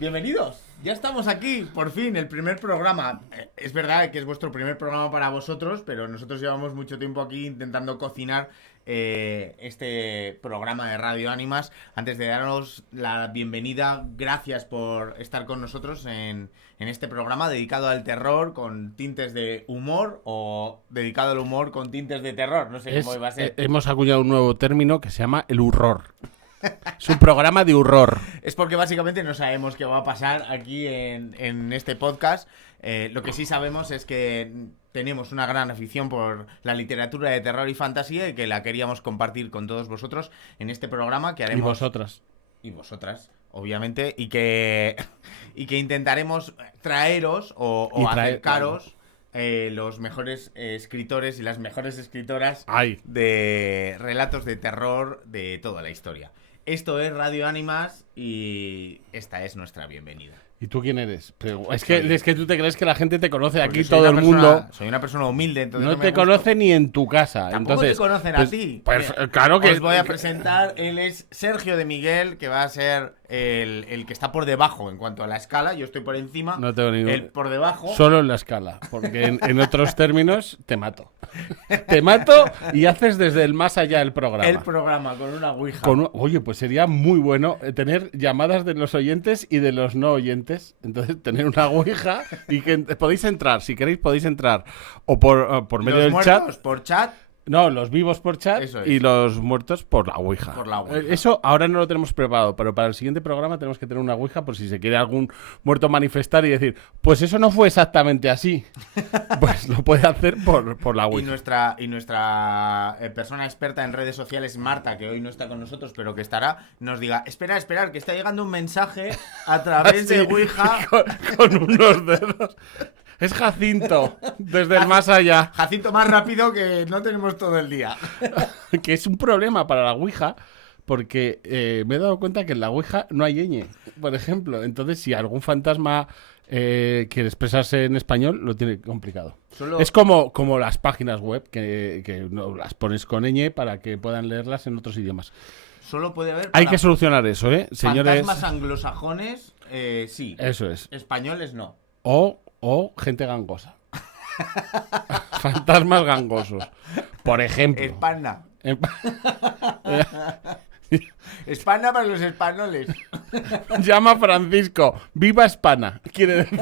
Bienvenidos, ya estamos aquí, por fin, el primer programa. Es verdad que es vuestro primer programa para vosotros, pero nosotros llevamos mucho tiempo aquí intentando cocinar este programa de Radio Ánimas. Antes de daros la bienvenida, gracias por estar con nosotros en este programa dedicado al terror con tintes de humor o dedicado al humor con tintes de terror. No sé cómo va a ser. Hemos acuñado un nuevo término que se llama el hurror. Es un programa de horror. Es porque básicamente no sabemos qué va a pasar aquí en este podcast. Lo que sí sabemos es que tenemos una gran afición por la literatura de terror y fantasía y que la queríamos compartir con todos vosotros en este programa que haremos. Y vosotras. Y vosotras, obviamente. Y que intentaremos traeros o acercaros los mejores escritores y las mejores escritoras de relatos de terror de toda la historia. Esto es Radio Ánimas y esta es nuestra bienvenida. ¿Y tú quién eres? Pero es que tú te crees que la gente te conoce Porque aquí, todo el persona, mundo. Soy una persona humilde, entonces no te conoce ni en tu casa. Tampoco entonces, te conocen pues, a ti. Pues, claro que os voy a presentar. Él es Sergio de Miguel, que va a ser el que está por debajo en cuanto a la escala. Yo estoy por encima. No tengo ningún... Él por debajo. Solo en la escala. Porque en otros términos te mato. Te mato y haces desde el más allá el programa. El programa con una ouija. Oye, pues sería muy bueno tener llamadas de los oyentes y de los no oyentes. Entonces, tener una ouija y que podéis entrar, si queréis podéis entrar o por medio del chat. Por chat. No, los vivos por chat y los muertos por la ouija. Por la ouija. Eso ahora no lo tenemos preparado, pero para el siguiente programa tenemos que tener una ouija por si se quiere algún muerto manifestar y decir, pues eso no fue exactamente así. Pues lo puede hacer por la ouija. Y nuestra persona experta en redes sociales, Marta, que hoy no está con nosotros, pero que estará, nos diga, esperar, que está llegando un mensaje a través de ouija. Con unos dedos. Es Jacinto, desde el más allá. Jacinto más rápido que no tenemos todo el día. Que es un problema para la ouija, porque me he dado cuenta que en la ouija no hay ñ, por ejemplo. Entonces, si algún fantasma quiere expresarse en español, lo tiene complicado. Es como las páginas web, que no, las pones con ñ para que puedan leerlas en otros idiomas. Solo puede haber... Hay que solucionar eso, señores. Fantasmas anglosajones, sí. Eso es. Españoles, no. O gente gangosa. Fantasmas gangosos. Por ejemplo. España. España para los españoles. Llama Francisco. ¡Viva España! Quiere decir.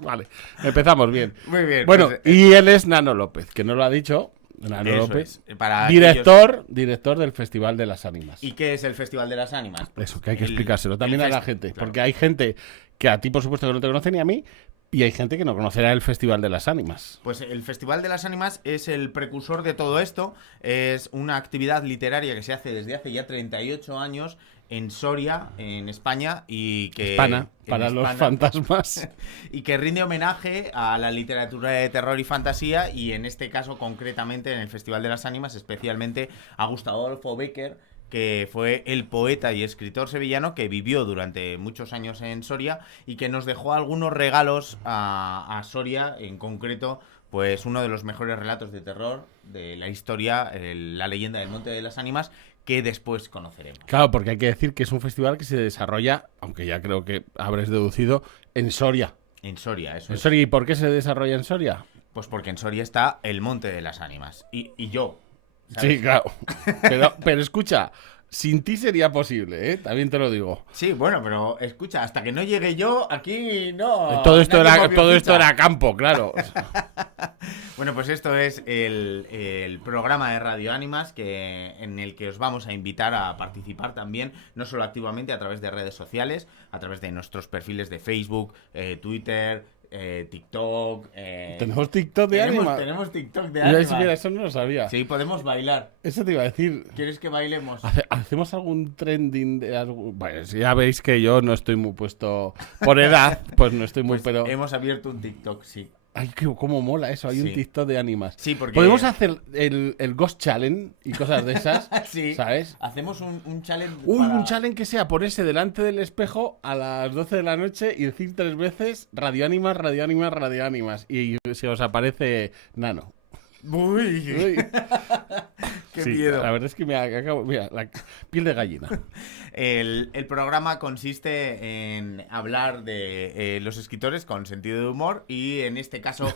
Vale, empezamos bien. Muy bien. Bueno, pues, y él es Nano López, que no lo ha dicho. Nano López. Director del Festival de las Ánimas. ¿Y qué es el Festival de las Ánimas? Eso, que hay que explicárselo también a la gente. Claro. Porque hay gente que a ti, por supuesto, que no te conoce ni a mí. Y hay gente que no conocerá el Festival de las Ánimas. Pues el Festival de las Ánimas es el precursor de todo esto. Es una actividad literaria que se hace desde hace ya 38 años en Soria, en España, y que... Hispana, para los fantasmas. Y que rinde homenaje a la literatura de terror y fantasía, y en este caso, concretamente, en el Festival de las Ánimas, especialmente a Gustavo Adolfo Bécquer, que fue el poeta y escritor sevillano que vivió durante muchos años en Soria y que nos dejó algunos regalos a Soria, en concreto, pues uno de los mejores relatos de terror de la historia, la leyenda del Monte de las Ánimas, que después conoceremos. Claro, porque hay que decir que es un festival que se desarrolla, aunque ya creo que habréis deducido, en Soria. En Soria, eso en Soria. ¿Y por qué se desarrolla en Soria? Pues porque en Soria está el Monte de las Ánimas. Y yo... ¿sabes? Sí, claro. Pero escucha, sin ti sería posible, también te lo digo. Sí, bueno, pero escucha, hasta que no llegue yo, aquí no... Todo esto era campo, claro. Bueno, pues esto es el programa de Radio Ánimas en el que os vamos a invitar a participar también, no solo activamente a través de redes sociales, a través de nuestros perfiles de Facebook, Twitter... TikTok. ¿Tenemos TikTok de Ánimas? Tenemos TikTok de Ánimas. Mira, eso no lo sabía. Sí, podemos bailar. Eso te iba a decir. ¿Quieres que bailemos? ¿Hacemos algún trending de algo? Bueno, si ya veis que yo no estoy muy puesto por edad, pues no estoy muy... Pues pero hemos abierto un TikTok, sí. Ay, cómo mola eso, hay un TikTok de Ánimas. Sí, porque... Podemos hacer el Ghost Challenge y cosas de esas, sí, ¿sabes? Hacemos un challenge. Un challenge que sea ponerse delante del espejo a las 12 de la noche y decir 3 veces Radio Ánimas, Radio Ánimas, Radio Ánimas. Y se os aparece Nano. Uy. Qué Sí, miedo. la verdad es que mira, la piel de gallina. El programa consiste en hablar de los escritores con sentido de humor y en este caso...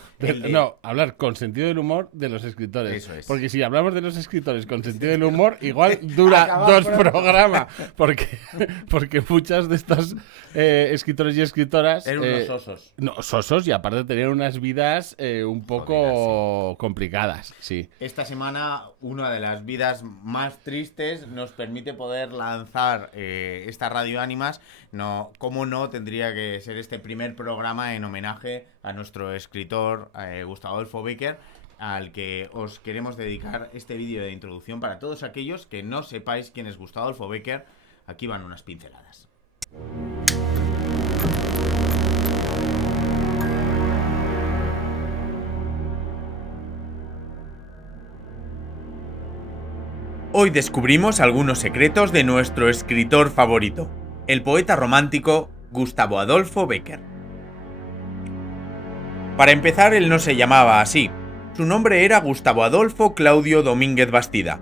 No, hablar con sentido del humor de los escritores. Eso es. Porque si hablamos de los escritores con sentido del humor, igual dura Acabamos 2 programas. Porque muchas de estas escritores y escritoras... Eran unos osos. No, sosos, y aparte tenían unas vidas un poco Jodidas, complicadas. Sí. Esta semana, una de las vidas más tristes nos permite poder lanzar esta Radio Ánimas. No, cómo no, tendría que ser este primer programa en homenaje a nuestro escritor Gustavo Adolfo Bécquer, al que os queremos dedicar este vídeo de introducción. Para todos aquellos que no sepáis quién es Gustavo Adolfo Bécquer, aquí van unas pinceladas. Hoy descubrimos algunos secretos de nuestro escritor favorito, el poeta romántico Gustavo Adolfo Bécquer. Para empezar, él no se llamaba así. Su nombre era Gustavo Adolfo Claudio Domínguez Bastida.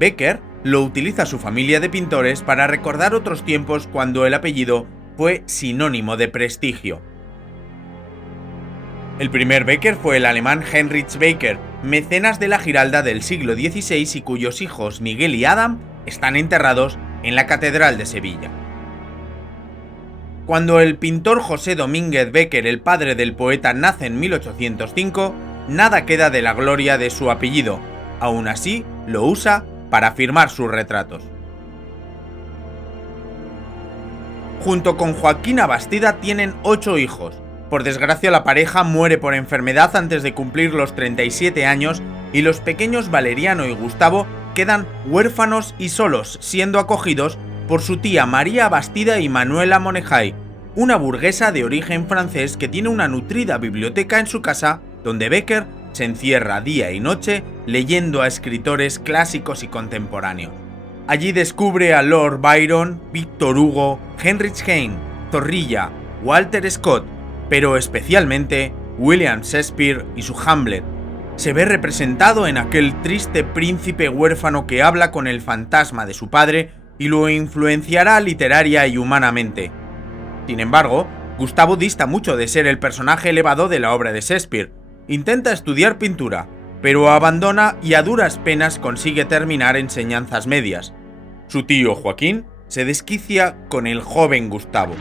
Bécquer lo utiliza su familia de pintores para recordar otros tiempos cuando el apellido fue sinónimo de prestigio. El primer Bécquer fue el alemán Heinrich Bécquer, mecenas de la Giralda del siglo XVI y cuyos hijos Miguel y Adam están enterrados en la Catedral de Sevilla. Cuando el pintor José Domínguez Bécquer, el padre del poeta, nace en 1805, nada queda de la gloria de su apellido, aún así lo usa para firmar sus retratos. Junto con Joaquina Bastida tienen 8 hijos. Por desgracia, la pareja muere por enfermedad antes de cumplir los 37 años y los pequeños Valeriano y Gustavo quedan huérfanos y solos, siendo acogidos por su tía María Bastida y Manuela Monejay, una burguesa de origen francés que tiene una nutrida biblioteca en su casa, donde Bécquer se encierra día y noche leyendo a escritores clásicos y contemporáneos. Allí descubre a Lord Byron, Víctor Hugo, Heinrich Heine, Zorrilla, Walter Scott, pero especialmente William Shakespeare y su Hamlet. Se ve representado en aquel triste príncipe huérfano que habla con el fantasma de su padre y lo influenciará literaria y humanamente. Sin embargo, Gustavo dista mucho de ser el personaje elevado de la obra de Shakespeare. Intenta estudiar pintura, pero abandona y a duras penas consigue terminar enseñanzas medias. Su tío Joaquín se desquicia con el joven Gustavo.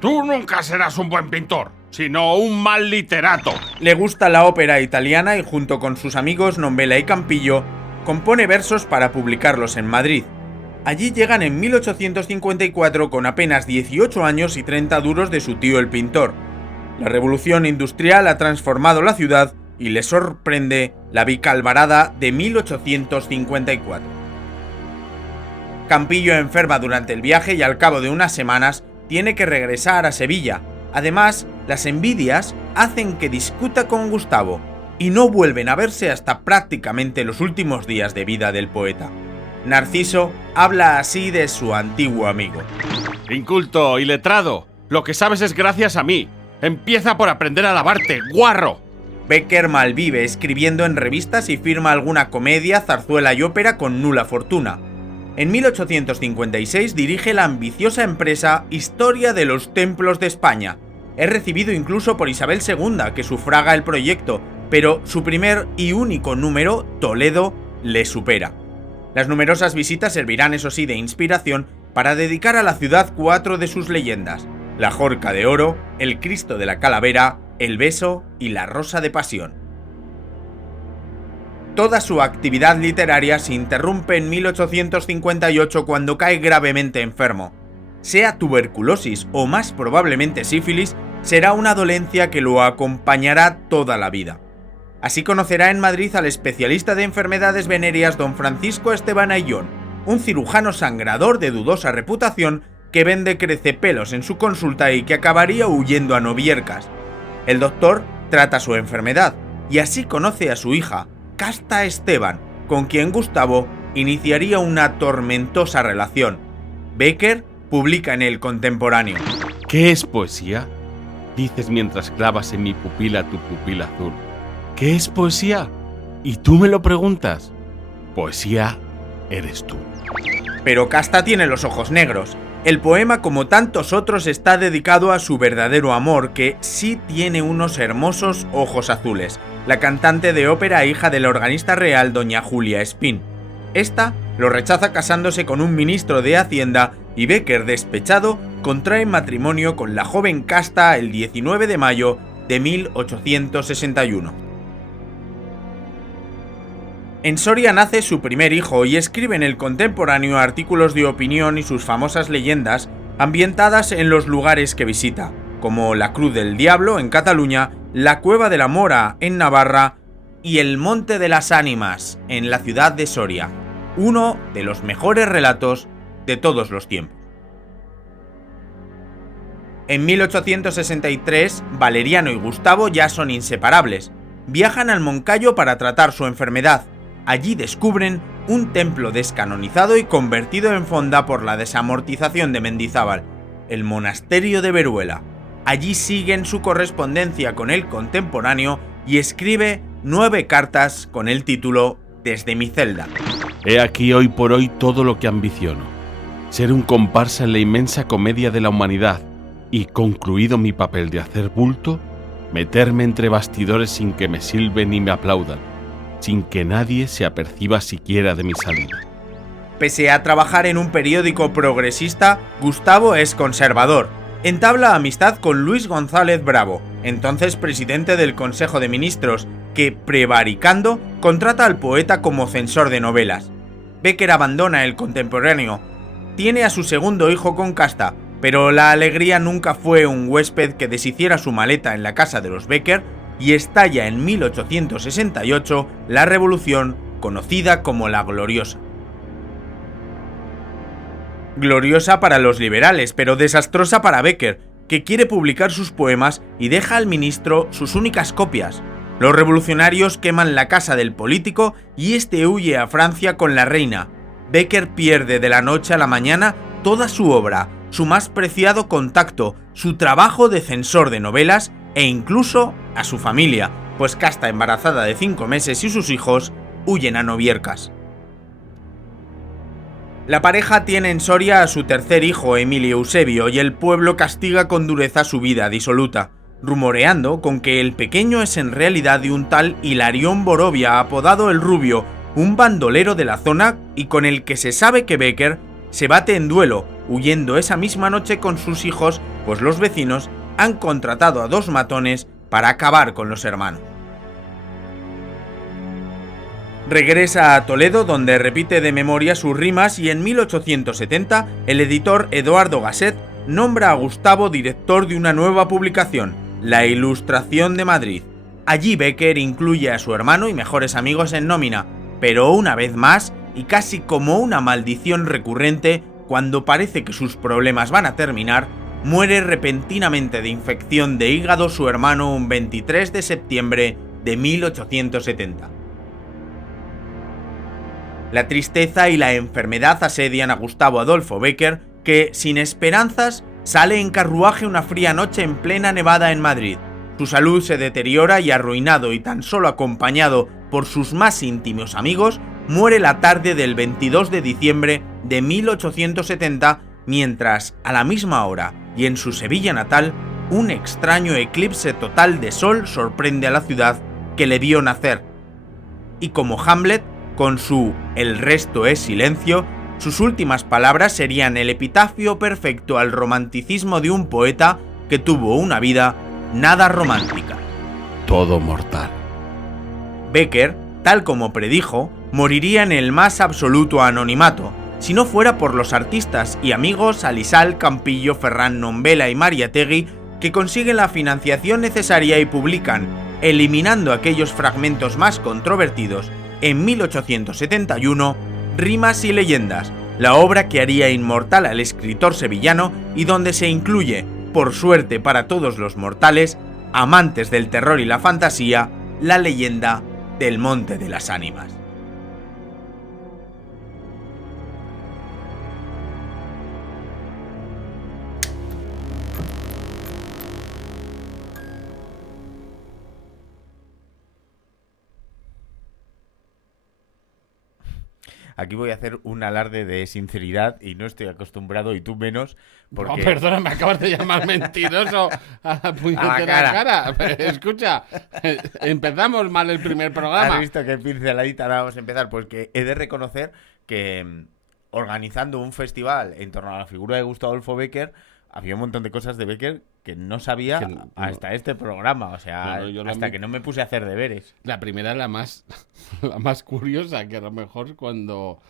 Tú nunca serás un buen pintor, sino un mal literato. Le gusta la ópera italiana y junto con sus amigos Nombela y Campillo, compone versos para publicarlos en Madrid. Allí llegan en 1854 con apenas 18 años y 30 duros de su tío el pintor. La revolución industrial ha transformado la ciudad y le sorprende la Vicalvarada de 1854. Campillo enferma durante el viaje y al cabo de unas semanas tiene que regresar a Sevilla. Además, las envidias hacen que discuta con Gustavo y no vuelven a verse hasta prácticamente los últimos días de vida del poeta. Narciso habla así de su antiguo amigo. Inculto y letrado, lo que sabes es gracias a mí. Empieza por aprender a lavarte, guarro. Bécquer malvive escribiendo en revistas y firma alguna comedia, zarzuela y ópera con nula fortuna. En 1856 dirige la ambiciosa empresa Historia de los Templos de España. Es recibido incluso por Isabel II, que sufraga el proyecto, pero su primer y único número, Toledo, le supera. Las numerosas visitas servirán, eso sí, de inspiración para dedicar a la ciudad 4 de sus leyendas: la Jorca de Oro, el Cristo de la Calavera, el Beso y la Rosa de Pasión. Toda su actividad literaria se interrumpe en 1858 cuando cae gravemente enfermo. Sea tuberculosis o más probablemente sífilis, será una dolencia que lo acompañará toda la vida. Así conocerá en Madrid al especialista de enfermedades venéreas don Francisco Esteban Ayllón, un cirujano sangrador de dudosa reputación que vende crecepelos en su consulta y que acabaría huyendo a Noviercas. El doctor trata su enfermedad y así conoce a su hija, Casta Esteban, con quien Gustavo iniciaría una tormentosa relación. Bécquer publica en El Contemporáneo. ¿Qué es poesía? Dices mientras clavas en mi pupila tu pupila azul. ¿Qué es poesía? ¿Y tú me lo preguntas? Poesía eres tú. Pero Casta tiene los ojos negros. El poema, como tantos otros, está dedicado a su verdadero amor, que sí tiene unos hermosos ojos azules, la cantante de ópera e hija del organista real doña Julia Espín. Esta lo rechaza casándose con un ministro de Hacienda y Bécquer, despechado, contrae matrimonio con la joven Casta el 19 de mayo de 1861. En Soria nace su primer hijo y escribe en El Contemporáneo artículos de opinión y sus famosas leyendas ambientadas en los lugares que visita, como la Cruz del Diablo en Cataluña, la Cueva de la Mora en Navarra y el Monte de las Ánimas en la ciudad de Soria, uno de los mejores relatos de todos los tiempos. En 1863, Valeriano y Gustavo ya son inseparables. Viajan al Moncayo para tratar su enfermedad. Allí descubren un templo descanonizado y convertido en fonda por la desamortización de Mendizábal, el monasterio de Veruela. Allí siguen su correspondencia con El Contemporáneo y escribe 9 cartas con el título Desde mi celda. He aquí hoy por hoy todo lo que ambiciono. Ser un comparsa en la inmensa comedia de la humanidad y, concluido mi papel de hacer bulto, meterme entre bastidores sin que me silben ni me aplaudan, sin que nadie se aperciba siquiera de mi salida. Pese a trabajar en un periódico progresista, Gustavo es conservador. Entabla amistad con Luis González Bravo, entonces presidente del Consejo de Ministros, que, prevaricando, contrata al poeta como censor de novelas. Bécquer abandona El Contemporáneo. Tiene a su segundo hijo con Casta, pero la alegría nunca fue un huésped que deshiciera su maleta en la casa de los Bécquer, y estalla en 1868 la revolución conocida como la Gloriosa. Gloriosa para los liberales, pero desastrosa para Bécquer, que quiere publicar sus poemas y deja al ministro sus únicas copias. Los revolucionarios queman la casa del político y este huye a Francia con la reina. Bécquer pierde de la noche a la mañana toda su obra, su más preciado contacto, su trabajo de censor de novelas e incluso a su familia, pues Casta, embarazada de 5 meses, y sus hijos huyen a Noviercas. La pareja tiene en Soria a su tercer hijo, Emilio Eusebio, y el pueblo castiga con dureza su vida disoluta, rumoreando con que el pequeño es en realidad de un tal Hilarión Borovia, apodado el Rubio, un bandolero de la zona y con el que se sabe que Bécquer se bate en duelo, huyendo esa misma noche con sus hijos, pues los vecinos han contratado a 2 matones para acabar con los hermanos. Regresa a Toledo, donde repite de memoria sus rimas, y en 1870 el editor Eduardo Gasset nombra a Gustavo director de una nueva publicación, La Ilustración de Madrid. Allí Bécquer incluye a su hermano y mejores amigos en nómina, pero una vez más, y casi como una maldición recurrente, cuando parece que sus problemas van a terminar, muere repentinamente de infección de hígado su hermano un 23 de septiembre de 1870. La tristeza y la enfermedad asedian a Gustavo Adolfo Bécquer, que, sin esperanzas, sale en carruaje una fría noche en plena nevada en Madrid. Su salud se deteriora y, arruinado y tan solo acompañado por sus más íntimos amigos, muere la tarde del 22 de diciembre de 1870, mientras, a la misma hora y en su Sevilla natal, un extraño eclipse total de sol sorprende a la ciudad que le vio nacer. Y como Hamlet, con su "El resto es silencio", sus últimas palabras serían el epitafio perfecto al romanticismo de un poeta que tuvo una vida nada romántica. Todo mortal. Bécquer, tal como predijo, moriría en el más absoluto anonimato, si no fuera por los artistas y amigos Alisal, Campillo, Ferran Nombela y Mariátegui, que consiguen la financiación necesaria y publican, eliminando aquellos fragmentos más controvertidos, en 1871, Rimas y leyendas, la obra que haría inmortal al escritor sevillano y donde se incluye, por suerte para todos los mortales, amantes del terror y la fantasía, la leyenda del Monte de las Ánimas. aquí voy a hacer un alarde de sinceridad y no estoy acostumbrado, y tú menos, porque... No, perdona, me acabas de llamar mentiroso a la puñetera cara. Escucha, empezamos mal el primer programa. ¿Has visto qué pinceladita vamos a empezar? Pues que he de reconocer que organizando un festival en torno a la figura de Gustavo Adolfo Bécquer, había un montón de cosas de Bécquer que no sabía hasta este programa. O sea, hasta que no me puse a hacer deberes. La primera, la más curiosa, que a lo mejor cuando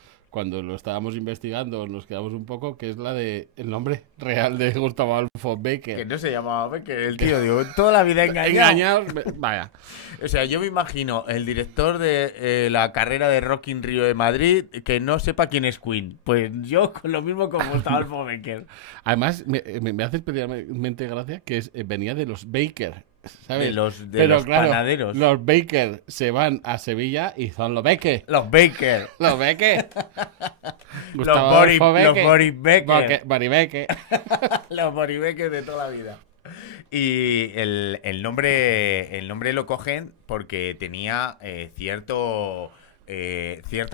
lo estábamos investigando nos quedamos un poco, que es la de el nombre real de Gustavo Adolfo Bécquer. Que no se llamaba Bécquer, el tío, digo, toda la vida engañado. Vaya. O sea, yo me imagino el director de la carrera de Rock in Rio de Madrid que no sepa quién es Queen. Pues yo con lo mismo con Gustavo Adolfo Bécquer. Además, me hace especialmente gracia que venía de los Baker, ¿sabes? De los panaderos. Los Baker se van a Sevilla y son los Beque. Los Baker. Los Beque. Los Boris Becker. Boris Beque. Los Boris Becker de toda la vida. Y el nombre lo cogen porque tenía cierta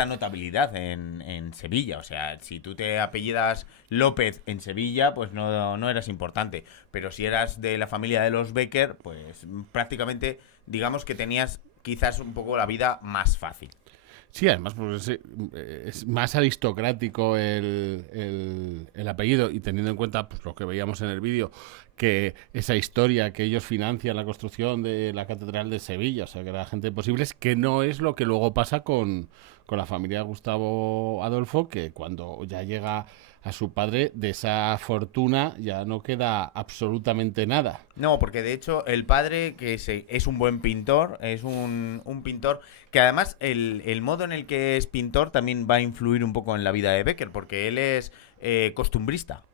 notabilidad en Sevilla. O sea, si tú te apellidas López en Sevilla, pues no eras importante. Pero si eras de la familia de los Becker, pues prácticamente digamos que tenías quizás un poco la vida más fácil. Sí, además pues, es más aristocrático el apellido, y teniendo en cuenta pues, lo que veíamos en el vídeo, que esa historia que ellos financian la construcción de la Catedral de Sevilla, o sea, que era gente posible, que no es lo que luego pasa con la familia de Gustavo Adolfo, que cuando ya llega a su padre, de esa fortuna ya no queda absolutamente nada. No, porque de hecho el padre, que es un buen pintor, es un pintor que además el modo en el que es pintor también va a influir un poco en la vida de Bécquer, porque él es costumbrista,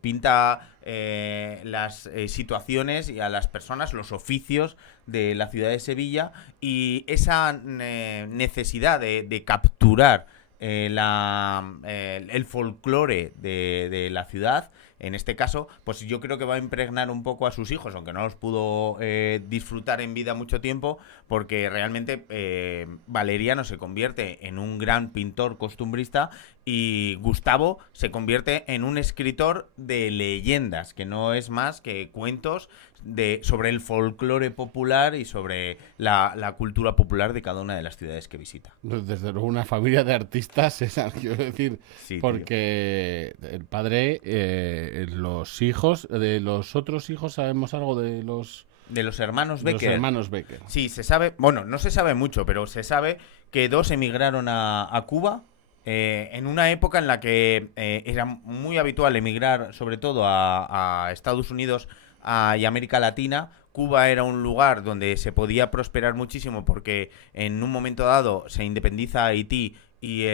pinta las situaciones y a las personas, los oficios de la ciudad de Sevilla, y esa necesidad de capturar el folclore de la ciudad, en este caso, pues yo creo que va a impregnar un poco a sus hijos, aunque no los pudo disfrutar en vida mucho tiempo, porque realmente Valeriano se convierte en un gran pintor costumbrista y Gustavo se convierte en un escritor de leyendas, que no es más que cuentos sobre el folclore popular y sobre la cultura popular de cada una de las ciudades que visita. Desde luego una familia de artistas esa, quiero decir, sí, porque tío. El padre, los hijos, de los otros hijos, ¿sabemos algo de los hermanos Bécquer? Los hermanos Bécquer. Sí, se sabe, bueno, no se sabe mucho, pero se sabe que dos emigraron a Cuba. En una época en la que era muy habitual emigrar, sobre todo a Estados Unidos y América Latina. Cuba era un lugar donde se podía prosperar muchísimo porque en un momento dado se independiza Haití y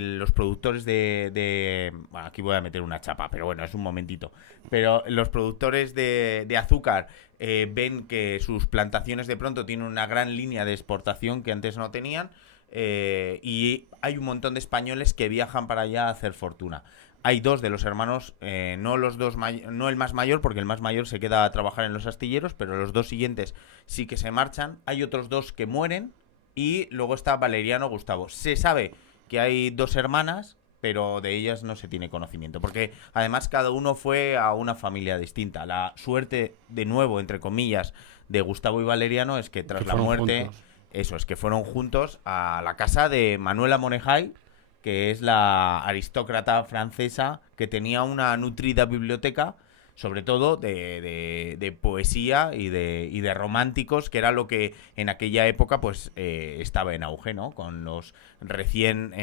los productores bueno, aquí voy a meter una chapa, pero bueno, es un momentito. Pero los productores de azúcar ven que sus plantaciones de pronto tienen una gran línea de exportación que antes no tenían. Y hay un montón de españoles que viajan para allá a hacer fortuna. Hay dos de los hermanos, no el más mayor, porque el más mayor se queda a trabajar en los astilleros, pero los dos siguientes sí que se marchan. Hay otros dos que mueren y luego está Valeriano Gustavo. Se sabe que hay dos hermanas, pero de ellas no se tiene conocimiento, porque además cada uno fue a una familia distinta. La suerte, de nuevo, entre comillas, de Gustavo y Valeriano es que tras la muerte... Juntos. Eso, es que fueron juntos a la casa de Manuela Monejay, que es la aristócrata francesa que tenía una nutrida biblioteca, sobre todo de poesía y de románticos, que era lo que en aquella época pues estaba en auge, ¿no? Con los recién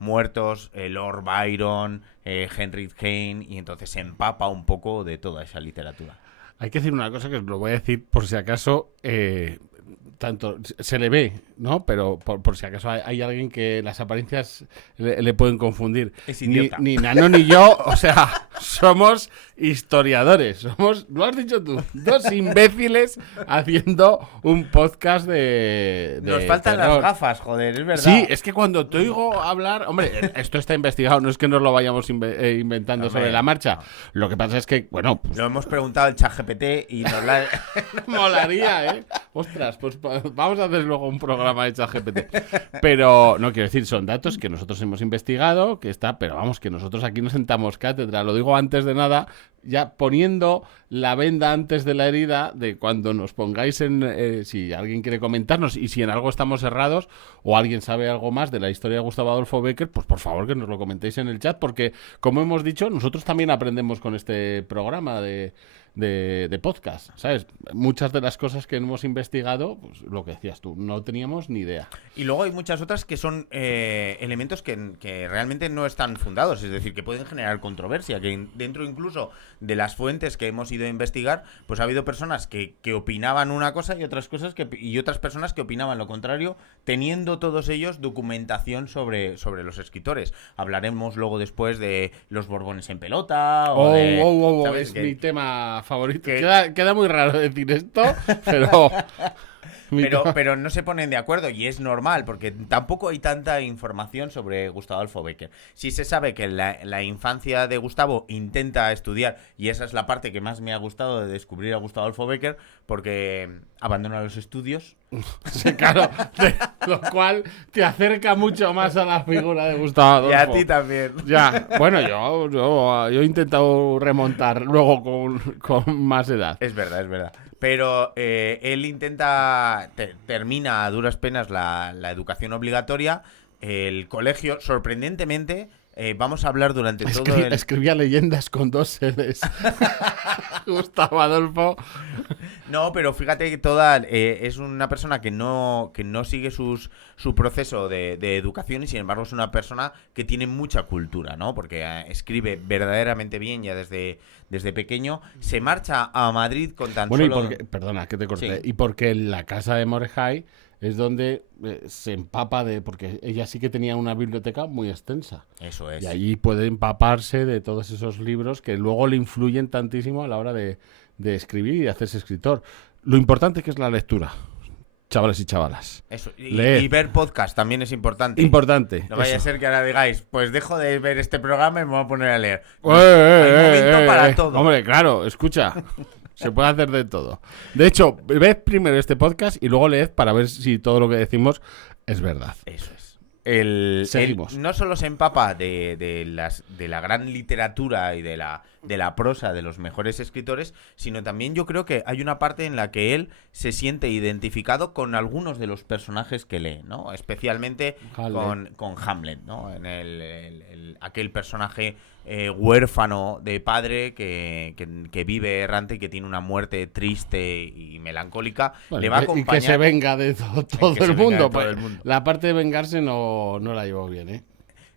muertos Lord Byron, Henry Heine, y entonces se empapa un poco de toda esa literatura. Hay que decir una cosa que os lo voy a decir por si acaso... tanto se le ve, ¿no? Pero por si acaso hay alguien que las apariencias le pueden confundir. Es idiota. Ni Nano ni yo, o sea, somos historiadores. Somos, lo has dicho tú, dos imbéciles haciendo un podcast de Nos faltan terror. Las gafas, joder, es verdad. Sí, es que cuando te oigo hablar... Hombre, esto está investigado, no es que nos lo vayamos inventando sobre la marcha. Lo que pasa es que, bueno... Pues, lo hemos preguntado al ChatGPT y nos la... Molaría, ¿eh? Ostras, pues vamos a hacer luego un programa programa de ChatGPT. Pero, no quiero decir, son datos que nosotros hemos investigado, que está, pero vamos, que nosotros aquí no sentamos cátedra. Lo digo antes de nada, ya poniendo la venda antes de la herida de cuando nos pongáis en... si alguien quiere comentarnos y si en algo estamos errados o alguien sabe algo más de la historia de Gustavo Adolfo Bécquer, pues por favor que nos lo comentéis en el chat, porque como hemos dicho, nosotros también aprendemos con este programa de podcast, ¿sabes? Muchas de las cosas que hemos investigado, pues lo que decías tú, no teníamos ni idea. Y luego hay muchas otras que son elementos que realmente no están fundados, es decir, que pueden generar controversia, que dentro incluso de las fuentes que hemos ido a investigar, pues ha habido personas que opinaban una cosa y otras personas que opinaban lo contrario, teniendo todos ellos documentación sobre los escritores. Hablaremos luego después de los Borbones en pelota o ¿sabes? Es mi tema favorito. Queda muy raro decir esto, pero... Pero no se ponen de acuerdo y es normal porque tampoco hay tanta información sobre Gustavo Adolfo Bécquer. Sí se sabe que la infancia de Gustavo intenta estudiar y esa es la parte que más me ha gustado de descubrir a Gustavo Adolfo Bécquer porque abandona los estudios. Sí, claro, lo cual te acerca mucho más a la figura de Gustavo Adolfo. Y a ti también. Ya, bueno, yo he intentado remontar luego con más edad. Es verdad. Pero él termina a duras penas la educación obligatoria, el colegio, sorprendentemente, vamos a hablar durante todo el... Escribía leyendas con 2 sedes. Gustavo Adolfo. No, pero fíjate que es una persona que no sigue su proceso de educación y sin embargo es una persona que tiene mucha cultura, ¿no? Porque escribe verdaderamente bien ya desde pequeño. Se marcha a Madrid con tan solo... Perdona, que te corté. Sí. Y porque en la casa de Mordecai es donde se empapa porque ella sí que tenía una biblioteca muy extensa. Eso es. Y allí puede empaparse de todos esos libros que luego le influyen tantísimo a la hora de escribir y de hacerse escritor. Lo importante que es la lectura, chavales y chavalas. Eso. Y ver podcast también es importante. Importante. No vaya a ser que ahora digáis, pues dejo de ver este programa y me voy a poner a leer. Hay momento para todo. Hombre, claro, escucha. Se puede hacer de todo. De hecho, ved primero este podcast y luego leed para ver si todo lo que decimos es verdad. Eso es. Seguimos. No solo se empapa de la gran literatura y de la prosa de los mejores escritores, sino también yo creo que hay una parte en la que él se siente identificado con algunos de los personajes que lee, ¿no? Especialmente con Hamlet, ¿no? En aquel personaje huérfano de padre que vive errante y que tiene una muerte triste y melancólica. Bueno, le va a acompañar... Y que se venga de todo el mundo. todo el mundo. La parte de vengarse no la llevó bien, ¿eh?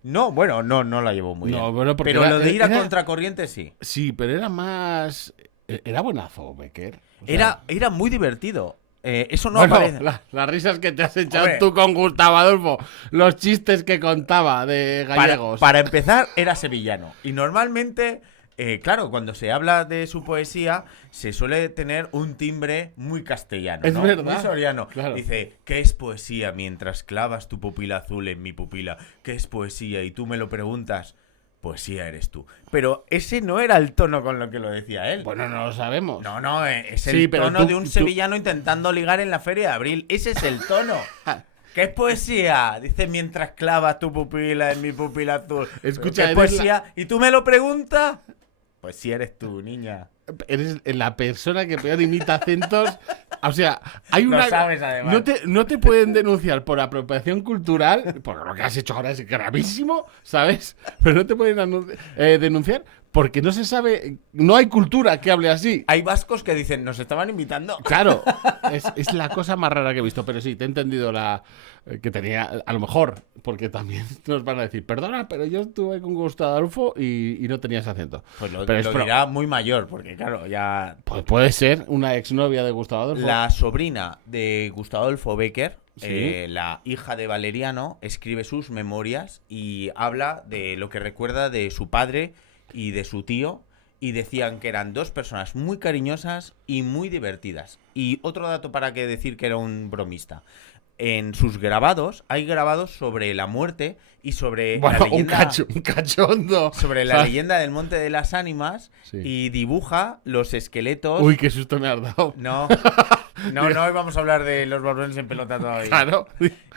No, bueno, no la llevó muy bien. Bueno, pero lo de ir a contracorriente sí. Sí, pero era más... Era buenazo, Bécquer. O sea, Era muy divertido. Eso no bueno, aparece. Las risas que te has echado Hombre, tú con Gustavo Adolfo, los chistes que contaba de gallegos. Para empezar, era sevillano. Y normalmente, claro, cuando se habla de su poesía, se suele tener un timbre muy castellano, Es ¿no? verdad. Muy soriano. Claro. Dice, ¿qué es poesía mientras clavas tu pupila azul en mi pupila? ¿Qué es poesía? Y tú me lo preguntas. Poesía eres tú. Pero ese no era el tono con lo que lo decía él. Bueno, no lo sabemos. No, es Sí, el pero tono de un sevillano intentando ligar en la Feria de Abril. Ese es el tono. ¿Qué es poesía? Dice, mientras clavas tu pupila en mi pupila azul. Escucha, ¿qué es poesía? ¿Y tú me lo preguntas? Pues sí eres tú, niña. Eres la persona que peor imita acentos. O sea, hay una... Lo sabes, además. No te pueden denunciar por apropiación cultural, porque lo que has hecho ahora es gravísimo, ¿sabes? Pero no te pueden denunciar porque no se sabe, no hay cultura que hable así. Hay vascos que dicen, nos estaban imitando. Claro, es la cosa más rara que he visto, pero sí, te he entendido que tenía, a lo mejor, porque también nos van a decir, perdona, pero yo estuve con Gustavo Adolfo y no tenías acento. Pues lo pero dirá muy mayor, porque claro, ya... Pues puede ser una exnovia de Gustavo Adolfo. La sobrina de Gustavo Adolfo Bécquer, ¿Sí? la hija de Valeriano, escribe sus memorias y habla de lo que recuerda de su padre y de su tío, y decían que eran 2 personas muy cariñosas y muy divertidas. Y otro dato para que decir que era un bromista. en sus grabados, hay grabados sobre la muerte y sobre Bueno, la leyenda, un cachondo. sobre la ¿Sabes? leyenda del Monte de las Ánimas, Sí. y dibuja los esqueletos. Uy, qué susto me has dado. No, no, no, hoy vamos a hablar de los barbones en pelota todavía. Claro.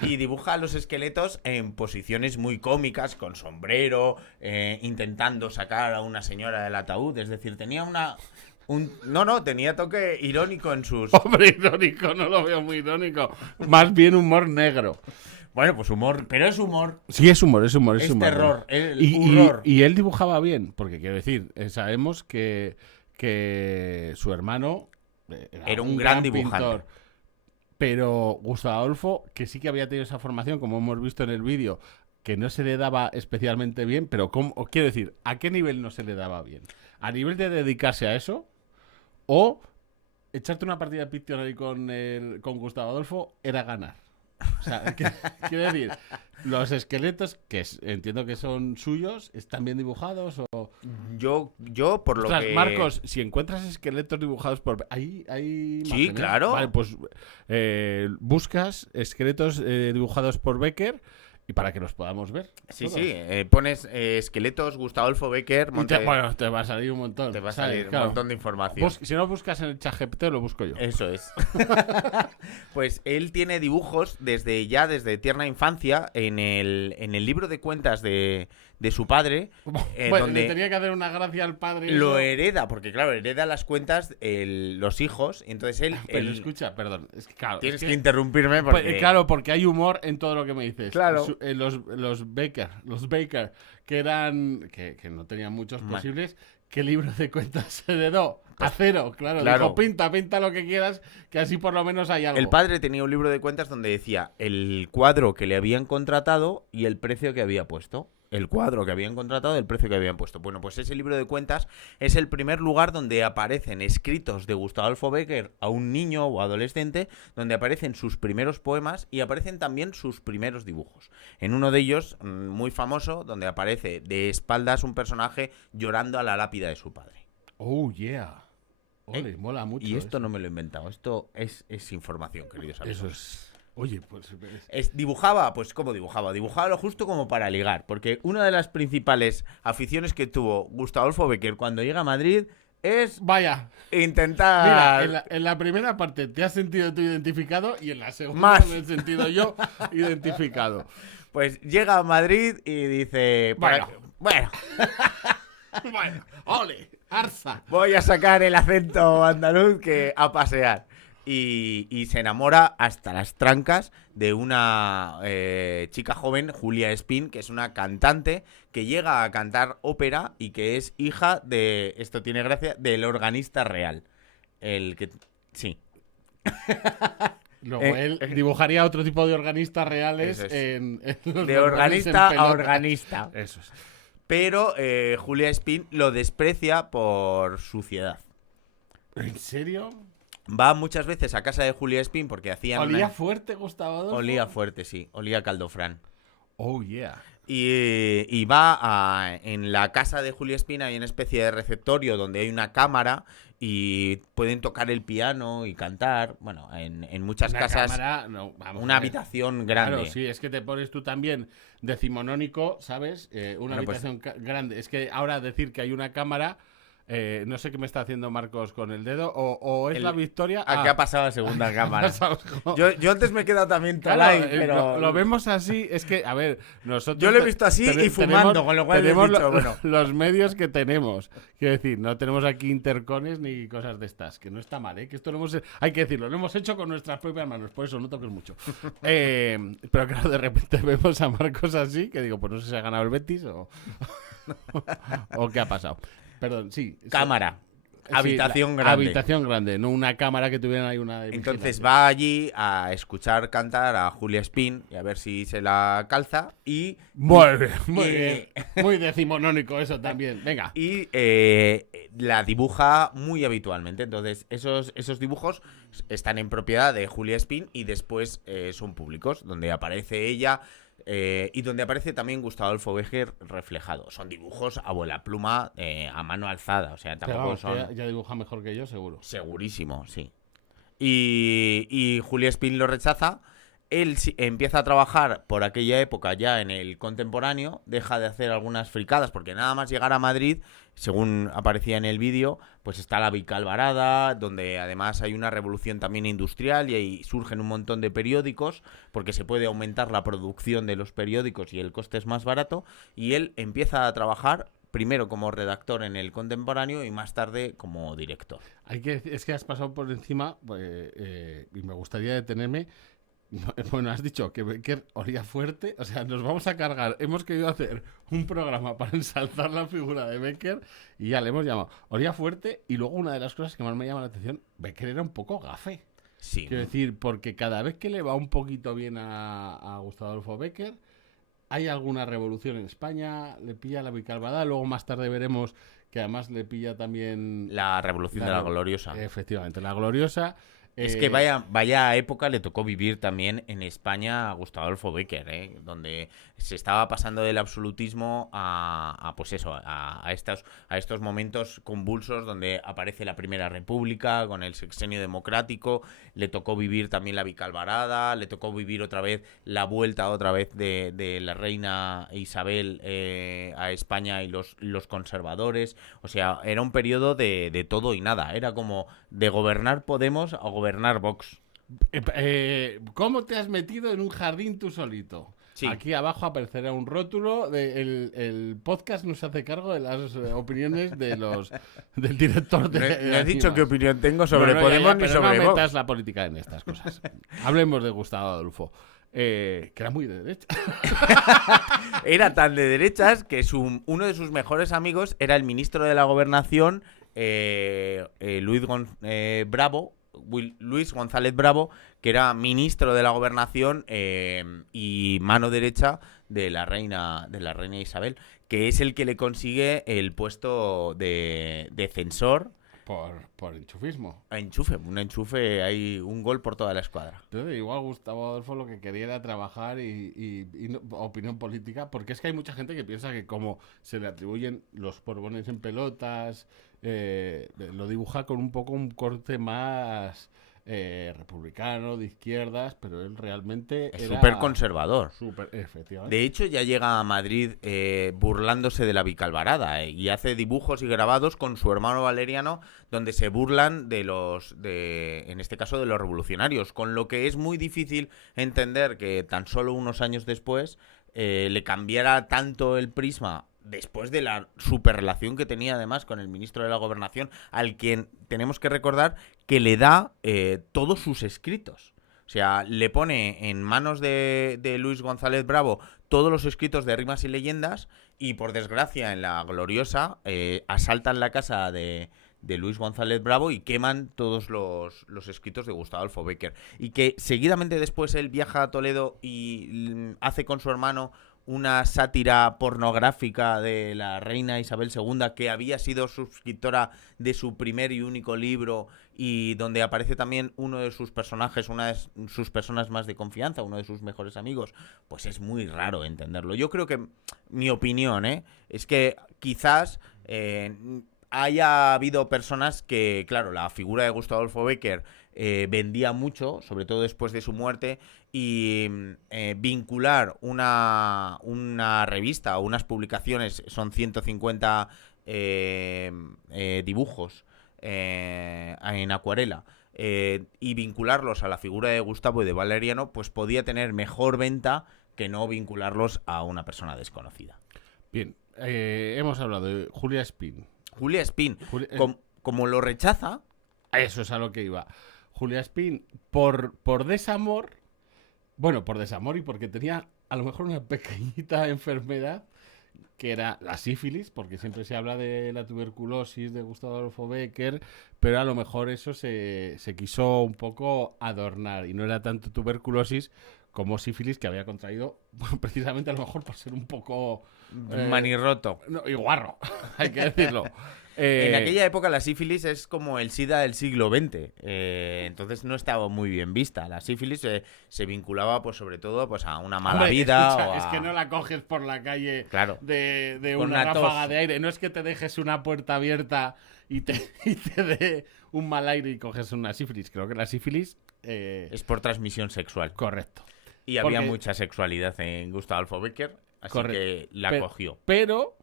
Y dibuja los esqueletos en posiciones muy cómicas, con sombrero, intentando sacar a una señora del ataúd. Es decir, tenía tenía toque irónico en sus... Hombre, irónico, no lo veo muy irónico. Más bien humor negro. Bueno, pues humor, pero es humor. Sí, es humor, es humor, es Es humor. terror, el Y horror. él dibujaba bien, porque quiero decir, sabemos que su hermano Era un gran dibujante. pintor. Pero Gustavo Adolfo, que sí que había tenido esa formación, como hemos visto en el vídeo, que no se le daba especialmente bien, pero quiero decir, ¿a qué nivel no se le daba bien? ¿A nivel de dedicarse a eso? ¿O echarte una partida de Pictionary con Gustavo Adolfo era ganar? O sea, quiero decir, los esqueletos, entiendo que son suyos, ¿están bien dibujados? O... Yo por lo Ostras, que... Marcos, si encuentras esqueletos dibujados por... ¿Hay Sí, imágenes? claro. Vale, pues buscas esqueletos dibujados por Becker y para que los podamos ver. Sí, todos. sí, pones esqueletos, Gustavo Adolfo Becker, Y bueno, te va a salir un montón. te va a ¿sabes? salir Claro. un montón de información. Si no buscas en el ChatGPT, lo busco yo. Eso es. Pues él tiene dibujos desde tierna infancia en el libro de cuentas de su padre, Bueno, donde le tenía que hacer una gracia al padre. lo eso. hereda, porque claro, hereda las cuentas los hijos, y entonces él... Pero escucha, perdón. Es que, claro, Tienes es que interrumpirme porque... Claro, porque hay humor en todo lo que me dices. Claro. Los Baker, que eran. Que no tenían muchos Ma- posibles. ¿Qué libro de cuentas se heredó? A cero, claro. claro. Dijo, pinta lo que quieras, que así por lo menos hay algo. El padre tenía un libro de cuentas donde decía el cuadro que le habían contratado y el precio que había puesto. El cuadro que habían contratado y el precio que habían puesto. Bueno, pues ese libro de cuentas es el primer lugar donde aparecen escritos de Gustavo Adolfo Becker a un niño o adolescente, donde aparecen sus primeros poemas y aparecen también sus primeros dibujos. En uno de ellos, muy famoso, donde aparece de espaldas un personaje llorando a la lápida de su padre. Oh, yeah. Ole, mola mucho. Y esto eso. no me lo he inventado, esto es información, queridos amigos. Eso es. Oye, pues. Dibujaba, pues ¿cómo dibujaba? Dibujaba lo justo como para ligar, porque una de las principales aficiones que tuvo Gustavo Adolfo Becker cuando llega a Madrid es Vaya. intentar... Mira, en la primera parte te has sentido tú identificado y en la segunda Más. me he sentido yo identificado. Pues llega a Madrid y dice... Bueno. Bueno, Bueno, ole, arza. voy a sacar el acento andaluz que a pasear. Y se enamora hasta las trancas de una chica joven, Julia Espín, que es una cantante que llega a cantar ópera y que es hija de, esto tiene gracia, del organista real. El que... Sí. Luego él dibujaría otro tipo de organistas reales Eso es. en los De barbones organista en pelota. a organista. Eso es. Pero Julia Espín lo desprecia por suciedad. ¿En serio? Va muchas veces a casa de Julia Espín porque hacían... ¿Olía fuerte, Gustavo Adolfo? Olía fuerte, sí. Olía a caldofrán. Oh, yeah. Y va en la casa de Julia Espín, hay una especie de receptorio donde hay una cámara y pueden tocar el piano y cantar. Bueno, en muchas Una casas, cámara, no, vamos una a ver. habitación grande. Claro, sí, es que te pones tú también decimonónico, ¿sabes? Una Bueno, pues- habitación grande. Es que ahora decir que hay una cámara, no sé qué me está haciendo Marcos con el dedo, o es El- la victoria. Aquí ha pasado la segunda cámara. pasado como- Yo antes me he quedado también Claro, talay, pero... lo vemos así, es que, a ver, nosotros... Yo lo he visto así y fumando, con lo cual he tenemos dicho, bueno. los medios que tenemos. Quiero decir, no tenemos aquí intercones ni cosas de estas, que no está mal, ¿eh? Que esto lo hemos... Hay que decirlo, lo hemos hecho con nuestras propias manos, por eso no toques mucho. Pero claro, de repente vemos a Marcos así, que digo, pues no sé si ha ganado el Betis o... o qué ha pasado. Perdón, sí. Cámara. Sí, Habitación la grande. Habitación grande, no una cámara que tuvieran ahí una... de Entonces vigilancia. va allí a escuchar cantar a Julia Espín y a ver si se la calza y... Muy bien, muy y- bien. Muy decimonónico eso también. Venga. Y la dibuja muy habitualmente. Entonces, esos dibujos están en propiedad de Julia Espín y después son públicos, donde aparece ella y donde aparece también Gustavo Adolfo Becker reflejado. Son dibujos a vuela pluma, a mano alzada. O sea, Pero tampoco vamos, son... ya dibuja mejor que yo, seguro. Segurísimo, sí. Y Julia Espín lo rechaza Él empieza a trabajar por aquella época ya en el contemporáneo, deja de hacer algunas fricadas, porque nada más llegar a Madrid, según aparecía en el vídeo, pues está la Vicalvarada, donde además hay una revolución también industrial y ahí surgen un montón de periódicos, porque se puede aumentar la producción de los periódicos y el coste es más barato, y él empieza a trabajar primero como redactor en el contemporáneo y más tarde como director. Es que has pasado por encima, y me gustaría detenerme. Bueno, has dicho que Becker olía fuerte, o sea, nos vamos a cargar. Hemos querido hacer un programa para ensalzar la figura de Becker y ya le hemos llamado. Olía fuerte y luego una de las cosas que más me llama la atención, Becker era un poco gafe. Sí. Quiero decir, porque cada vez que le va un poquito bien a Gustavo Adolfo Becker, hay alguna revolución en España, le pilla la Vicalvada, luego más tarde veremos que además le pilla también... La revolución de la Gloriosa. Efectivamente, la Gloriosa. Es que vaya época le tocó vivir también en España a Gustavo Adolfo Bécquer, donde se estaba pasando del absolutismo pues eso, a estos momentos convulsos donde aparece la Primera República con el sexenio democrático. Le tocó vivir también la Vicalvarada, le tocó vivir otra vez la vuelta de la reina Isabel a España y los conservadores. O sea, era un periodo de todo y nada. Era como de gobernar Podemos a gobernar Vox. ¿Cómo te has metido en un jardín tú solito? Sí. Aquí abajo aparecerá un rótulo el podcast no se hace cargo de las opiniones del director de... No he dicho qué opinión tengo sobre Podemos ni sobre Vox. No metas la política en estas cosas. Hablemos de Gustavo Adolfo. Que era muy de derecha. Era tan de derechas que uno de sus mejores amigos era el ministro de la Gobernación, Luis González Bravo, que era ministro de la Gobernación y mano derecha de la reina Isabel, que es el que le consigue el puesto de censor. Por enchufismo. Un enchufe, hay un gol por toda la escuadra. Entonces, igual Gustavo Adolfo lo que quería era trabajar y opinión política, porque es que hay mucha gente que piensa que como se le atribuyen los Borbones en pelotas, lo dibuja con un poco un corte más republicano, de izquierdas, pero él realmente es era... súper conservador. Efectivamente. De hecho, ya llega a Madrid burlándose de la Vicalvarada y hace dibujos y grabados con su hermano Valeriano donde se burlan en este caso, de los revolucionarios, con lo que es muy difícil entender que tan solo unos años después le cambiara tanto el prisma después de la superrelación que tenía además con el ministro de la Gobernación, al quien tenemos que recordar que le da todos sus escritos. O sea, le pone en manos de Luis González Bravo todos los escritos de Rimas y Leyendas y, por desgracia, en la Gloriosa asaltan la casa de Luis González Bravo y queman todos los escritos de Gustavo Adolfo Bécquer. Y que seguidamente después él viaja a Toledo y hace con su hermano una sátira pornográfica de la reina Isabel II, que había sido suscriptora de su primer y único libro y donde aparece también uno de sus personajes, una de sus personas más de confianza, uno de sus mejores amigos. Pues es muy raro entenderlo. Yo creo que mi opinión es que quizás haya habido personas que, claro, la figura de Gustavo Adolfo Bécquer vendía mucho, sobre todo después de su muerte, y vincular una revista o unas publicaciones, son 150 dibujos en acuarela, y vincularlos a la figura de Gustavo y de Valeriano, pues podía tener mejor venta que no vincularlos a una persona desconocida. Bien, hemos hablado de Julia Espín. Julia Espín, como lo rechaza... Eso es a lo que iba. Julia Espín, por desamor... Bueno, por desamor y porque tenía a lo mejor una pequeñita enfermedad que era la sífilis, porque siempre se habla de la tuberculosis de Gustavo Adolfo Bécquer, pero a lo mejor eso se quiso un poco adornar y no era tanto tuberculosis como sífilis que había contraído, precisamente a lo mejor por ser un poco... manirroto. No, y guarro, hay que decirlo. En aquella época la sífilis es como el SIDA del siglo XX, entonces no estaba muy bien vista. La sífilis se vinculaba pues sobre todo pues a una mala vida. Escucha, es que no la coges por la calle, claro, de una ráfaga de aire. No es que te dejes una puerta abierta y te dé un mal aire y coges una sífilis. Creo que la sífilis... es por transmisión sexual. Correcto. Y había Porque- mucha sexualidad en Gustav Adolfo Becker, así Correcto. que la Pero- cogió. Pero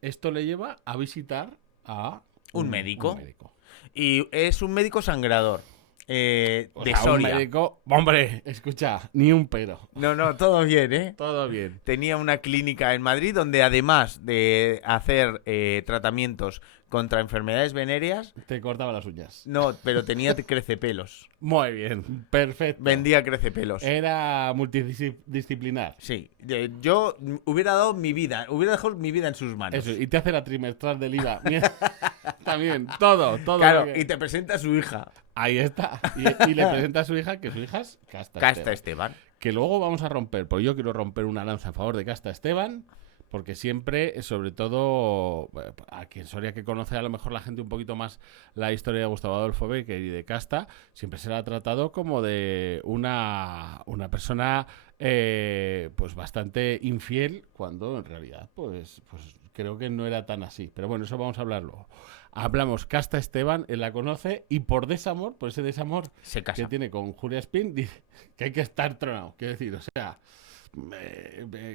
esto le lleva a visitar a Un médico. Un médico. Y es un médico sangrador. O De sea, un Soria. médico... Hombre, escucha, ni un pero. No, todo bien, ¿eh? Todo bien. Tenía una clínica en Madrid donde además de hacer tratamientos contra enfermedades venéreas, Te cortaba las uñas. no, pero tenía crecepelos. Muy bien, perfecto. Vendía crecepelos. Era multidisciplinar. Sí, yo hubiera dado mi vida, hubiera dejado mi vida en sus manos. Eso, y te hace la trimestral del IVA. Mira, también, todo. Claro, lo que- y te presenta a su hija, Ahí está. Y le presenta a su hija, que su hija es Casta Casta Esteban. Esteban. Que luego vamos a romper, porque yo quiero romper una lanza a favor de Casta Esteban, porque siempre, sobre todo, aquí en Soria, que conoce a lo mejor la gente un poquito más la historia de Gustavo Adolfo Bécquer y de Casta, siempre se la ha tratado como de una persona pues bastante infiel, cuando en realidad pues creo que no era tan así. Pero bueno, eso vamos a hablarlo. Hablamos Casta Esteban, él la conoce, y por desamor, por ese desamor Se casa. que tiene con Julia Spin, dice que hay que estar tronado. Quiero decir, o sea,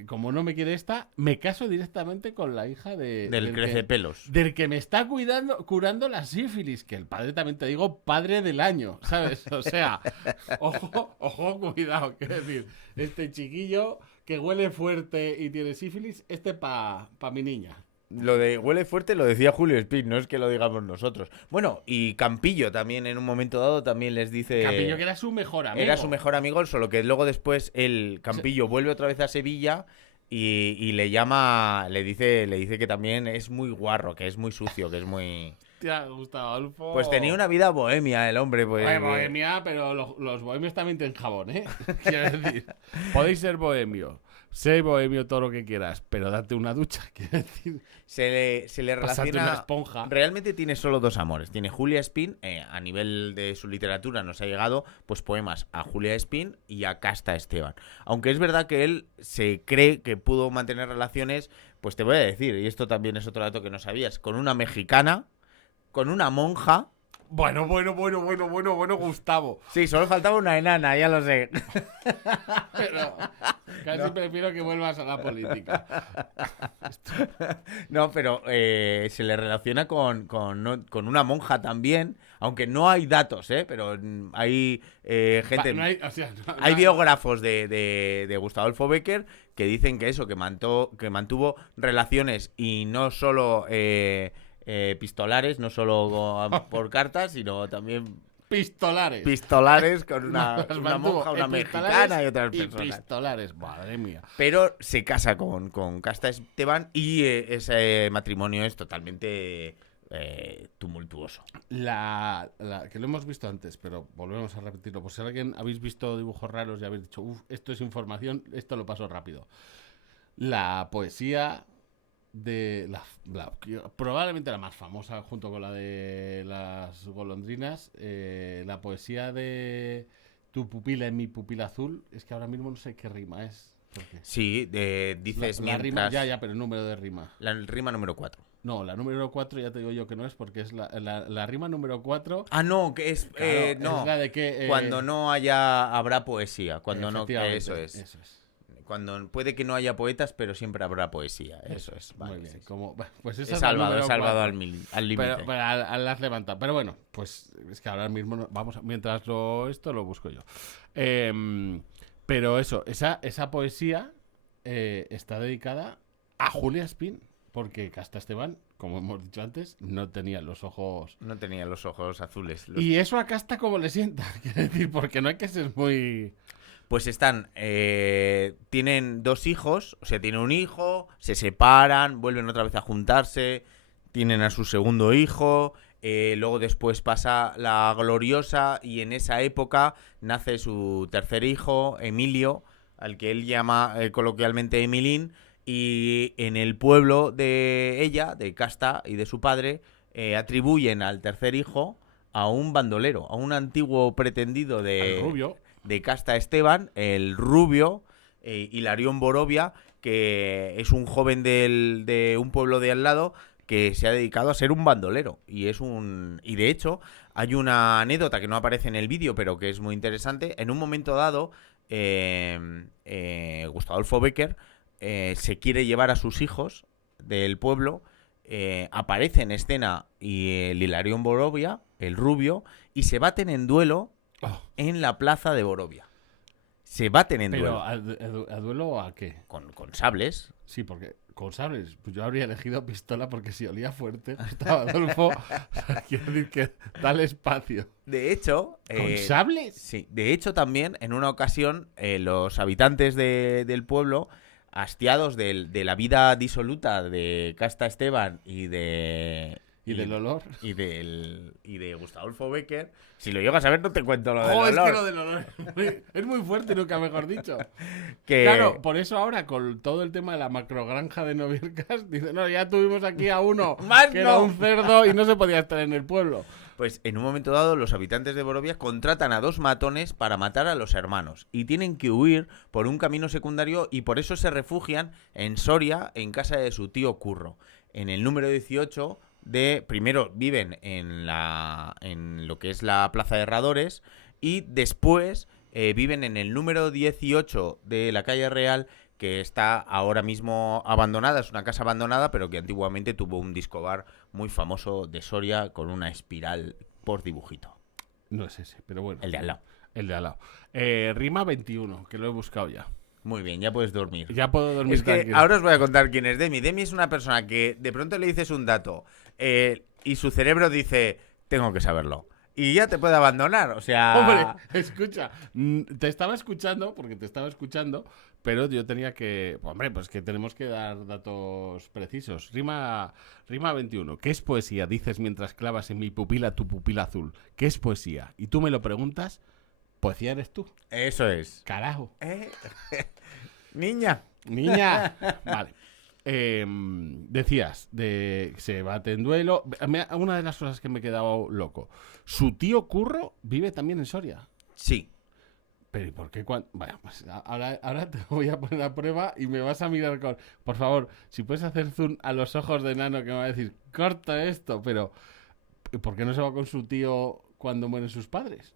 como no me quiere esta, me caso directamente con la hija Del crecepelos. del que me está curando la sífilis, que el padre también te digo, padre del año, ¿sabes? O sea, ojo, cuidado, quiero decir, este chiquillo que huele fuerte y tiene sífilis, pa mi niña. Lo de huele fuerte lo decía Julio Espín, no es que lo digamos nosotros. Bueno, y Campillo también en un momento dado también les dice... Campillo, que era su mejor amigo. Era su mejor amigo, solo que luego después el Campillo vuelve otra vez a Sevilla y le llama, le dice que también es muy guarro, que es muy sucio, que es muy... Hostia, Gustavo Adolfo. Pues tenía una vida bohemia el hombre, pues... Oye, bohemia, pero los bohemios también tienen jabón, ¿eh? Quiero decir, podéis ser bohemio, sé bohemio todo lo que quieras, pero date una ducha, quiero decir, Se le pasarte una relaciona... esponja. Realmente tiene solo dos amores. Tiene Julia Espín, a nivel de su literatura nos ha llegado pues poemas a Julia Espín y a Casta Esteban. Aunque es verdad que él se cree que pudo mantener relaciones, pues te voy a decir, y esto también es otro dato que no sabías, con una mexicana, con una monja. Bueno, Gustavo. Sí, solo faltaba una enana, ya lo sé. Pero casi prefiero que vuelvas a la política. No, pero se le relaciona con una monja también, aunque no hay datos, pero hay gente... No hay, o sea, Hay biógrafos de Gustavo Adolfo Bécquer que dicen que eso, que mantuvo relaciones y no solo epistolares, no solo por cartas, sino también pistolares. pistolares con una Las mantuvo monja, una epistolares mexicana y otras y personas. pistolares, madre mía. Pero se casa con Casta Esteban y ese matrimonio es totalmente tumultuoso. Que lo hemos visto antes, pero volvemos a repetirlo. Por si alguien habéis visto dibujos raros y habéis dicho, esto es información, esto lo paso rápido. La poesía de probablemente la más famosa, junto con la de las golondrinas, la poesía de Tu pupila en mi pupila azul, es que ahora mismo no sé qué rima es. Porque Sí, dices la rima, mientras... ya, pero el número de rima. La rima número 4. No, la número 4 ya te digo yo que no es, porque es la rima número 4. Ah, no, que es... Claro, no, es la de que, cuando no habrá poesía. Cuando no... efectivamente, Eso es. Eso es. Cuando puede que no haya poetas, pero siempre habrá poesía. Eso es. Vale, Muy bien. sí, sí. Pues He esa es la salvado número al 4. límite. Pero la has levantado. Pero bueno, pues es que ahora mismo vamos, mientras esto lo busco yo. Pero eso, esa poesía está dedicada a Julia Spin, porque Casta Esteban, como hemos dicho antes, no tenía los ojos. No tenía los ojos azules. Y eso a Casta como le sienta, quiero decir, porque no hay que ser muy. Pues tienen 2 hijos, o sea, tienen un hijo, se separan, vuelven otra vez a juntarse, tienen a su segundo hijo, luego después pasa la gloriosa y en esa época nace su tercer hijo, Emilio, al que él llama coloquialmente Emilín, y en el pueblo de ella, de Casta y de su padre, atribuyen al tercer hijo a un bandolero, a un antiguo pretendido Al rubio. de Casta Esteban, el rubio, Hilarión Borovia, que es un joven de un pueblo de al lado que se ha dedicado a ser un bandolero. Y de hecho, hay una anécdota que no aparece en el vídeo, pero que es muy interesante. En un momento dado, Gustavo Adolfo Bécquer se quiere llevar a sus hijos del pueblo. Aparece en escena y el Hilarión Borovia, el rubio, y se baten en duelo en la plaza de Borovia. Se baten en duelo. ¿Pero a duelo o a qué? Con sables. Sí, porque con sables. Pues yo habría elegido pistola porque si olía fuerte, Gustavo Adolfo, quiero decir que dale espacio. De hecho... ¿Con sables? Sí. De hecho, también, en una ocasión, los habitantes del pueblo, hastiados de la vida disoluta de Casta Esteban y de... ¿Y del olor? Y de Gustavo Adolfo Bécquer. Si lo llegas a ver, no te cuento lo del Es olor. que lo del olor es muy fuerte, nunca mejor dicho. Que... Claro, por eso ahora con todo el tema de la macrogranja de Novircas, dicen, no, ya tuvimos aquí a uno Más que no. era un cerdo y no se podía estar en el pueblo. Pues en un momento dado los habitantes de Borovia contratan a 2 matones para matar a los hermanos y tienen que huir por un camino secundario y por eso se refugian en Soria, en casa de su tío Curro. En el número 18 primero viven en lo que es la Plaza de Herradores y después viven en el número 18 de la calle Real, que está ahora mismo abandonada, es una casa abandonada, pero que antiguamente tuvo un discobar muy famoso de Soria con una espiral por dibujito. No es ese, pero bueno. El de al lado. El de al lado. Rima 21, que lo he buscado ya. Muy bien, ya puedes dormir. Ya puedo dormir Es que tranquilo. ahora os voy a contar quién es Demi. Demi es una persona que de pronto le dices un dato y su cerebro dice, tengo que saberlo. Y ya te puede abandonar, o sea... Hombre, escucha, te estaba escuchando, pero yo tenía que... Hombre, pues que tenemos que dar datos precisos. Rima 21. ¿Qué es poesía? Dices mientras clavas en mi pupila tu pupila azul. ¿Qué es poesía? Y tú me lo preguntas, poesía eres tú. Eso es. Carajo. Niña. Vale. Decías, se bate en duelo. Una de las cosas que me he quedado loco. Su tío Curro vive también en Soria. Sí. Pero ¿y por qué? Bueno, pues ahora te voy a poner a prueba y me vas a mirar con... Por favor, si puedes hacer zoom a los ojos de Nano, que me va a decir, corta esto, pero ¿por qué no se va con su tío cuando mueren sus padres?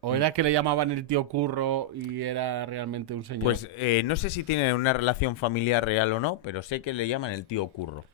¿O era que le llamaban el tío Curro y era realmente un señor? Pues no sé si tienen una relación familiar real o no, pero sé que le llaman el tío Curro.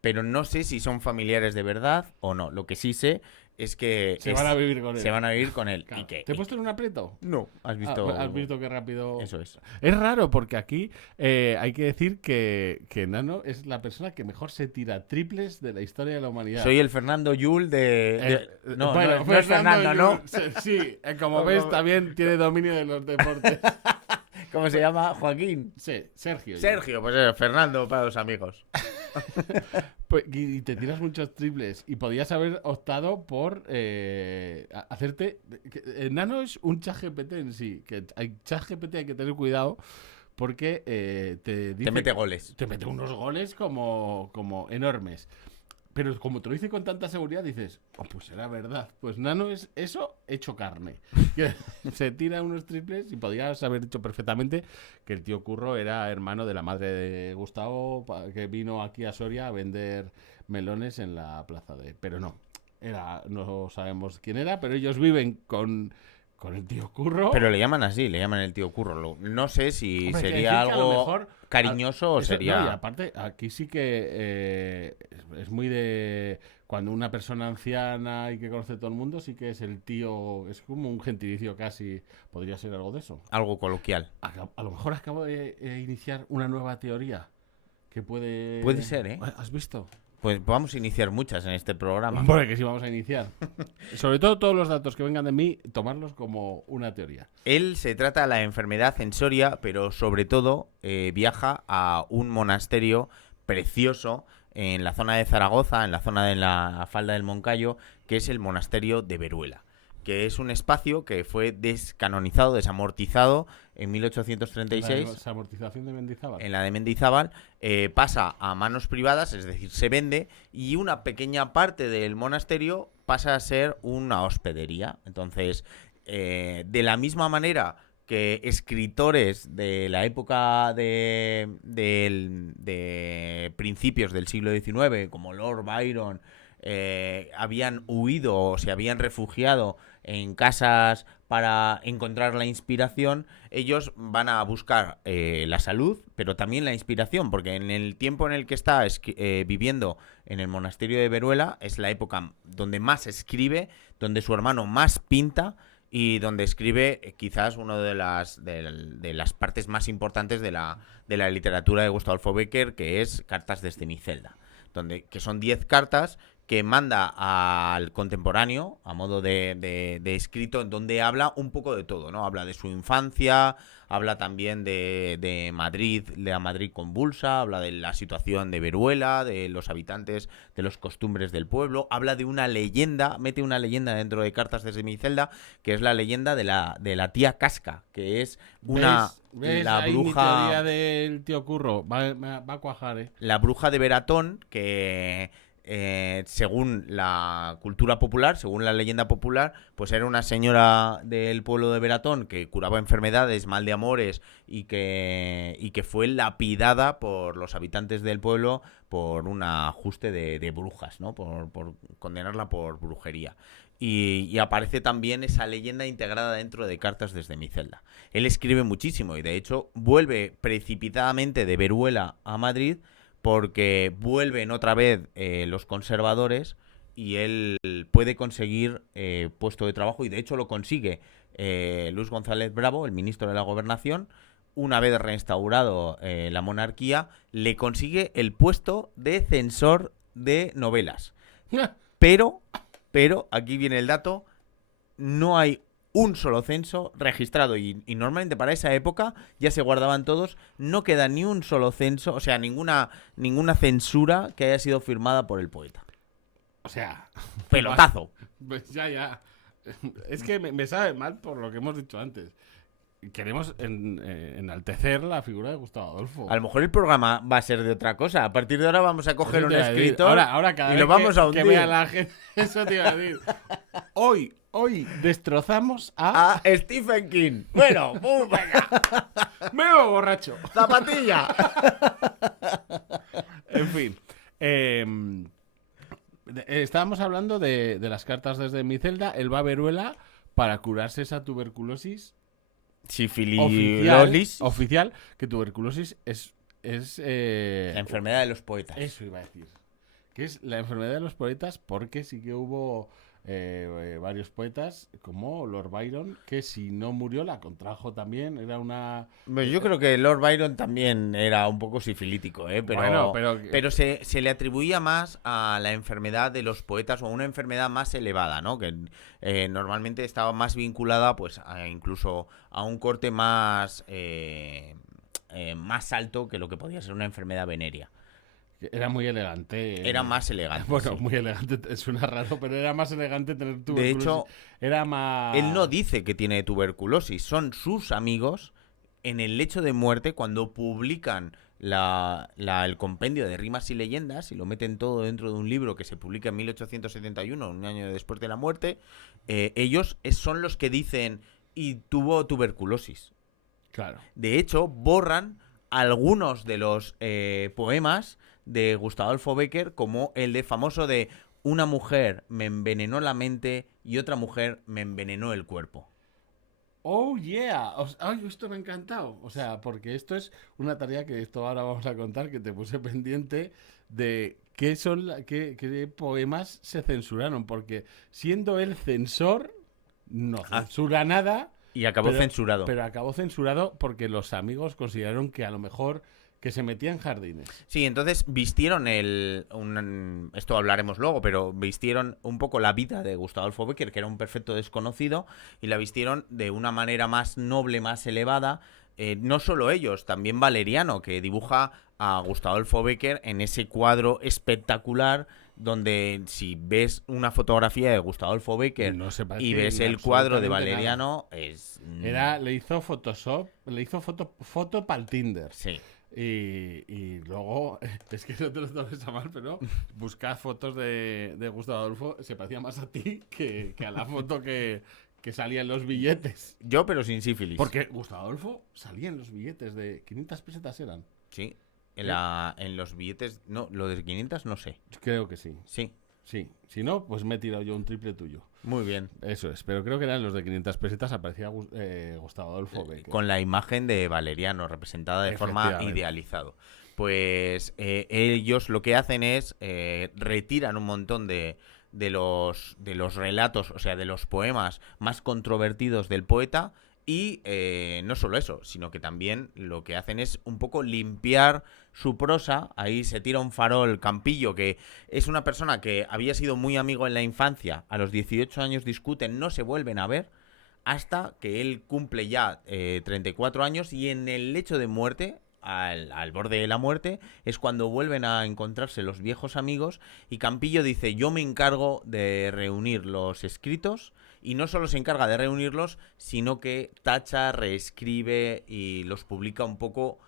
Pero no sé si son familiares de verdad o no. Lo que sí sé es que... Se van a vivir con él. Se van a vivir con él. Claro. ¿Y qué? ¿Te he puesto en un aprieto? No, has visto... Has visto qué rápido... Eso es. Es raro porque aquí hay que decir que Nano es la persona que mejor se tira triples de la historia de la humanidad. Soy el Fernando Yul de... No, bueno, no es Fernando, ¿no? Sí, como ves, también tiene dominio de los deportes. ¿Cómo se llama? Joaquín. Sí, Sergio. Sergio, pues Fernando para los amigos. Pues, y te tiras muchos triples y podías haber optado por hacerte... Nano es un ChatGPT en sí, que ChatGPT hay que tener cuidado porque te dice... Te mete goles. Te mete unos goles como enormes. Pero como te lo dice con tanta seguridad, dices, pues era verdad. Pues Nano es eso hecho carne. Que se tira unos triples y podías haber dicho perfectamente que el tío Curro era hermano de la madre de Gustavo, que vino aquí a Soria a vender melones en la plaza de... Pero no sabemos quién era, pero ellos viven con el tío Curro. Pero le llaman así, le llaman el tío Curro. No sé si Hombre, sería algo mejor, cariñoso o sería... No, y aparte, aquí sí que es muy de... Cuando una persona anciana y que conoce todo el mundo, sí que es el tío... Es como un gentilicio casi. Podría ser algo de eso. Algo coloquial. A lo mejor acabo de iniciar una nueva teoría que puede... Puede ser, ¿eh? ¿Has visto? Pues vamos a iniciar muchas en este programa. Bueno, que sí vamos a iniciar. Sobre todo todos los datos que vengan de mí, tomarlos como una teoría. Él se trata la enfermedad en Soria, pero sobre todo viaja a un monasterio precioso en la zona de Zaragoza, en la zona de la falda del Moncayo, que es el monasterio de Veruela, que es un espacio que fue descanonizado, desamortizado en 1836. La desamortización de Mendizábal. En la de Mendizábal, pasa a manos privadas, es decir, se vende, y una pequeña parte del monasterio pasa a ser una hospedería. Entonces, de la misma manera que escritores de la época de principios del siglo XIX, como Lord Byron, habían huido o se habían refugiado en casas para encontrar la inspiración, ellos van a buscar la salud, pero también la inspiración, porque en el tiempo en el que está viviendo en el monasterio de Veruela es la época donde más escribe, donde su hermano más pinta y donde escribe quizás una de las partes más importantes de la literatura de Gustavo Adolfo Bécquer, que es Cartas desde mi celda, que son 10 cartas que manda al contemporáneo a modo de escrito, en donde habla un poco de todo, ¿no? Habla de su infancia, habla también de Madrid, de la Madrid convulsa, habla de la situación de Veruela, de los habitantes, de las costumbres del pueblo, habla de una leyenda, mete una leyenda dentro de Cartas desde mi celda, que es la leyenda de la tía Casca, que es una... ¿Ves? La Ahí bruja... mi teoría del tío Curro va a cuajar, ¿eh? La bruja de Veratón, que... según la cultura popular, según la leyenda popular, pues era una señora del pueblo de Veratón que curaba enfermedades, mal de amores y que fue lapidada por los habitantes del pueblo por un ajuste de brujas, ¿no? Por condenarla por brujería. Y aparece también esa leyenda integrada dentro de Cartas desde mi celda. Él escribe muchísimo y de hecho vuelve precipitadamente de Veruela a Madrid porque vuelven otra vez los conservadores y él puede conseguir puesto de trabajo y de hecho lo consigue Luis González Bravo, el ministro de la Gobernación, una vez restaurado la monarquía, le consigue el puesto de censor de novelas. Pero, aquí viene el dato, no hay un solo censo registrado y normalmente para esa época ya se guardaban todos, no queda ni un solo censo, o sea, ninguna censura que haya sido firmada por el poeta. O sea... Pelotazo. Pues ya. Es que me sabe mal por lo que hemos dicho antes. Queremos enaltecer la figura de Gustavo Adolfo. A lo mejor el programa va a ser de otra cosa. A partir de ahora vamos a coger un escritor ahora cada y vez lo vamos a hundir. Que vea la gente, eso te iba a decir. Hoy destrozamos a Stephen King. Bueno, venga. Me veo borracho. Zapatilla. En fin. Estábamos hablando de las cartas desde mi celda. Él va a Veruela para curarse esa tuberculosis oficial, que tuberculosis es la enfermedad de los poetas. Eso iba a decir. Que es la enfermedad de los poetas, porque sí que hubo varios poetas, como Lord Byron, que si no murió la contrajo también. Era una... Yo creo que Lord Byron también era un poco sifilítico, pero se le atribuía más a la enfermedad de los poetas o a una enfermedad más elevada, ¿no? Que normalmente estaba más vinculada, pues, incluso a un corte más alto que lo que podía ser una enfermedad venérea. Era muy elegante. Era más elegante. Bueno, sí. Muy elegante, suena raro, pero era más elegante tener tuberculosis. De hecho, era más... él no dice que tiene tuberculosis, son sus amigos en el lecho de muerte cuando publican el compendio de rimas y leyendas y lo meten todo dentro de un libro que se publica en 1871, un año después de la muerte. Ellos son los que dicen y tuvo tuberculosis. Claro. De hecho, borran algunos de los poemas de Gustavo Adolfo Bécquer, como el de famoso de una mujer me envenenó la mente y otra mujer me envenenó el cuerpo. Oh, yeah. Ay, esto me ha encantado. O sea, porque esto es una tarea que esto ahora vamos a contar, que te puse pendiente de qué poemas se censuraron. Porque siendo el censor, no censura nada. Y acabó censurado. Pero acabó censurado porque los amigos consideraron que a lo mejor que se metía en jardines. Sí, entonces vistieron esto hablaremos luego, pero vistieron un poco la vida de Gustavo Adolfo Bécquer, que era un perfecto desconocido, y la vistieron de una manera más noble, más elevada. No solo ellos, también Valeriano, que dibuja a Gustavo Adolfo Bécquer en ese cuadro espectacular donde si ves una fotografía de Gustavo Adolfo Bécquer y ves el cuadro de Valeriano, le hizo Photoshop, le hizo foto para el Tinder. Sí. Y luego, es que no te lo tomes a mal, pero buscar fotos de Gustavo Adolfo se parecía más a ti que a la foto que salía en los billetes. Yo, pero sin sífilis. Porque Gustavo Adolfo salía en los billetes de 500 pesetas eran. Sí. En los billetes, no, lo de 500 no sé. Creo que sí. Sí. Sí. Si no, pues me he tirado yo un triple tuyo. Muy bien. Eso es. Pero creo que eran los de 500 pesetas. Aparecía Gustavo Adolfo Bécquer. Con la imagen de Valeriano representada de forma Efectivamente. idealizado. Pues ellos lo que hacen es retiran un montón de los relatos, o sea, de los poemas más controvertidos del poeta. Y no solo eso, sino que también lo que hacen es un poco limpiar su prosa. Ahí se tira un farol Campillo, que es una persona que había sido muy amigo en la infancia. A los 18 años discuten, no se vuelven a ver, hasta que él cumple ya 34 años y en el lecho de muerte, al borde de la muerte, es cuando vuelven a encontrarse los viejos amigos y Campillo dice, yo me encargo de reunir los escritos. Y no solo se encarga de reunirlos, sino que tacha, reescribe y los publica un poco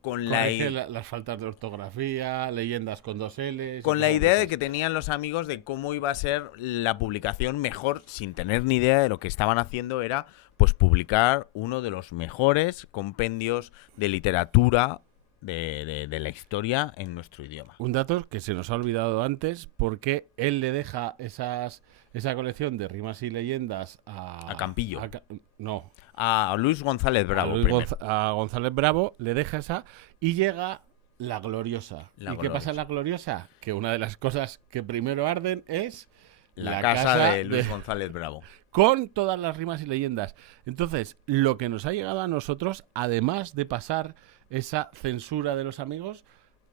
con Corrige las faltas de ortografía, leyendas con 2 L's. con la idea de que tenían los amigos de cómo iba a ser la publicación mejor, sin tener ni idea de lo que estaban haciendo, era pues publicar uno de los mejores compendios de literatura de la historia en nuestro idioma. Un dato que se nos ha olvidado antes, porque él le deja esa colección de rimas y leyendas a Campillo. No. A Luis González Bravo. A González Bravo le deja esa y llega La Gloriosa. ¿Qué pasa en La Gloriosa? Que una de las cosas que primero arden es la casa de Luis González Bravo. Con todas las rimas y leyendas. Entonces, lo que nos ha llegado a nosotros, además de pasar esa censura de los amigos,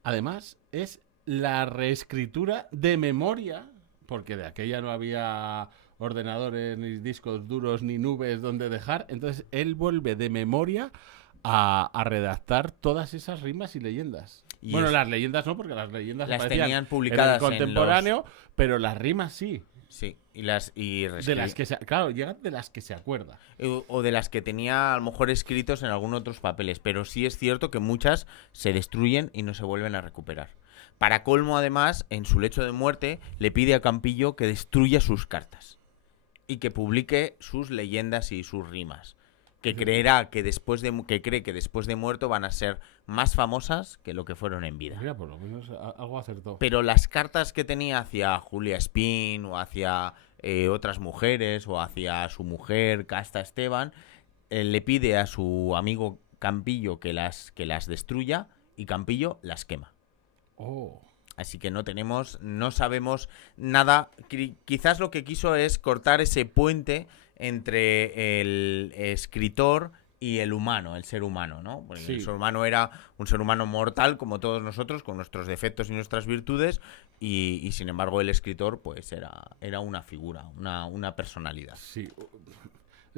además es la reescritura de memoria, porque de aquella no había ordenadores, ni discos duros, ni nubes donde dejar. Entonces, él vuelve de memoria a redactar todas esas rimas y leyendas. Y bueno, las leyendas no, porque las leyendas las aparecían tenían publicadas en el contemporáneo, pero las rimas sí. Sí, de las que llegan de las que se acuerda. O de las que tenía a lo mejor escritos en algunos otros papeles, pero sí es cierto que muchas se destruyen y no se vuelven a recuperar. Para colmo, además, en su lecho de muerte le pide a Campillo que destruya sus cartas y que publique sus leyendas y sus rimas, que cree que después de muerto van a ser más famosas que lo que fueron en vida. Mira, por lo menos algo acertó. Pero las cartas que tenía hacia Julia Espín o hacia otras mujeres o hacia su mujer Casta Esteban, le pide a su amigo Campillo que las destruya y Campillo las quema. Oh. Así que no sabemos nada. Quizás lo que quiso es cortar ese puente entre el escritor y el humano, el ser humano, ¿no? Porque Sí. el ser humano era un ser humano mortal como todos nosotros, con nuestros defectos y nuestras virtudes, y sin embargo el escritor pues era una figura, una personalidad. Sí.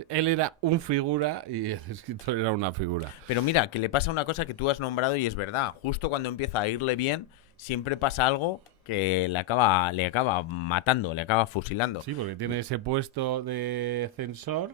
Él era un figura y el escritor era una figura. Pero mira, que le pasa una cosa que tú has nombrado y es verdad. Justo cuando empieza a irle bien, siempre pasa algo que le acaba matando, le acaba fusilando. Sí, porque tiene ese puesto de censor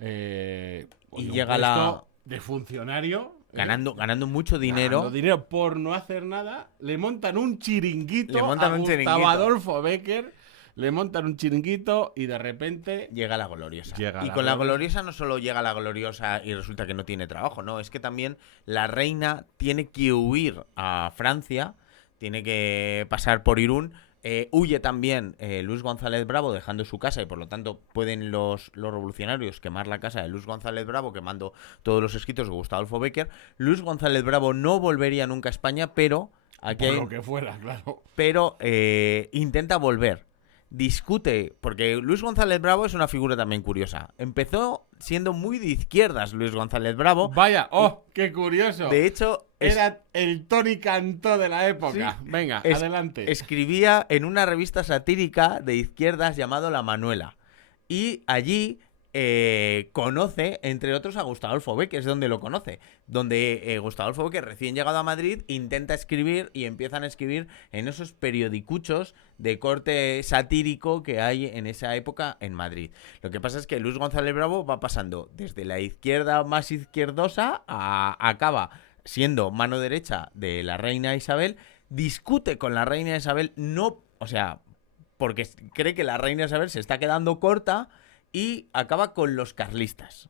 Y un llega puesto de funcionario. Ganando mucho dinero. Ganando dinero por no hacer nada. Le montan un chiringuito a Gustavo chiringuito. Adolfo Bécquer. Le montan un chiringuito y de repente Llega la gloriosa. Llega Y la con la gloriosa. gloriosa no solo llega la gloriosa y resulta que no tiene trabajo, no, es que también la reina tiene que huir a Francia, tiene que pasar por Irún. Huye también Luis González Bravo dejando su casa y por lo tanto pueden los revolucionarios quemar la casa de Luis González Bravo quemando todos los escritos de Gustavo Adolfo Bécquer. Luis González Bravo no volvería nunca a España, pero aquí por lo que fuera, claro. pero intenta volver. Discute, porque Luis González Bravo es una figura también curiosa. Empezó siendo muy de izquierdas Luis González Bravo. Vaya, oh, qué curioso. De hecho, Era el Tony Cantó de la época. Sí. Venga, adelante. Escribía en una revista satírica de izquierdas llamado La Manuela. Y allí conoce, entre otros, a Gustavo Adolfo Bécquer, es donde lo conoce. Donde Gustavo Adolfo Bécquer, recién llegado a Madrid, intenta escribir y empiezan a escribir en esos periodicuchos de corte satírico que hay en esa época en Madrid. Lo que pasa es que Luis González Bravo va pasando desde la izquierda más izquierdosa acaba siendo mano derecha de la reina Isabel, discute con la reina Isabel, no, o sea, porque cree que la reina Isabel se está quedando corta y acaba con los carlistas.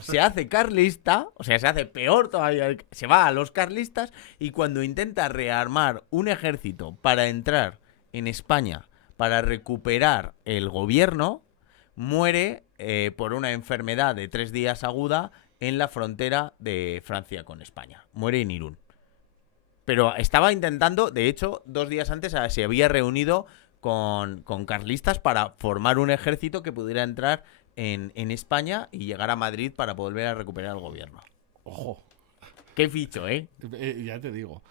Se hace carlista, o sea, se hace peor todavía, se va a los carlistas y cuando intenta rearmar un ejército para entrar en España para recuperar el gobierno, muere por una enfermedad de 3 días aguda en la frontera de Francia con España. Muere en Irún. Pero estaba intentando, de hecho, 2 días antes se había reunido con carlistas para formar un ejército que pudiera entrar en España y llegar a Madrid para volver a recuperar el gobierno. Ojo. Qué ficho, ¿eh? Ya te digo.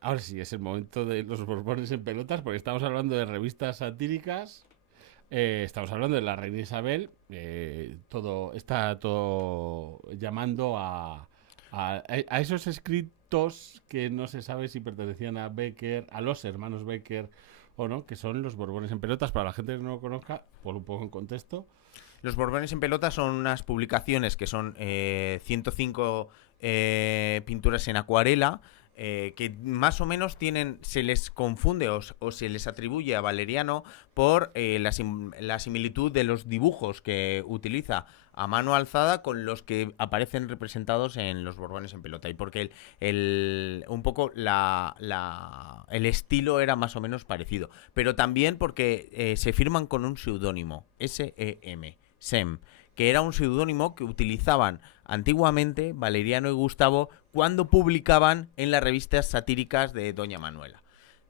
Ahora sí, es el momento de los Borbones en pelotas, porque estamos hablando de revistas satíricas. Estamos hablando de la reina Isabel. Está todo llamando a esos escritos que no se sabe si pertenecían a Becker, a los hermanos Becker o no, que son los Borbones en pelotas. Para la gente que no lo conozca, por un poco en contexto. Los Borbones en pelotas son unas publicaciones que son 105 pinturas en acuarela, que más o menos se les confunde o se les atribuye a Valeriano por la similitud de los dibujos que utiliza a mano alzada con los que aparecen representados en los Borbones en pelota, y porque un poco el estilo era más o menos parecido, pero también porque se firman con un seudónimo, S-E-M, Sem, que era un seudónimo que utilizaban antiguamente Valeriano y Gustavo cuando publicaban en las revistas satíricas de Doña Manuela.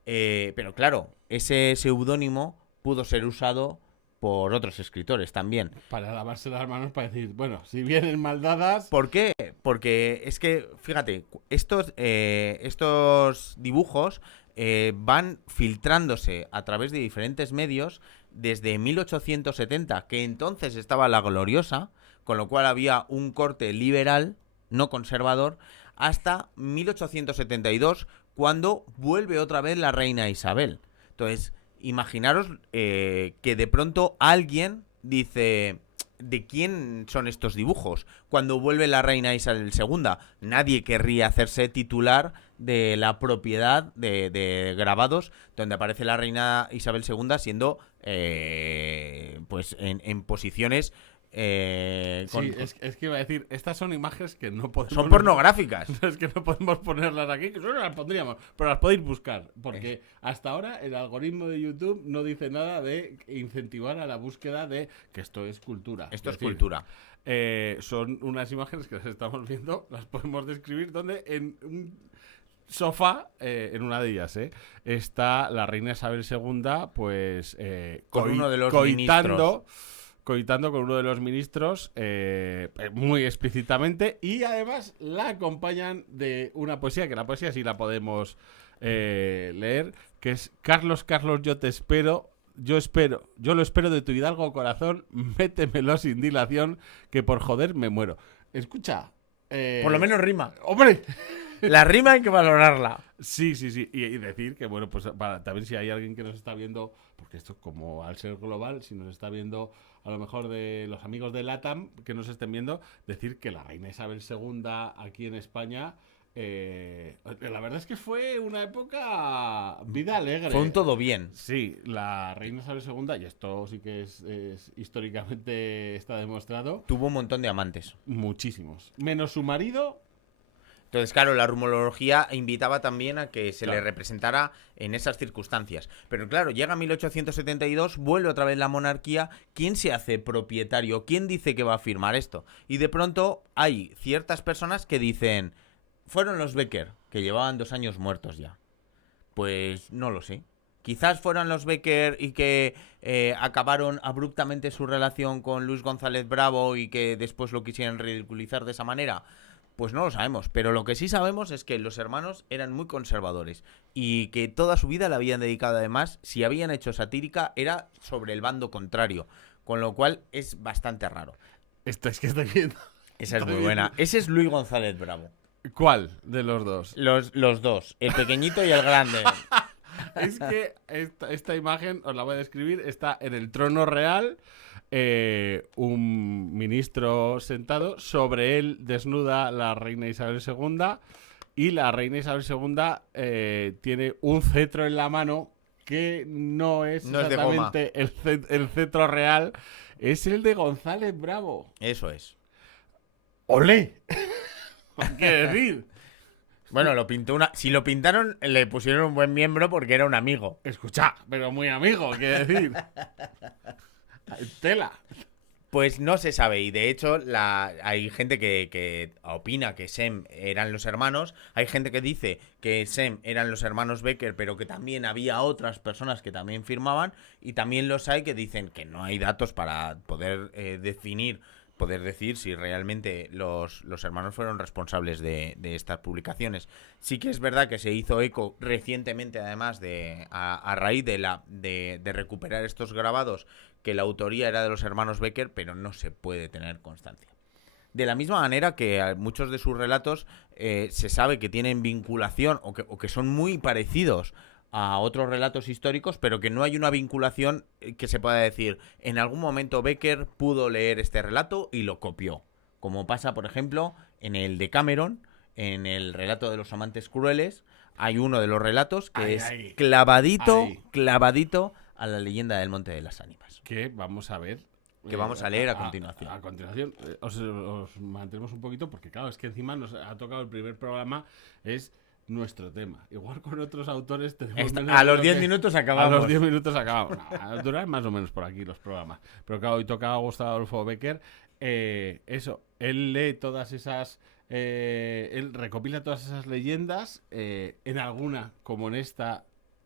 Pero claro, ese seudónimo pudo ser usado por otros escritores también. Para lavarse las manos, para decir, bueno, si vienen mal dadas... ¿Por qué? Porque es que, fíjate, estos dibujos van filtrándose a través de diferentes medios desde 1870, que entonces estaba la Gloriosa, con lo cual había un corte liberal, no conservador, hasta 1872, cuando vuelve otra vez la reina Isabel. Entonces, imaginaros que de pronto alguien dice... ¿De quién son estos dibujos? Cuando vuelve la reina Isabel II, nadie querría hacerse titular de la propiedad de grabados donde aparece la reina Isabel II siendo pues en posiciones sí, es que iba a decir, estas son imágenes que no podemos... Son pornográficas. Es que no podemos ponerlas aquí, que solo las pondríamos, pero las podéis buscar, porque hasta ahora el algoritmo de YouTube no dice nada de incentivar a la búsqueda de que esto es cultura. Esto es cultura. Son unas imágenes que las estamos viendo, las podemos describir, donde en un sofá, en una de ellas, está la reina Isabel II, pues con uno de los coitando con uno de los ministros muy explícitamente, y además la acompañan de una poesía, que la poesía sí la podemos leer, que es Carlos, Carlos, yo te espero, yo lo espero de tu hidalgo corazón, métemelo sin dilación, que por joder me muero. Escucha. Por lo menos rima. ¡Hombre! La rima hay que valorarla. Sí. Y decir que, bueno, pues también si hay alguien que nos está viendo, porque esto como al ser global, si nos está viendo a lo mejor de los amigos de LATAM que nos estén viendo, decir que la reina Isabel II aquí en España, la verdad es que fue una época vida alegre. Fue un todo bien. Sí, la reina Isabel II, y esto sí que es históricamente está demostrado. Tuvo un montón de amantes. Muchísimos. Menos su marido. Entonces, claro, la rumorología invitaba también a que se le representara en esas circunstancias. Pero claro, llega 1872, vuelve otra vez la monarquía. ¿Quién se hace propietario? ¿Quién dice que va a firmar esto? Y de pronto hay ciertas personas que dicen, fueron los Becker, que llevaban 2 años muertos ya. Pues no lo sé. Quizás fueran los Becker y que acabaron abruptamente su relación con Luis González Bravo y que después lo quisieran ridiculizar de esa manera. Pues no lo sabemos, pero lo que sí sabemos es que los hermanos eran muy conservadores y que toda su vida la habían dedicado, además, si habían hecho satírica, era sobre el bando contrario, con lo cual es bastante raro. Esto es que estoy viendo. Esa es muy buena. Ese es Luis González Bravo. ¿Cuál de los dos? Los dos, el pequeñito y el grande. Es que esta imagen, os la voy a describir, está en el trono real, un ministro sentado, sobre él desnuda la reina Isabel II, y la reina Isabel II tiene un cetro en la mano que no es exactamente el cetro real, es el de González Bravo. Eso es. ¡Olé! ¿Qué decir? Bueno, lo pintó una. Si lo pintaron, le pusieron un buen miembro porque era un amigo. Escucha, pero muy amigo, quiero decir. Tela. Pues no se sabe, y de hecho hay gente que opina que Sem eran los hermanos, hay gente que dice que Sem eran los hermanos Becker, pero que también había otras personas que también firmaban, y también los hay que dicen que no hay datos para poder poder decir si realmente los hermanos fueron responsables de estas publicaciones. Sí que es verdad que se hizo eco recientemente, además, a raíz de recuperar estos grabados, que la autoría era de los hermanos Becker, pero no se puede tener constancia. De la misma manera que muchos de sus relatos se sabe que tienen vinculación o que son muy parecidos a otros relatos históricos, pero que no hay una vinculación que se pueda decir, en algún momento Becker pudo leer este relato y lo copió. Como pasa, por ejemplo, en el de Cameron, en el relato de los amantes crueles, hay uno de los relatos que clavadito a la leyenda del Monte de las Ánimas. Que vamos a ver. Que vamos a leer a continuación. A continuación, os mantenemos un poquito, porque claro, es que encima nos ha tocado el primer programa, es nuestro tema. Igual con otros autores tenemos a los 10 minutos acabamos. A los 10 minutos acabamos. Duran más o menos por aquí los programas. Pero claro, hoy toca a Gustavo Adolfo Becker. Eso, él lee todas esas... él recopila todas esas leyendas. En alguna, como en esta,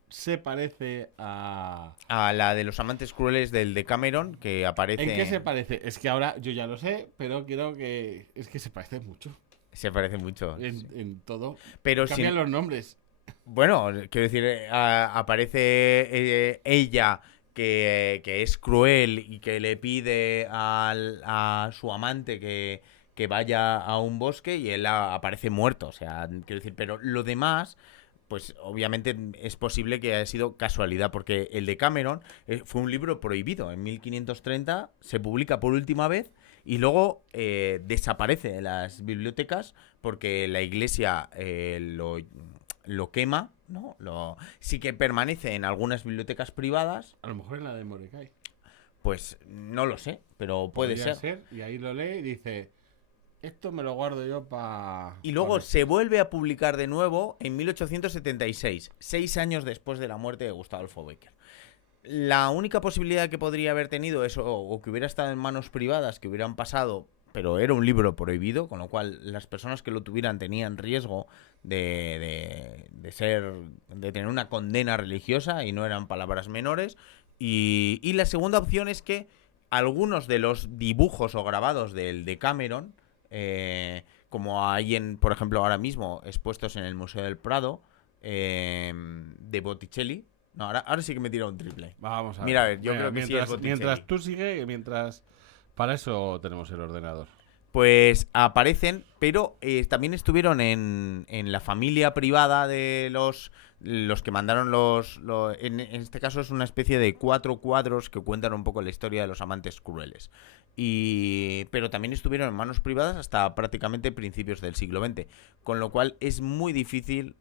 se parece a la de los amantes crueles del de Cameron, que aparece... ¿En qué se parece? Es que ahora yo ya lo sé, pero quiero que... Es que se parece mucho. Se parece mucho. En todo. Pero cambian los nombres. Bueno, quiero decir, aparece ella que es cruel y que le pide a su amante que vaya a un bosque, y él aparece muerto. O sea, quiero decir, pero lo demás... Pues obviamente es posible que haya sido casualidad, porque el de Cameron fue un libro prohibido. En 1530 se publica por última vez y luego desaparece de las bibliotecas porque la iglesia lo quema, ¿no? Sí que permanece en algunas bibliotecas privadas. A lo mejor en la de Mordecai. Pues no lo sé, pero puede ser. Y ahí lo lee y dice... Esto me lo guardo yo para... Y luego se vuelve a publicar de nuevo en 1876, 6 años después de la muerte de Gustavo Adolfo Becker. La única posibilidad que podría haber tenido eso, o que hubiera estado en manos privadas, que hubieran pasado, pero era un libro prohibido, con lo cual las personas que lo tuvieran tenían riesgo de tener una condena religiosa, y no eran palabras menores. Y la segunda opción es que algunos de los dibujos o grabados del de Cameron... como hay por ejemplo, ahora mismo expuestos en el Museo del Prado, de Botticelli. No, ahora sí que me tira un triple. Vamos a ver. Mira, a ver, yo creo que sí es Botticelli. Mientras tú sigue, para eso tenemos el ordenador. Pues aparecen, pero también estuvieron en la familia privada de los que mandaron en este caso es una especie de 4 cuadros que cuentan un poco la historia de los amantes crueles. Pero también estuvieron en manos privadas hasta prácticamente principios del siglo XX, con lo cual es muy difícil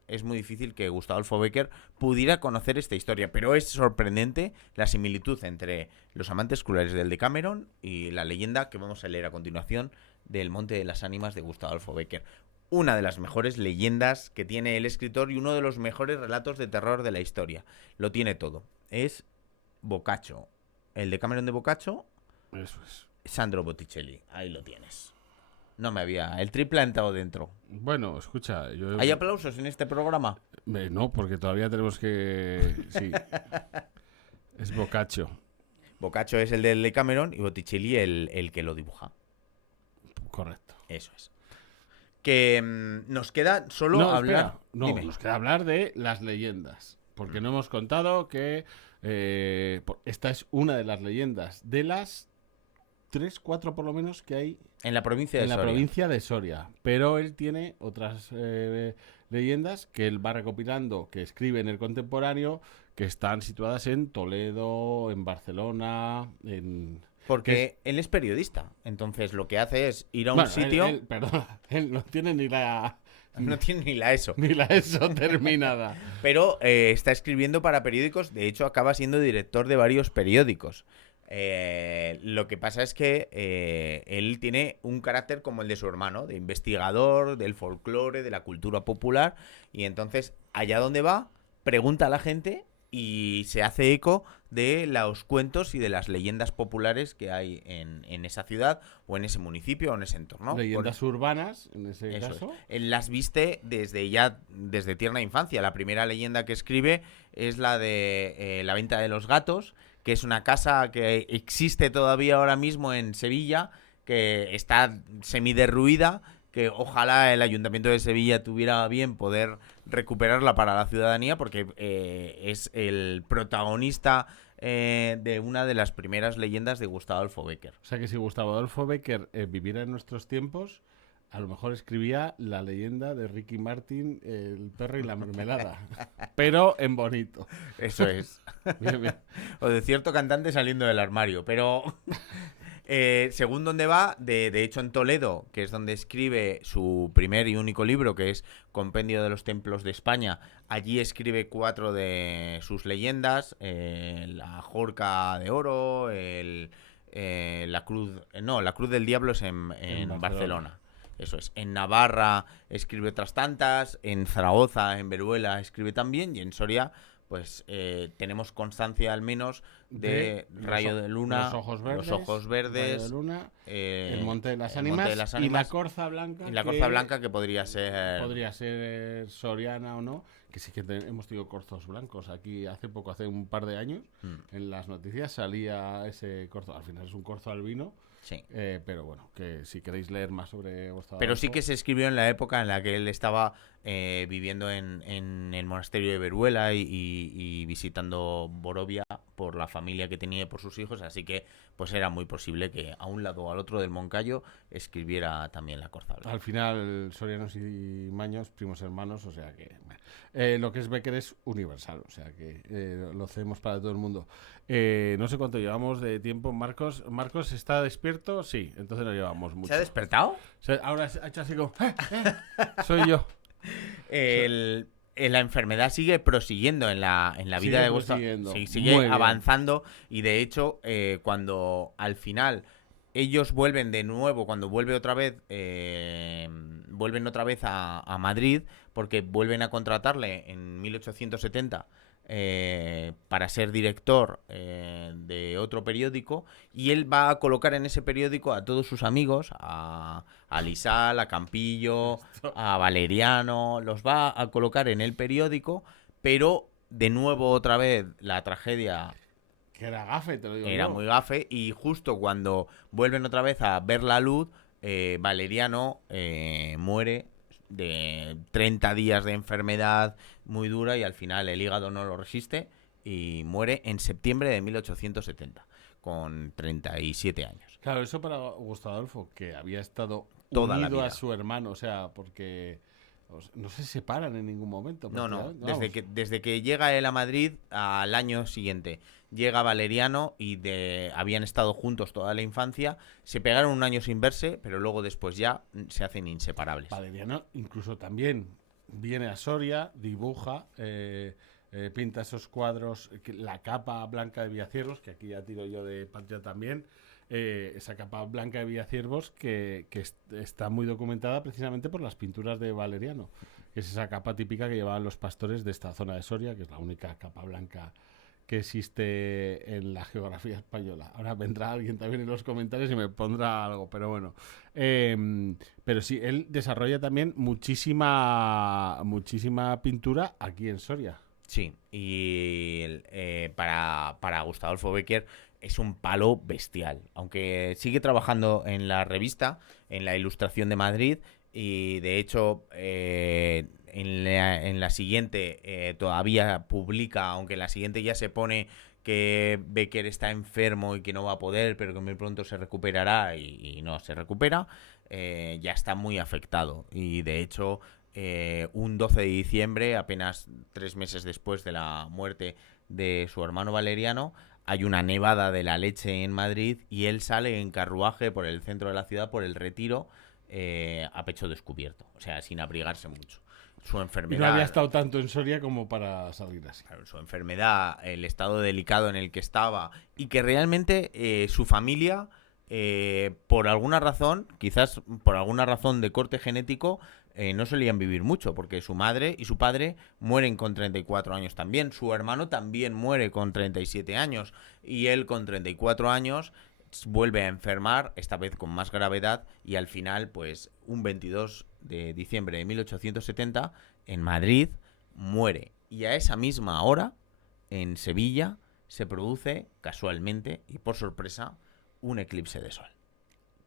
que Gustavo Adolfo Becker pudiera conocer esta historia, pero es sorprendente la similitud entre los amantes crueles del de Cameron y la leyenda que vamos a leer a continuación del Monte de las Ánimas de Gustavo Adolfo Becker. Una de las mejores leyendas que tiene el escritor y uno de los mejores relatos de terror de la historia. Lo tiene todo. Es Boccaccio. El de Cameron de Boccaccio. Eso es. Sandro Botticelli. Ahí lo tienes. No me había... El triple ha entrado dentro. Bueno, escucha... ¿Hay aplausos en este programa? No, porque todavía tenemos que... Sí. Es Boccaccio. Boccaccio es el de Cameron y Botticelli el que lo dibuja. Correcto. Eso es. Que nos queda solo hablar... Espera. Nos queda hablar de las leyendas. Porque no hemos contado que esta es una de las leyendas de las 3, 4 por lo menos que hay en la provincia de Soria. En la provincia de Soria. Pero él tiene otras leyendas que él va recopilando, que escribe en el contemporáneo, que están situadas en Toledo, en Barcelona, Porque él es periodista, entonces lo que hace es ir a un sitio... Él no tiene ni la... No tiene ni la ESO. Ni la ESO terminada. Pero está escribiendo para periódicos, de hecho acaba siendo director de varios periódicos. Lo que pasa es que él tiene un carácter como el de su hermano, de investigador, del folclore, de la cultura popular, y entonces allá donde va, pregunta a la gente y se hace eco de los cuentos y de las leyendas populares que hay en esa ciudad o en ese municipio o en ese entorno. Leyendas urbanas, en ese Eso caso. es. Él las viste desde tierna infancia. La primera leyenda que escribe es la de la venta de los gatos, que es una casa que existe todavía ahora mismo en Sevilla, que está semiderruida, que ojalá el Ayuntamiento de Sevilla tuviera bien poder recuperarla para la ciudadanía, porque es el protagonista de una de las primeras leyendas de Gustavo Adolfo Bécquer. O sea que si Gustavo Adolfo Bécquer viviera en nuestros tiempos, a lo mejor escribía la leyenda de Ricky Martin, el perro y la mermelada. Pero en bonito. Eso es. Bien, bien. O de cierto cantante saliendo del armario. Pero según donde va, de hecho en Toledo, que es donde escribe su primer y único libro, que es Compendio de los Templos de España, allí escribe 4 de sus leyendas: la Jorca de Oro, la Cruz... No, la Cruz del Diablo es en Barcelona. Eso es. En Navarra escribe otras tantas, en Zaragoza, en Veruela escribe también, y en Soria pues tenemos constancia al menos de Rayo de Luna, Los Ojos Verdes, Rayo de Luna, el Monte de las Ánimas y la Corza Blanca. Y la Corza Blanca, que podría ser... Podría ser soriana o no, que sí que hemos tenido corzos blancos aquí hace poco, hace un par de años, en las noticias salía ese corzo, al final es un corzo albino. Sí. Pero bueno, que si queréis leer más sobre Gustavo Pero Adolfo, sí que se escribió en la época en la que él estaba viviendo en el monasterio de Veruela y visitando Borovia por la familia que tenía y por sus hijos, así que pues era muy posible que a un lado o al otro del Moncayo escribiera también la Corza Blanca. al final sorianos y maños, primos hermanos, o sea que lo que es Bécquer es universal, o sea que lo hacemos para todo el mundo. No sé cuánto llevamos de tiempo. Marcos está despierto, sí, entonces no llevamos mucho. ¿Se ha despertado? Ahora ha hecho así como soy yo. La enfermedad sigue prosiguiendo en la vida de Gustavo. Sí, sigue avanzando, y de hecho cuando al final ellos vuelven de nuevo, cuando vuelven otra vez a Madrid, porque vuelven a contratarle en 1870 para ser director de otro periódico, y él va a colocar en ese periódico a todos sus amigos, a Lisal, a Campillo, a Valeriano, los va a colocar en el periódico, pero de nuevo otra vez la tragedia... Que era gafe, te lo digo. Era muy gafe, y justo cuando vuelven otra vez a ver la luz, Valeriano muere de 30 días de enfermedad muy dura, y al final el hígado no lo resiste y muere en septiembre de 1870 con 37 años. Claro, eso para Gustavo Adolfo, que había estado toda la unido vida a su hermano, o sea, porque no se separan en ningún momento. No. Desde que llega él a Madrid, al año siguiente llega Valeriano, y habían estado juntos toda la infancia. Se pegaron un año sin verse, pero luego después ya se hacen inseparables. Valeriano incluso también viene a Soria, dibuja, pinta esos cuadros, la capa blanca de Villaciervos, que aquí ya tiro yo de patria también. Esa capa blanca de Villaciervos que está muy documentada precisamente por las pinturas de Valeriano, que es esa capa típica que llevaban los pastores de esta zona de Soria, que es la única capa blanca que existe en la geografía española. Ahora vendrá alguien también en los comentarios y me pondrá algo, pero bueno. Pero sí, él desarrolla también muchísima pintura aquí en Soria. Sí, y para Gustavo Adolfo Bécquer es un palo bestial. Aunque sigue trabajando en la revista, en la Ilustración de Madrid, y de hecho en la siguiente todavía publica, aunque en la siguiente ya se pone que Bécquer está enfermo y que no va a poder, pero que muy pronto se recuperará, y no se recupera. Ya está muy afectado, y de hecho un 12 de diciembre, apenas 3 meses después de la muerte de su hermano Valeriano, hay una nevada de la leche en Madrid, y él sale en carruaje por el centro de la ciudad, por el Retiro, a pecho descubierto, o sea, sin abrigarse mucho. su Y no enfermedad. había estado tanto en Soria como para salir así. Claro, su enfermedad, el estado delicado en el que estaba y que realmente su familia, por alguna razón, quizás por alguna razón de corte genético, no solían vivir mucho, porque su madre y su padre mueren con 34 años también, su hermano también muere con 37 años y él con 34 años vuelve a enfermar, esta vez con más gravedad, y al final, pues un 22 de diciembre de 1870, en Madrid, muere. Y a esa misma hora, en Sevilla, se produce, casualmente y por sorpresa, un eclipse de sol.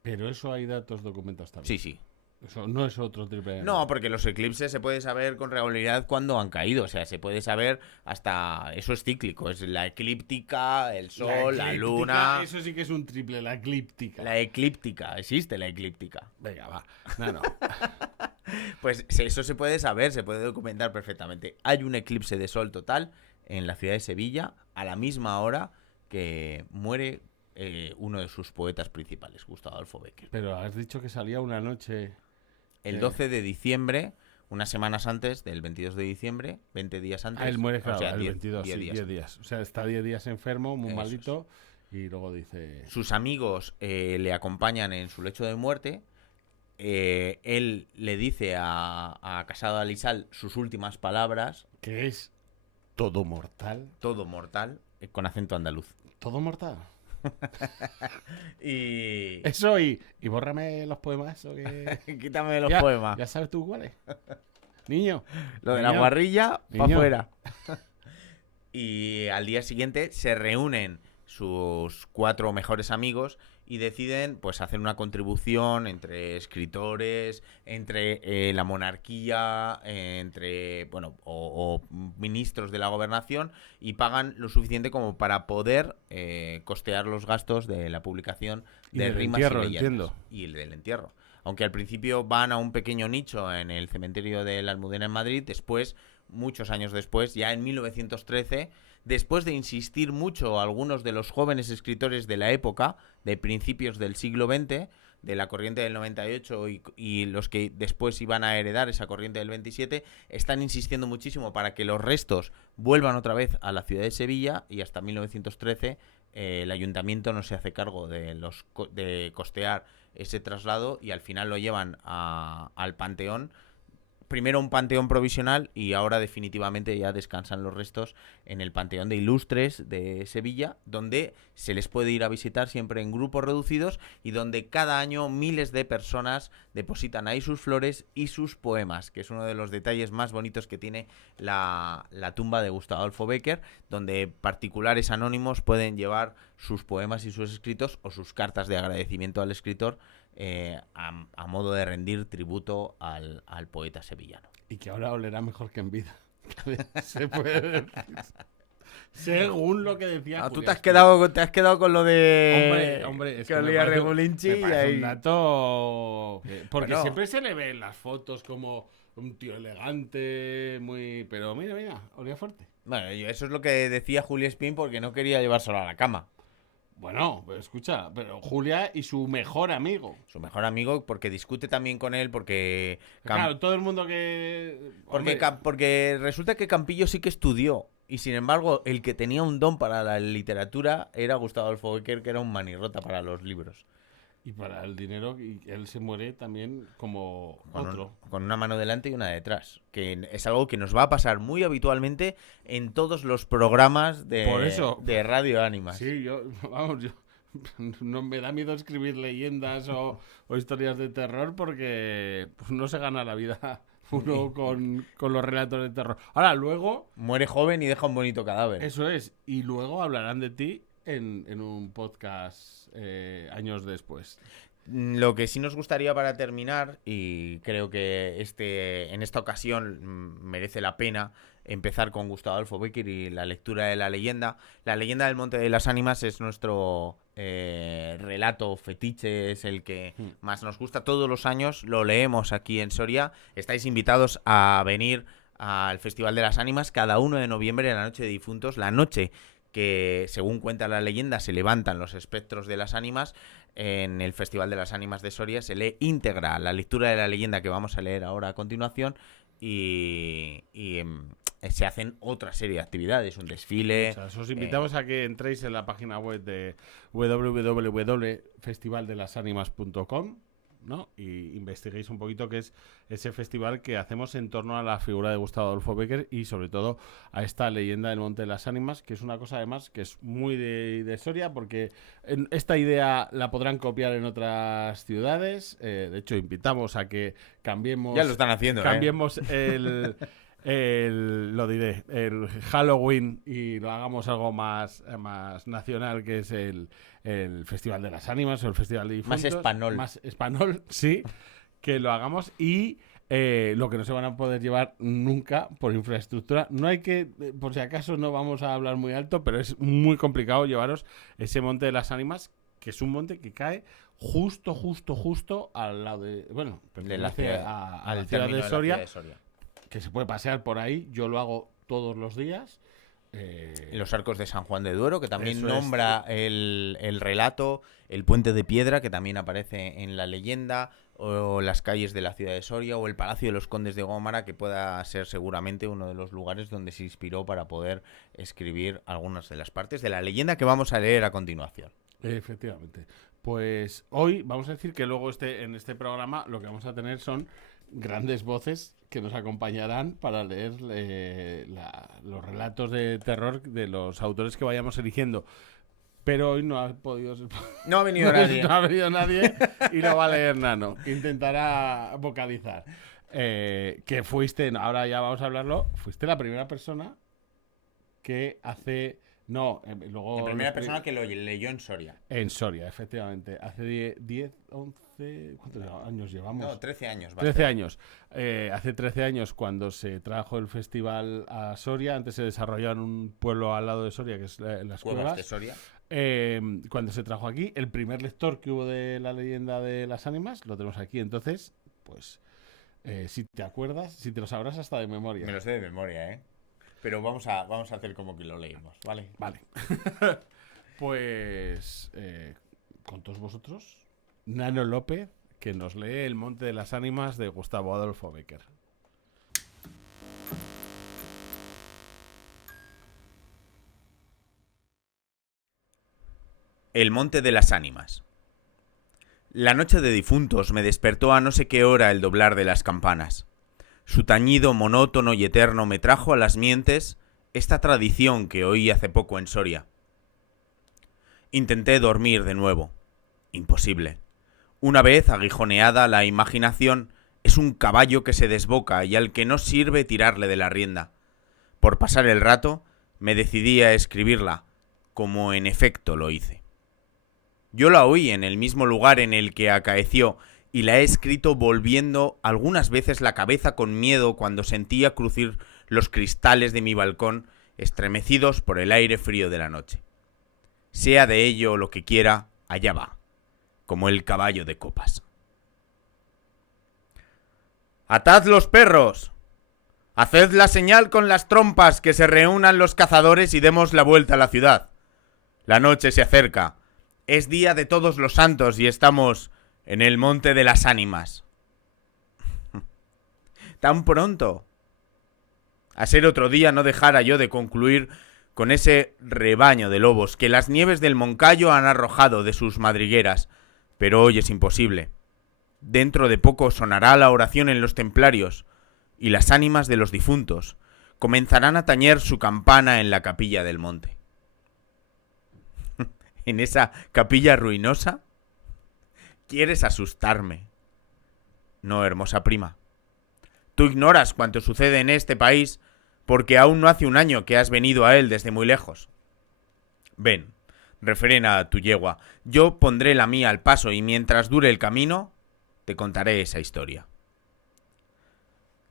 Pero eso hay datos documentados también. Sí, sí. Eso no es otro triple. No, porque los eclipses se puede saber con regularidad cuándo han caído. O sea, se puede saber hasta... Eso es cíclico. Es la eclíptica, el sol, la luna... Eso sí que es un triple, la eclíptica. La eclíptica. Existe la eclíptica. Venga, va. No. Pues eso se puede saber, se puede documentar perfectamente. Hay un eclipse de sol total en la ciudad de Sevilla a la misma hora que muere uno de sus poetas principales, Gustavo Adolfo Bécquer. Pero has dicho que salía una noche. El 12 de diciembre, unas semanas antes del 22 de diciembre, 20 días antes. Él muere, claro, o sea, el 10 22, 10 sí, días. 10 días. O sea, está 10 días enfermo, muy Eso malito, y luego dice... Sus amigos le acompañan en su lecho de muerte. Él le dice a Casado Alisal sus últimas palabras. Que es todo mortal. Todo mortal, con acento andaluz. Todo mortal. Y... Eso y bórrame los poemas. ¿O qué? Quítame los Ya, poemas. Ya sabes tú cuáles. Niño. Lo de la Niño. guarrilla, para Niño. afuera. Y al día siguiente se reúnen sus 4 mejores amigos y deciden pues hacer una contribución entre escritores, entre la monarquía, entre o ministros de la gobernación, y pagan lo suficiente como para poder costear los gastos de la publicación Y de del rimas entierro, y leyendas. entiendo. Y el del entierro. Aunque al principio van a un pequeño nicho en el cementerio de la Almudena en Madrid, después, muchos años después, ya en 1913, después de insistir mucho algunos de los jóvenes escritores de la época, de principios del siglo XX, de la corriente del 98 y los que después iban a heredar esa corriente del 27, están insistiendo muchísimo para que los restos vuelvan otra vez a la ciudad de Sevilla, y hasta 1913 el ayuntamiento no se hace cargo de costear ese traslado, y al final lo llevan al Panteón. Primero un panteón provisional y ahora definitivamente ya descansan los restos en el Panteón de Ilustres de Sevilla, donde se les puede ir a visitar siempre en grupos reducidos y donde cada año miles de personas depositan ahí sus flores y sus poemas, que es uno de los detalles más bonitos que tiene la tumba de Gustavo Adolfo Bécquer, donde particulares anónimos pueden llevar sus poemas y sus escritos o sus cartas de agradecimiento al escritor, a modo de rendir tributo al poeta sevillano. Y que ahora olerá mejor que en vida. Se puede decir. Según lo que decía Tú Julián. te has quedado con lo de Hombre, es que que me olía parece- Regulinchi me y parece ahí... un dato... Porque Bueno. siempre se le ve en las fotos como un tío elegante, muy... Pero mira, olía fuerte. Bueno, eso es lo que decía Julio Espín porque no quería llevárselo a la cama. Bueno, pero escucha, pero Julia y su mejor amigo. Su mejor amigo, porque discute también con él, porque... Claro, todo el mundo que... Porque, Hombre, porque resulta que Campillo sí que estudió. Y sin embargo, el que tenía un don para la literatura era Gustavo Adolfo Bécquer, que era un manirrota para los libros. y para el dinero, y él se muere también como otro. Con una mano delante y una detrás. Que es algo que nos va a pasar muy habitualmente en todos los programas Por eso. de Radio Ánimas. Sí, vamos, no me da miedo escribir leyendas o historias de terror porque pues, no se gana la vida uno con los relatos de terror. Ahora, luego, Muere joven y deja un bonito cadáver. eso es, y luego hablarán de ti en un podcast años después. Lo que sí nos gustaría para terminar, y creo que en esta ocasión merece la pena empezar con Gustavo Adolfo Bécquer y la lectura de la leyenda. La leyenda del Monte de las Ánimas es nuestro relato fetiche, es el que más nos gusta. Todos los años lo leemos aquí en Soria. Estáis invitados a venir al Festival de las Ánimas cada 1 de noviembre, en la noche de difuntos, la noche que, según cuenta la leyenda, se levantan los espectros de las ánimas. En el Festival de las Ánimas de Soria se lee íntegra la lectura de la leyenda que vamos a leer ahora a continuación, y se hacen otra serie de actividades, un desfile. O sea, os invitamos a que entréis en la página web de www.festivaldelasanimas.com, ¿no? Y investiguéis un poquito qué es ese festival que hacemos en torno a la figura de Gustavo Adolfo Bécquer y sobre todo a esta leyenda del Monte de las Ánimas, que es una cosa además que es muy de Soria, porque esta idea la podrán copiar en otras ciudades. De hecho, invitamos a que cambiemos... Ya lo están haciendo, cambiemos el Halloween y lo hagamos algo más nacional, que es el Festival de las Ánimas o el Festival de Difuntos. Más español, sí, que lo hagamos y lo que no se van a poder llevar nunca por infraestructura. No hay que, por si acaso no vamos a hablar muy alto, pero es muy complicado llevaros ese Monte de las Ánimas, que es un monte que cae justo al lado de, bueno, de la ciudad, a la ciudad de Soria, que se puede pasear por ahí. Yo lo hago todos los días. Los arcos de San Juan de Duero, que también nombra el relato, el puente de piedra, que también aparece en la leyenda, o las calles de la ciudad de Soria, o el Palacio de los Condes de Gómara, que pueda ser seguramente uno de los lugares donde se inspiró para poder escribir algunas de las partes de la leyenda que vamos a leer a continuación. Efectivamente. Pues hoy vamos a decir que luego en este programa lo que vamos a tener son grandes voces que nos acompañarán para leer los relatos de terror de los autores que vayamos eligiendo. Pero hoy no ha podido ser... No ha venido nadie. No ha venido nadie y lo va a leer Nano. Intentará vocalizar. Que fuiste, ahora ya vamos a hablarlo, fuiste la primera persona que hace... No, luego... La primera persona que lo leyó en Soria. En Soria, efectivamente. Hace 10, 11... ¿Cuántos años llevamos? No, 13 años. 13 años. Hace 13 años, cuando se trajo el festival a Soria, antes se desarrollaba en un pueblo al lado de Soria, que es las Cuevas de Soria. Cuando se trajo aquí, el primer lector que hubo de la leyenda de las ánimas, lo tenemos aquí. Entonces, pues, si te acuerdas, si te lo sabrás hasta de memoria. Me lo sé de memoria, ¿eh? Pero vamos a hacer como que lo leímos, ¿vale? Vale. Pues, con todos vosotros, Nano López, que nos lee El Monte de las Ánimas de Gustavo Adolfo Bécquer. El Monte de las Ánimas. La noche de difuntos me despertó a no sé qué hora el doblar de las campanas. Su tañido monótono y eterno me trajo a las mientes esta tradición que oí hace poco en Soria. Intenté dormir de nuevo. Imposible. Una vez aguijoneada, la imaginación es un caballo que se desboca y al que no sirve tirarle de la rienda. Por pasar el rato, me decidí a escribirla, como en efecto lo hice. Yo la oí en el mismo lugar en el que acaeció y la he escrito volviendo algunas veces la cabeza con miedo cuando sentía crujir los cristales de mi balcón estremecidos por el aire frío de la noche. Sea de ello lo que quiera, allá va, como el caballo de copas. ¡Atad los perros! ¡Haced la señal con las trompas, que se reúnan los cazadores y demos la vuelta a la ciudad! La noche se acerca. Es día de todos los santos y estamos en el Monte de las Ánimas. ¿Tan pronto? A ser otro día no dejara yo de concluir con ese rebaño de lobos que las nieves del Moncayo han arrojado de sus madrigueras. Pero hoy es imposible. Dentro de poco sonará la oración en los templarios, y las ánimas de los difuntos comenzarán a tañer su campana en la capilla del monte. ¿En esa capilla ruinosa? ¿Quieres asustarme? No, hermosa prima. Tú ignoras cuanto sucede en este país porque aún no hace un año que has venido a él desde muy lejos. Ven, refrena tu yegua. Yo pondré la mía al paso y mientras dure el camino, te contaré esa historia.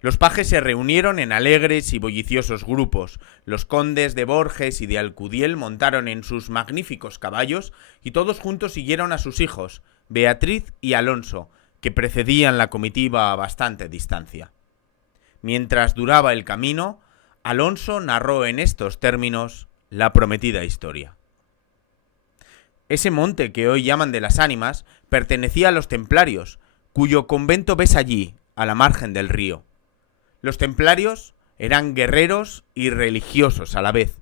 Los pajes se reunieron en alegres y bulliciosos grupos. Los condes de Borges y de Alcudiel montaron en sus magníficos caballos y todos juntos siguieron a sus hijos, Beatriz y Alonso, que precedían la comitiva a bastante distancia. Mientras duraba el camino, Alonso narró en estos términos la prometida historia. Ese monte que hoy llaman de las Ánimas pertenecía a los templarios, cuyo convento ves allí, a la margen del río. Los templarios eran guerreros y religiosos a la vez.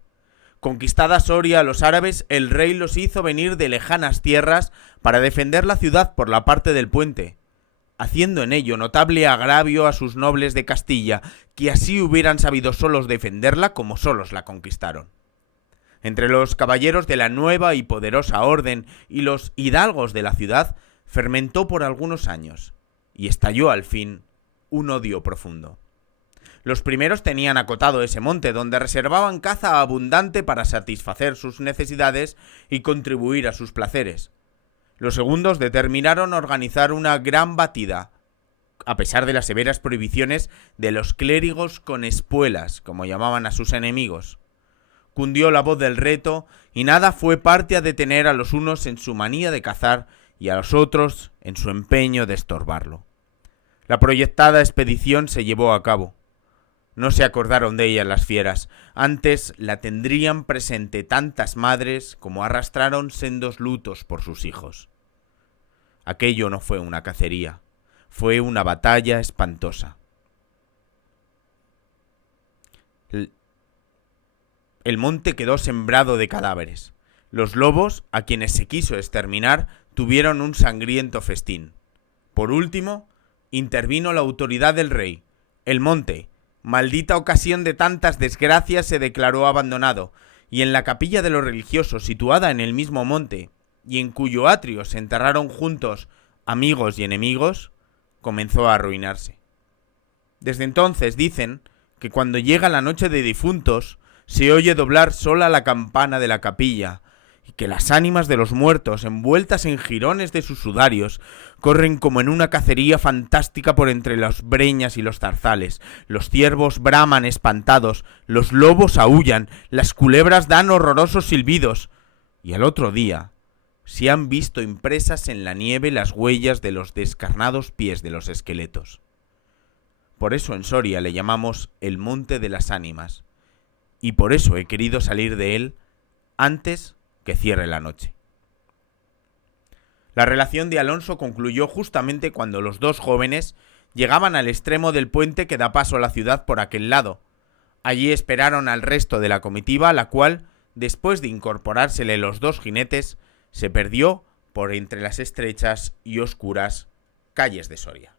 Conquistada Soria a los árabes, el rey los hizo venir de lejanas tierras para defender la ciudad por la parte del puente, haciendo en ello notable agravio a sus nobles de Castilla, que así hubieran sabido solos defenderla como solos la conquistaron. Entre los caballeros de la nueva y poderosa orden y los hidalgos de la ciudad fermentó por algunos años, y estalló al fin un odio profundo. Los primeros tenían acotado ese monte, donde reservaban caza abundante para satisfacer sus necesidades y contribuir a sus placeres. Los segundos determinaron organizar una gran batida, a pesar de las severas prohibiciones de los clérigos con espuelas, como llamaban a sus enemigos. Cundió la voz del reto, y nada fue parte a detener a los unos en su manía de cazar y a los otros en su empeño de estorbarlo. La proyectada expedición se llevó a cabo. No se acordaron de ella las fieras, antes la tendrían presente tantas madres como arrastraron sendos lutos por sus hijos. Aquello no fue una cacería, fue una batalla espantosa. El monte quedó sembrado de cadáveres. Los lobos, a quienes se quiso exterminar, tuvieron un sangriento festín. Por último, intervino la autoridad del rey. El monte, maldita ocasión de tantas desgracias, se declaró abandonado, y en la capilla de los religiosos, situada en el mismo monte, y en cuyo atrio se enterraron juntos amigos y enemigos, comenzó a arruinarse. Desde entonces dicen que cuando llega la noche de difuntos, se oye doblar sola la campana de la capilla, y que las ánimas de los muertos, envueltas en jirones de sus sudarios, corren como en una cacería fantástica por entre las breñas y los zarzales. Los ciervos braman espantados, los lobos aúllan, las culebras dan horrorosos silbidos, y al otro día se han visto impresas en la nieve las huellas de los descarnados pies de los esqueletos. Por eso en Soria le llamamos el Monte de las Ánimas, y por eso he querido salir de él antes que cierre la noche. La relación de Alonso concluyó justamente cuando los dos jóvenes llegaban al extremo del puente que da paso a la ciudad por aquel lado. Allí esperaron al resto de la comitiva, la cual, después de incorporársele los dos jinetes, se perdió por entre las estrechas y oscuras calles de Soria.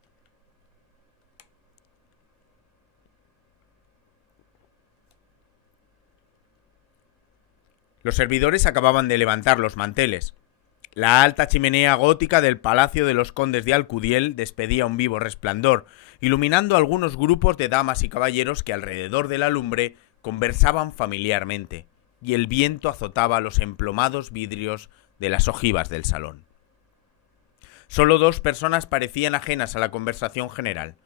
Los servidores acababan de levantar los manteles. La alta chimenea gótica del palacio de los condes de Alcudiel despedía un vivo resplandor, iluminando algunos grupos de damas y caballeros que alrededor de la lumbre conversaban familiarmente, y el viento azotaba los emplomados vidrios de las ojivas del salón. Solo dos personas parecían ajenas a la conversación general: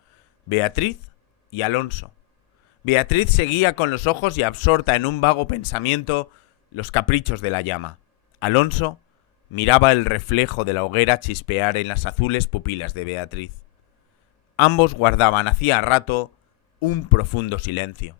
Beatriz y Alonso. Beatriz seguía con los ojos y absorta en un vago pensamiento los caprichos de la llama. Alonso miraba el reflejo de la hoguera chispear en las azules pupilas de Beatriz. Ambos guardaban hacía rato un profundo silencio.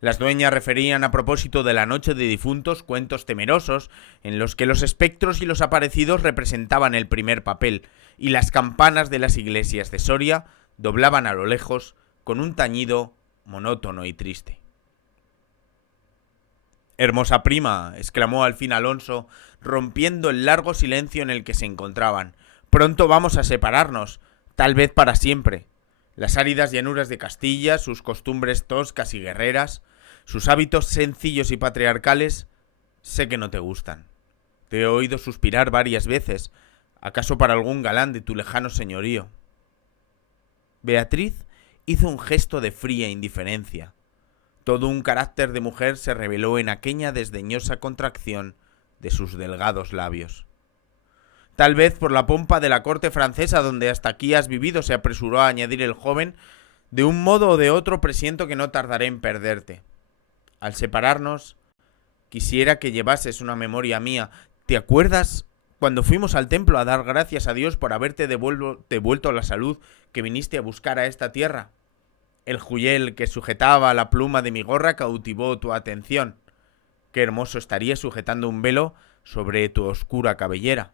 Las dueñas referían a propósito de la noche de difuntos cuentos temerosos en los que los espectros y los aparecidos representaban el primer papel, y las campanas de las iglesias de Soria doblaban a lo lejos con un tañido monótono y triste. «Hermosa prima», exclamó al fin Alonso, rompiendo el largo silencio en el que se encontraban. «Pronto vamos a separarnos, tal vez para siempre. Las áridas llanuras de Castilla, sus costumbres toscas y guerreras, sus hábitos sencillos y patriarcales, sé que no te gustan. Te he oído suspirar varias veces, acaso para algún galán de tu lejano señorío». Beatriz hizo un gesto de fría indiferencia. Todo un carácter de mujer se reveló en aquella desdeñosa contracción de sus delgados labios. «Tal vez por la pompa de la corte francesa donde hasta aquí has vivido», se apresuró a añadir el joven. «De un modo o de otro presiento que no tardaré en perderte. Al separarnos, quisiera que llevases una memoria mía. ¿Te acuerdas cuando fuimos al templo a dar gracias a Dios por haberte devuelto la salud que viniste a buscar a esta tierra? El joyel que sujetaba la pluma de mi gorra cautivó tu atención. Qué hermoso estaría sujetando un velo sobre tu oscura cabellera.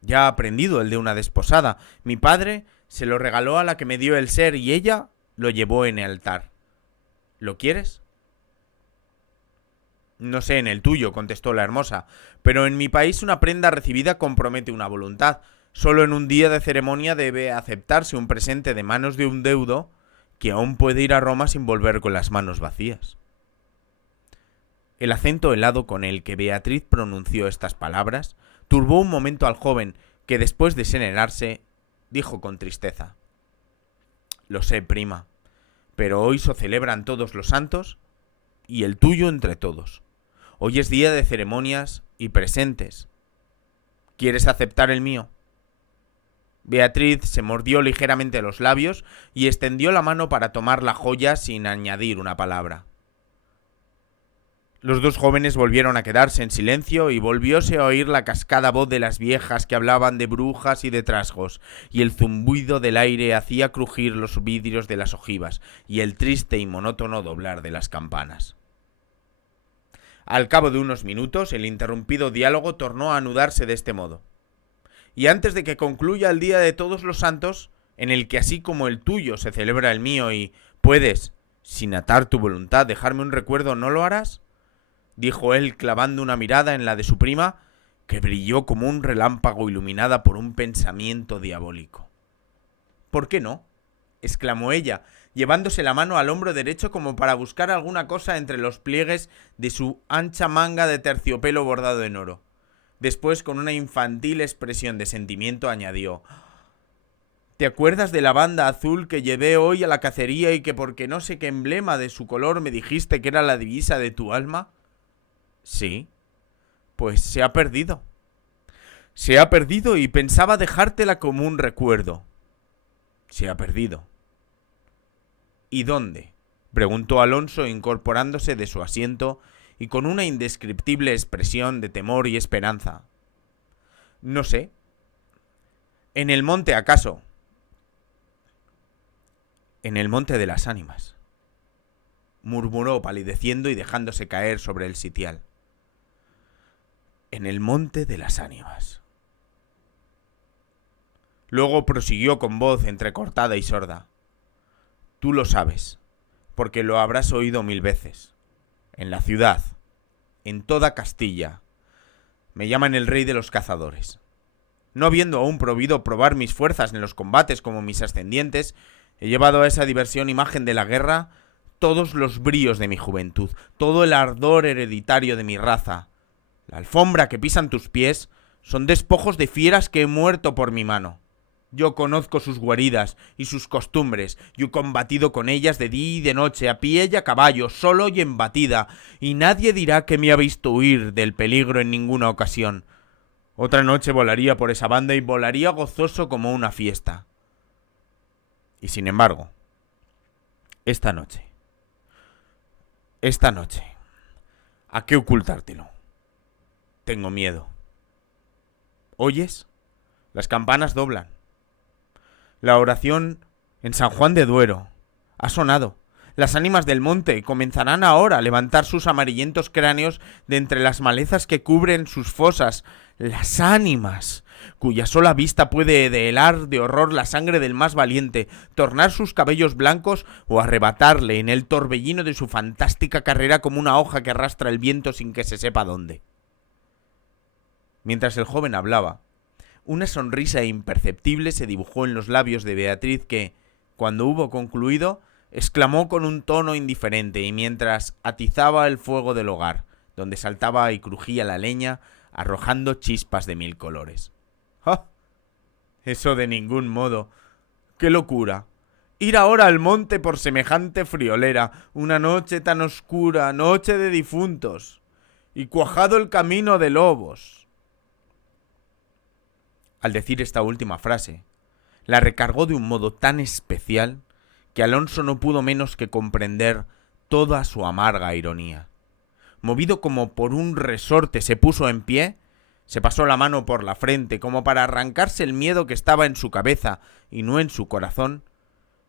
Ya ha aprendido el de una desposada. Mi padre se lo regaló a la que me dio el ser y ella lo llevó en el altar. ¿Lo quieres? No sé en el tuyo, contestó la hermosa, pero en mi país una prenda recibida compromete una voluntad. Solo en un día de ceremonia debe aceptarse un presente de manos de un deudo que aún puede ir a Roma sin volver con las manos vacías. El acento helado con el que Beatriz pronunció estas palabras turbó un momento al joven, que después de serenarse, dijo con tristeza: Lo sé, prima, pero hoy se celebran todos los santos y el tuyo entre todos. Hoy es día de ceremonias y presentes. ¿Quieres aceptar el mío? Beatriz se mordió ligeramente los labios y extendió la mano para tomar la joya sin añadir una palabra. Los dos jóvenes volvieron a quedarse en silencio y volvióse a oír la cascada voz de las viejas que hablaban de brujas y de trasgos, y el zumbido del aire hacía crujir los vidrios de las ojivas y el triste y monótono doblar de las campanas. Al cabo de unos minutos, el interrumpido diálogo tornó a anudarse de este modo. Y antes de que concluya el día de todos los santos, en el que así como el tuyo se celebra el mío y puedes, sin atar tu voluntad, dejarme un recuerdo, ¿no lo harás?, dijo él clavando una mirada en la de su prima, que brilló como un relámpago iluminada por un pensamiento diabólico. ¿Por qué no?, exclamó ella, llevándose la mano al hombro derecho como para buscar alguna cosa entre los pliegues de su ancha manga de terciopelo bordado en oro. Después, con una infantil expresión de sentimiento, añadió: ¿Te acuerdas de la banda azul que llevé hoy a la cacería y que porque no sé qué emblema de su color me dijiste que era la divisa de tu alma? Sí, pues se ha perdido. Se ha perdido y pensaba dejártela como un recuerdo. Se ha perdido. ¿Y dónde?, preguntó Alonso, incorporándose de su asiento y con una indescriptible expresión de temor y esperanza. No sé. ¿En el monte, acaso? En el monte de las ánimas, murmuró palideciendo y dejándose caer sobre el sitial. En el monte de las ánimas. Luego prosiguió con voz entrecortada y sorda: Tú lo sabes, porque lo habrás oído 1000 veces. En la ciudad, en toda Castilla, me llaman el rey de los cazadores. No habiendo aún probido probar mis fuerzas en los combates como mis ascendientes, he llevado a esa diversión imagen de la guerra todos los bríos de mi juventud, todo el ardor hereditario de mi raza. La alfombra que pisan tus pies son despojos de fieras que he muerto por mi mano. Yo conozco sus guaridas y sus costumbres, y he combatido con ellas de día y de noche, a pie y a caballo, solo y en batida, y nadie dirá que me ha visto huir del peligro en ninguna ocasión. Otra noche volaría por esa banda y volaría gozoso como una fiesta. Y sin embargo, esta noche, ¿a qué ocultártelo? Tengo miedo. ¿Oyes? Las campanas doblan. La oración en San Juan de Duero ha sonado. Las ánimas del monte comenzarán ahora a levantar sus amarillentos cráneos de entre las malezas que cubren sus fosas. Las ánimas, cuya sola vista puede helar de horror la sangre del más valiente, tornar sus cabellos blancos o arrebatarle en el torbellino de su fantástica carrera como una hoja que arrastra el viento sin que se sepa dónde. Mientras el joven hablaba, una sonrisa imperceptible se dibujó en los labios de Beatriz que, cuando hubo concluido, exclamó con un tono indiferente y mientras atizaba el fuego del hogar, donde saltaba y crujía la leña, arrojando chispas de 1000 colores. ¡Ah! Eso de ningún modo. ¡Qué locura! Ir ahora al monte por semejante friolera, una noche tan oscura, noche de difuntos, y cuajado el camino de lobos. Al decir esta última frase, la recargó de un modo tan especial que Alonso no pudo menos que comprender toda su amarga ironía. Movido como por un resorte, se puso en pie, se pasó la mano por la frente como para arrancarse el miedo que estaba en su cabeza y no en su corazón,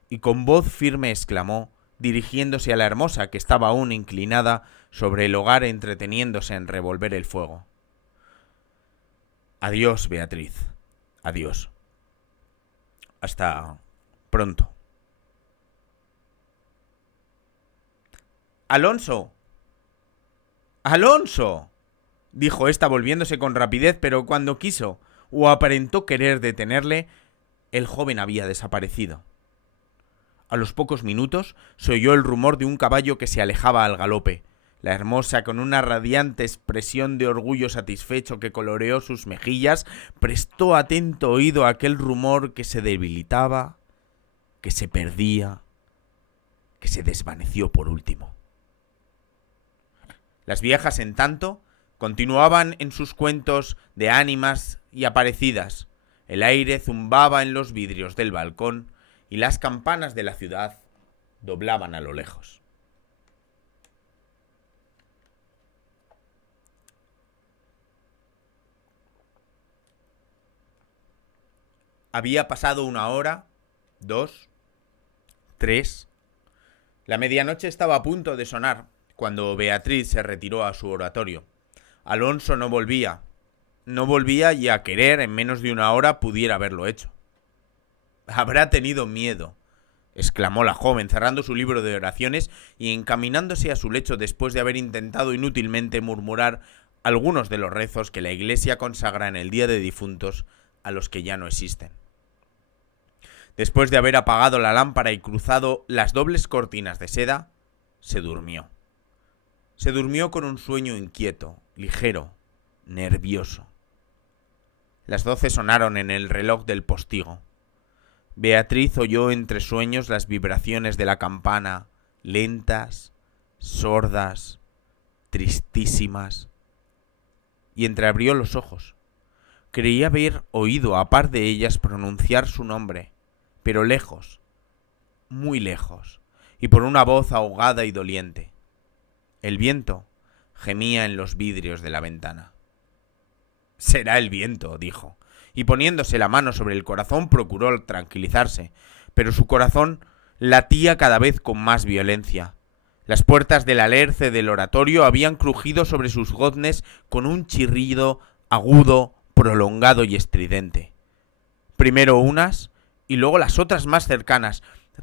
y con voz firme exclamó, dirigiéndose a la hermosa que estaba aún inclinada sobre el hogar entreteniéndose en revolver el fuego: Adiós, Beatriz. Adiós. Hasta pronto. ¡Alonso! ¡Alonso!, dijo ésta volviéndose con rapidez, pero cuando quiso o aparentó querer detenerle, el joven había desaparecido. A los pocos minutos se oyó el rumor de un caballo que se alejaba al galope. La hermosa, con una radiante expresión de orgullo satisfecho que coloreó sus mejillas, prestó atento oído a aquel rumor que se debilitaba, que se perdía, que se desvaneció por último. Las viejas, en tanto, continuaban en sus cuentos de ánimas y aparecidas. El aire zumbaba en los vidrios del balcón y las campanas de la ciudad doblaban a lo lejos. Había pasado 1 hora, 2, 3. La medianoche estaba a punto de sonar cuando Beatriz se retiró a su oratorio. Alonso no volvía y a querer en menos de 1 hora pudiera haberlo hecho. «Habrá tenido miedo», exclamó la joven, cerrando su libro de oraciones y encaminándose a su lecho después de haber intentado inútilmente murmurar algunos de los rezos que la Iglesia consagra en el Día de Difuntos a los que ya no existen. Después de haber apagado la lámpara y cruzado las dobles cortinas de seda, se durmió. Se durmió con un sueño inquieto, ligero, nervioso. Las 12 sonaron en el reloj del postigo. Beatriz oyó entre sueños las vibraciones de la campana, lentas, sordas, tristísimas, y entreabrió los ojos. Creía haber oído a par de ellas pronunciar su nombre, pero lejos, muy lejos, y por una voz ahogada y doliente. El viento gemía en los vidrios de la ventana. «Será el viento», dijo, y poniéndose la mano sobre el corazón procuró tranquilizarse, pero su corazón latía cada vez con más violencia. Las puertas del alerce del oratorio habían crujido sobre sus goznes con un chirrido agudo, prolongado y estridente. Primero unas y luego las otras más cercanas.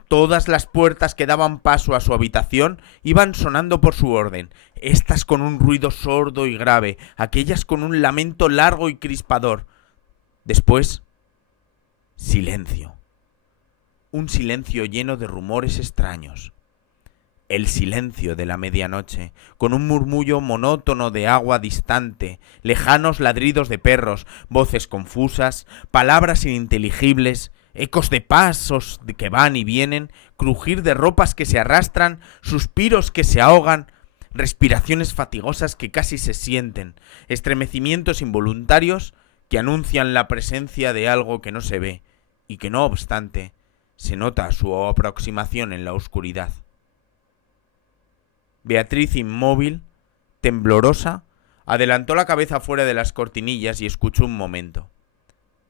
Todas las puertas que daban paso a su habitación iban sonando por su orden, estas con un ruido sordo y grave, aquellas con un lamento largo y crispador. Después, silencio. Un silencio lleno de rumores extraños. El silencio de la medianoche, con un murmullo monótono de agua distante, lejanos ladridos de perros, voces confusas, palabras ininteligibles, ecos de pasos que van y vienen, crujir de ropas que se arrastran, suspiros que se ahogan, respiraciones fatigosas que casi se sienten, estremecimientos involuntarios que anuncian la presencia de algo que no se ve y que, no obstante, se nota su aproximación en la oscuridad. Beatriz, inmóvil, temblorosa, adelantó la cabeza fuera de las cortinillas y escuchó un momento.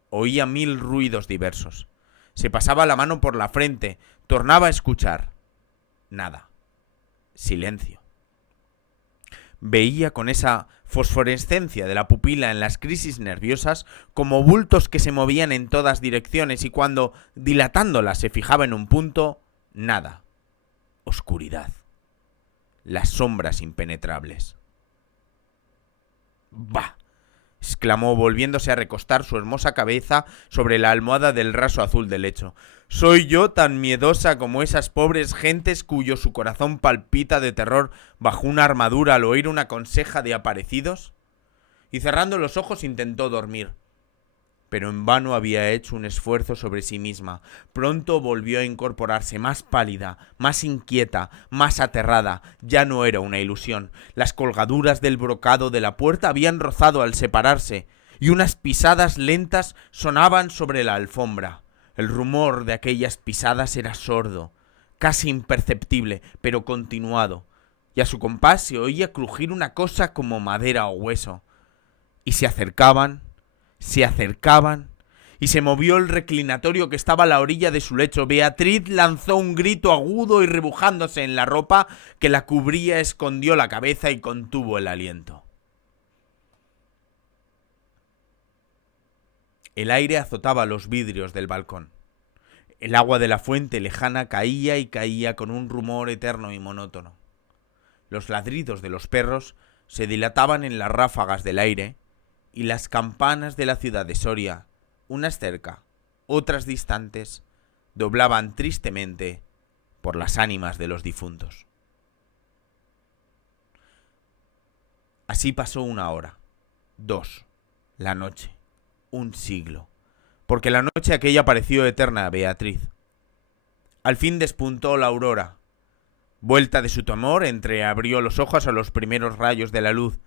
Oía 1000 ruidos diversos. Se pasaba la mano por la frente, tornaba a escuchar. Nada. Silencio. Veía con esa fosforescencia de la pupila en las crisis nerviosas como bultos que se movían en todas direcciones y cuando, dilatándola, se fijaba en un punto, nada. Oscuridad. Las sombras impenetrables. ¡Bah!, exclamó, volviéndose a recostar su hermosa cabeza sobre la almohada del raso azul del lecho. ¿Soy yo tan miedosa como esas pobres gentes cuyo su corazón palpita de terror bajo una armadura al oír una conseja de aparecidos? Y cerrando los ojos intentó dormir. Pero en vano había hecho un esfuerzo sobre sí misma. Pronto volvió a incorporarse, más pálida, más inquieta, más aterrada. Ya no era una ilusión. Las colgaduras del brocado de la puerta habían rozado al separarse, y unas pisadas lentas sonaban sobre la alfombra. El rumor de aquellas pisadas era sordo, casi imperceptible, pero continuado, y a su compás se oía crujir una cosa como madera o hueso. Y se acercaban, y se movió el reclinatorio que estaba a la orilla de su lecho. Beatriz lanzó un grito agudo y, rebujándose en la ropa que la cubría, escondió la cabeza y contuvo el aliento. El aire azotaba los vidrios del balcón. El agua de la fuente lejana caía y caía con un rumor eterno y monótono. Los ladridos de los perros se dilataban en las ráfagas del aire y las campanas de la ciudad de Soria, unas cerca, otras distantes, doblaban tristemente por las ánimas de los difuntos. Así pasó 1 hora, 2, la noche, 1 siglo, porque la noche aquella pareció eterna a Beatriz. Al fin despuntó la aurora. Vuelta de su temor, entreabrió los ojos a los primeros rayos de la luz.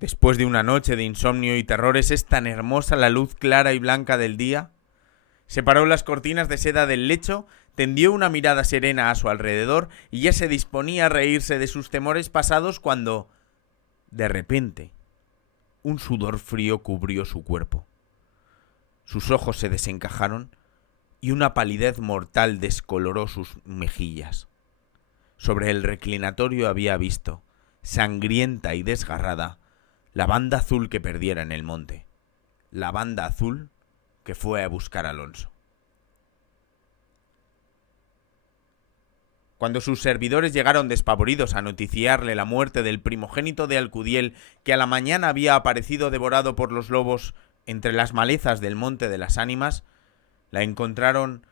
Después de una noche de insomnio y terrores, ¿es tan hermosa la luz clara y blanca del día? Separó las cortinas de seda del lecho, tendió una mirada serena a su alrededor y ya se disponía a reírse de sus temores pasados cuando, de repente, un sudor frío cubrió su cuerpo. Sus ojos se desencajaron y una palidez mortal descoloró sus mejillas. Sobre el reclinatorio había visto, sangrienta y desgarrada, la banda azul que perdiera en el monte. La banda azul que fue a buscar a Alonso. Cuando sus servidores llegaron despavoridos a noticiarle la muerte del primogénito de Alcudiel, que a la mañana había aparecido devorado por los lobos entre las malezas del Monte de las Ánimas, la encontraron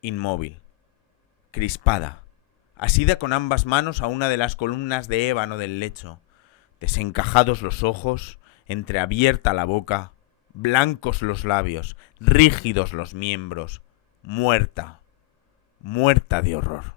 inmóvil, crispada, asida con ambas manos a una de las columnas de ébano del lecho, desencajados los ojos, entreabierta la boca, blancos los labios, rígidos los miembros, muerta, muerta de horror.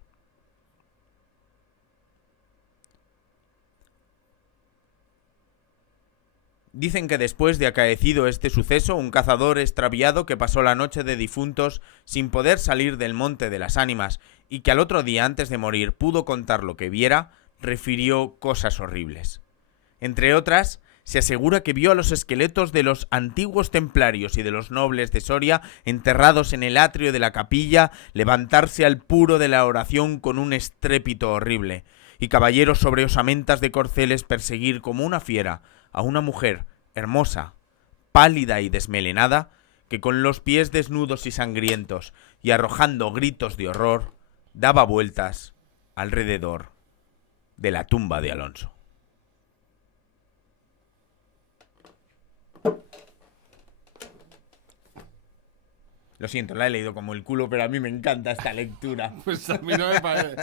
Dicen que después de acaecido este suceso, un cazador extraviado que pasó la noche de difuntos sin poder salir del Monte de las Ánimas y que al otro día antes de morir pudo contar lo que viera, refirió cosas horribles. Entre otras, se asegura que vio a los esqueletos de los antiguos templarios y de los nobles de Soria enterrados en el atrio de la capilla levantarse al puro de la oración con un estrépito horrible, y caballeros sobre osamentas de corceles perseguir como una fiera a una mujer hermosa, pálida y desmelenada, que con los pies desnudos y sangrientos y arrojando gritos de horror, daba vueltas alrededor de la tumba de Alonso. Lo siento, la he leído como el culo, pero a mí me encanta esta lectura. Pues a mí no me parece.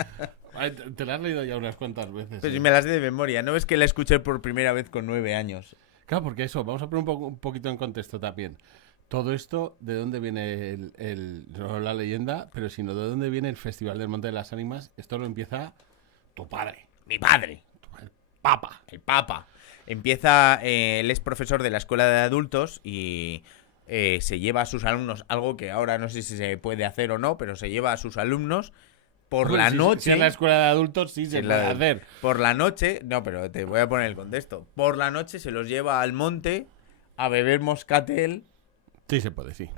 Te la has leído ya unas cuantas veces. Pues si me las sé de memoria, ¿no es que la escuché por primera vez con 9 años? Claro, porque eso, vamos a poner un poquito en contexto también. Todo esto, ¿de dónde viene no la leyenda, pero sino de dónde viene el Festival del Monte de las Ánimas? Esto lo empieza tu padre. Mi padre. El Papa. El Papa. Empieza, él es profesor de la escuela de adultos y se lleva a sus alumnos, algo que ahora no sé si se puede hacer o no, pero se lleva a sus alumnos por la noche. Si en la escuela de adultos sí se puede hacer. Por la noche, no, pero te voy a poner el contexto. Por la noche se los lleva al monte a beber moscatel. Sí se puede, sí.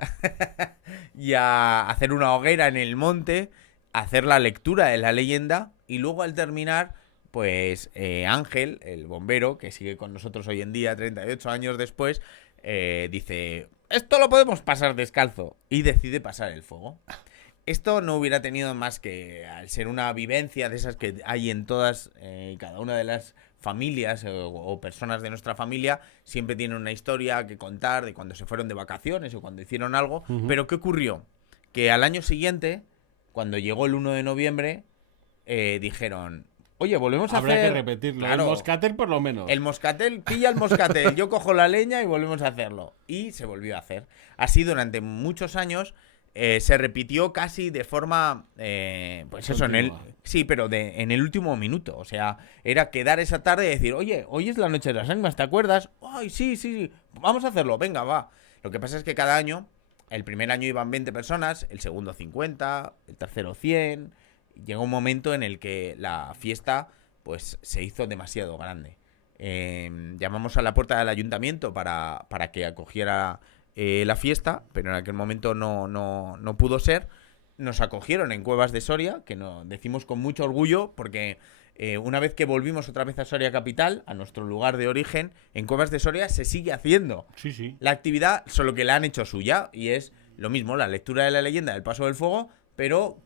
Y a hacer una hoguera en el monte, a hacer la lectura de la leyenda y luego al terminar, pues Ángel, el bombero, que sigue con nosotros hoy en día, 38 años después, dice, esto lo podemos pasar descalzo, y decide pasar el fuego. Esto no hubiera tenido más que, al ser una vivencia de esas que hay en todas, cada una de las familias o personas de nuestra familia, siempre tienen una historia que contar de cuando se fueron de vacaciones o cuando hicieron algo. Pero ¿qué ocurrió? Que al año siguiente, cuando llegó el 1 de noviembre, dijeron, oye, volvemos a hacer... Habrá que repetirlo, claro, el moscatel por lo menos. El moscatel, pilla el moscatel, yo cojo la leña y volvemos a hacerlo. Y se volvió a hacer. Así durante muchos años... se repitió casi de forma, pues eso, sí, pero en el último minuto. O sea, era quedar esa tarde y decir, oye, hoy es la noche de las ánimas, ¿te acuerdas? Ay, sí, vamos a hacerlo, venga, va. Lo que pasa es que cada año, el primer año iban 20 personas, el segundo 50, el tercero 100. Llegó un momento en el que la fiesta, pues, se hizo demasiado grande. Llamamos a la puerta del ayuntamiento para que acogiera... la fiesta, pero en aquel momento no pudo ser. Nos acogieron en Cuevas de Soria, que nos decimos con mucho orgullo, porque una vez que volvimos otra vez a Soria capital, a nuestro lugar de origen, en Cuevas de Soria se sigue haciendo sí. La actividad, solo que la han hecho suya, y es lo mismo, la lectura de la leyenda del Paso del Fuego, pero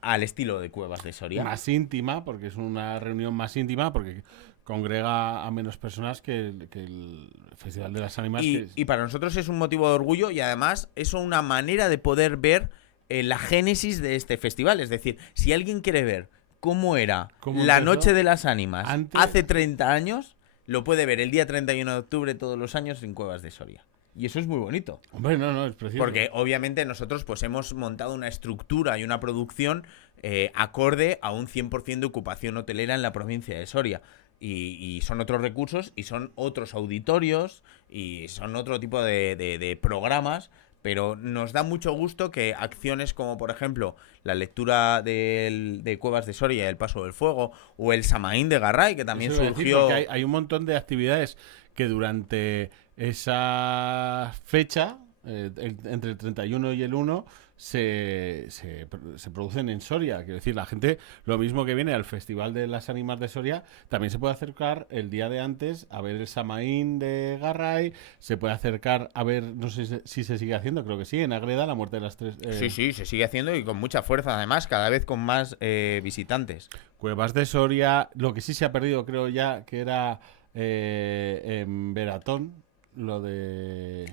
al estilo de Cuevas de Soria. Más íntima, porque es una reunión más íntima, porque congrega a menos personas que el Festival de las Ánimas. Y para nosotros es un motivo de orgullo y además es una manera de poder ver la génesis de este festival. Es decir, si alguien quiere ver cómo era la Noche de las Ánimas hace 30 años, lo puede ver el día 31 de octubre todos los años en Cuevas de Soria. Y eso es muy bonito. Hombre, no, es precioso. Porque obviamente nosotros pues hemos montado una estructura y una producción acorde a un 100% de ocupación hotelera en la provincia de Soria. Y son otros recursos y son otros auditorios y son otro tipo de programas. Pero nos da mucho gusto que acciones como, por ejemplo, la lectura de Cuevas de Soria, el Paso del Fuego, o el Samaín de Garray, que también surgió... Hay un montón de actividades que durante esa fecha, entre el 31 y el 1, se producen en Soria. Quiero decir, la gente, lo mismo que viene al Festival de las Ánimas de Soria, también se puede acercar el día de antes a ver el Samaín de Garray, se puede acercar a ver, no sé si se sigue haciendo, creo que sí, en Ágreda, la muerte de las tres... Sí, se sigue haciendo y con mucha fuerza, además, cada vez con más visitantes. Cuevas de Soria, lo que sí se ha perdido, creo ya, que era en Veratón, lo de...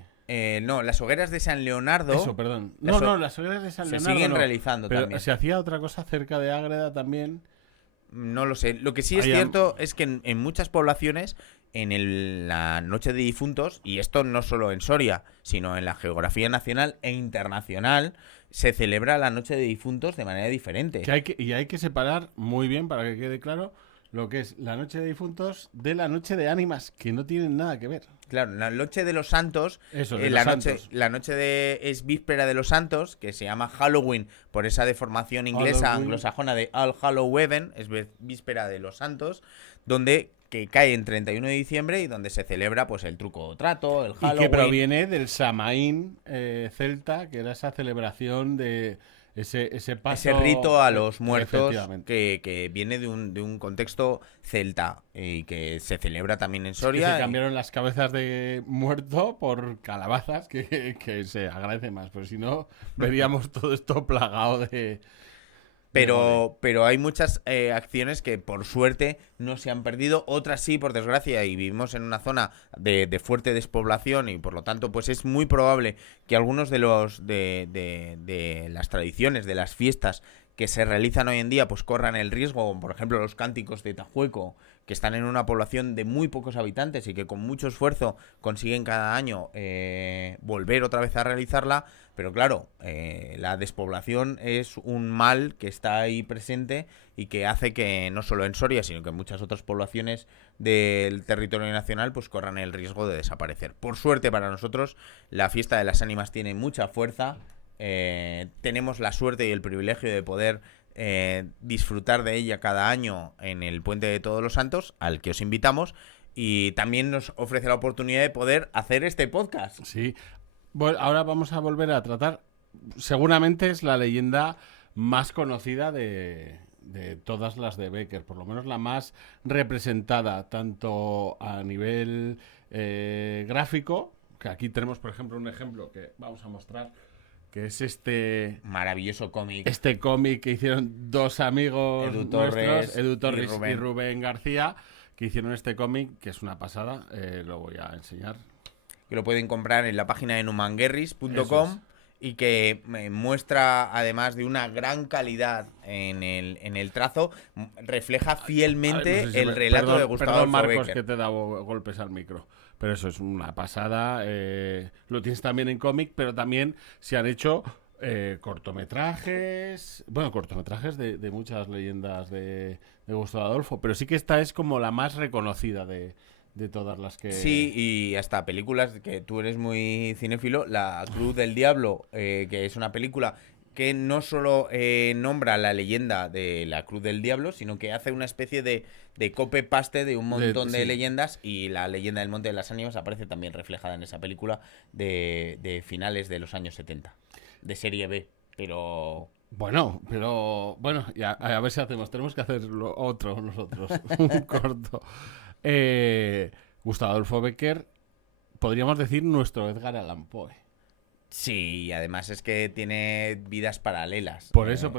No, las hogueras de San Leonardo... Eso, perdón. Las hogueras de San Leonardo se siguen realizando pero también. ¿se hacía otra cosa cerca de Ágreda también? No lo sé. Lo que sí es cierto es que en muchas poblaciones, en la Noche de Difuntos, y esto no solo en Soria, sino en la geografía nacional e internacional, se celebra la Noche de Difuntos de manera diferente. Y hay que separar muy bien, para que quede claro, lo que es la Noche de Difuntos de la Noche de Ánimas, que no tienen nada que ver. Claro, la Noche de los Santos, la noche es víspera de los Santos, que se llama Halloween por esa deformación inglesa anglosajona de All Hallow-Even, es víspera de los Santos, donde que cae en 31 de diciembre y donde se celebra pues el truco o trato, el Halloween. Y que proviene del Samaín celta, que era esa celebración de... Ese paso, ese rito a los muertos que viene de un contexto celta y que se celebra también en Soria. Que se cambiaron las cabezas de muerto por calabazas, que se agradece más, pero si no, veríamos todo esto plagado de... Pero hay muchas acciones que por suerte no se han perdido, otras sí, por desgracia, y vivimos en una zona de fuerte despoblación y por lo tanto pues es muy probable que algunos de las tradiciones, de las fiestas que se realizan hoy en día pues corran el riesgo, como por ejemplo los cánticos de Tajueco, que están en una población de muy pocos habitantes y que con mucho esfuerzo consiguen cada año volver otra vez a realizarla. Pero claro, la despoblación es un mal que está ahí presente y que hace que no solo en Soria, sino que en muchas otras poblaciones del territorio nacional pues corran el riesgo de desaparecer. Por suerte para nosotros, la fiesta de las ánimas tiene mucha fuerza. Tenemos la suerte y el privilegio de poder disfrutar de ella cada año en el Puente de Todos los Santos, al que os invitamos, y también nos ofrece la oportunidad de poder hacer este podcast. Sí. Bueno, ahora vamos a volver a tratar, seguramente es la leyenda más conocida de todas las de Bécquer, por lo menos la más representada, tanto a nivel gráfico, que aquí tenemos, por ejemplo, un ejemplo que vamos a mostrar, que es este maravilloso cómic. Este cómic que hicieron dos amigos Edu Torres y Rubén García, que hicieron este cómic, que es una pasada, lo voy a enseñar. Que lo pueden comprar en la página de numanguerris.com y que muestra, además de una gran calidad en el trazo, refleja fielmente el relato de Gustavo Perdón, Marcos, Bécquer. que te he dado golpes al micro. Pero eso es una pasada. Lo tienes también en cómic, pero también se han hecho cortometrajes. Bueno, cortometrajes de muchas leyendas de Gustavo Adolfo. Pero sí que esta es como la más reconocida de todas las que... Sí, y hasta películas, que tú eres muy cinéfilo, La Cruz del Diablo, que es una película que no solo nombra la leyenda de la Cruz del Diablo, sino que hace una especie de copy-paste de un montón de leyendas, y la leyenda del Monte de las Ánimas aparece también reflejada en esa película de finales de los años 70, de serie B, pero... Bueno, ya, a ver si hacemos, tenemos que hacer otro nosotros, un corto. Gustavo Adolfo Bécquer, podríamos decir nuestro Edgar Allan Poe. Sí, y además es que tiene vidas paralelas. Por eso.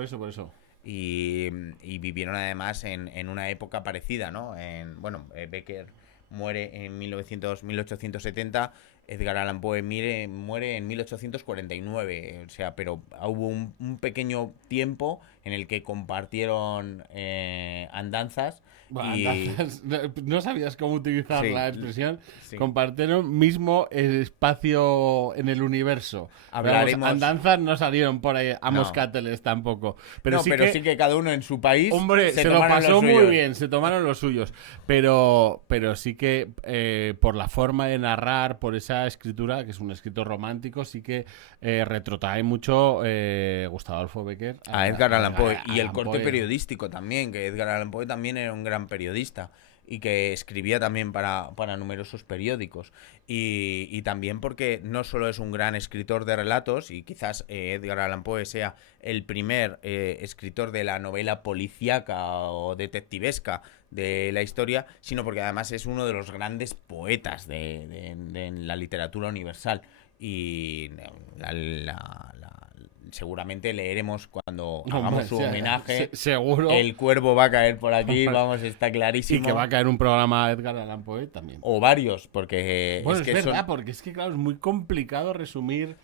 y vivieron además en una época parecida, ¿no? Becker muere en 1870, Edgar Allan Poe muere en 1849, o sea, pero hubo un pequeño tiempo en el que compartieron andanzas. Bueno, Y no sabías cómo utilizar Sí, la expresión. sí. Compartieron mismo el espacio en el universo. Hablaremos- Vamos, andanzas no salieron por ahí a No. moscateles tampoco. Pero no, sí pero que, sí que cada uno en su país hombre, se lo tomaron pasó los muy suyos. bien, se tomaron los suyos. Pero sí que por la forma de narrar, por esa escritura, que es un escrito romántico, sí que retrotrae mucho Gustavo Adolfo Bécquer A Edgar Allan Poe. Y el Allan corte Poe. periodístico también, que Edgar Allan Poe también era un gran periodista y que escribía también para numerosos periódicos. Y también porque no solo es un gran escritor de relatos, y quizás Edgar Allan Poe sea el primer escritor de la novela policíaca o detectivesca de la historia, sino porque además es uno de los grandes poetas de la literatura universal. Y seguramente leeremos cuando hagamos Hombre, su sí, homenaje. seguro. El cuervo va a caer por aquí, vamos, está Y clarísimo. que va a caer un programa a Edgar Allan Poe también. O varios, porque Bueno, es es que verdad, son porque es que, claro, es muy complicado resumir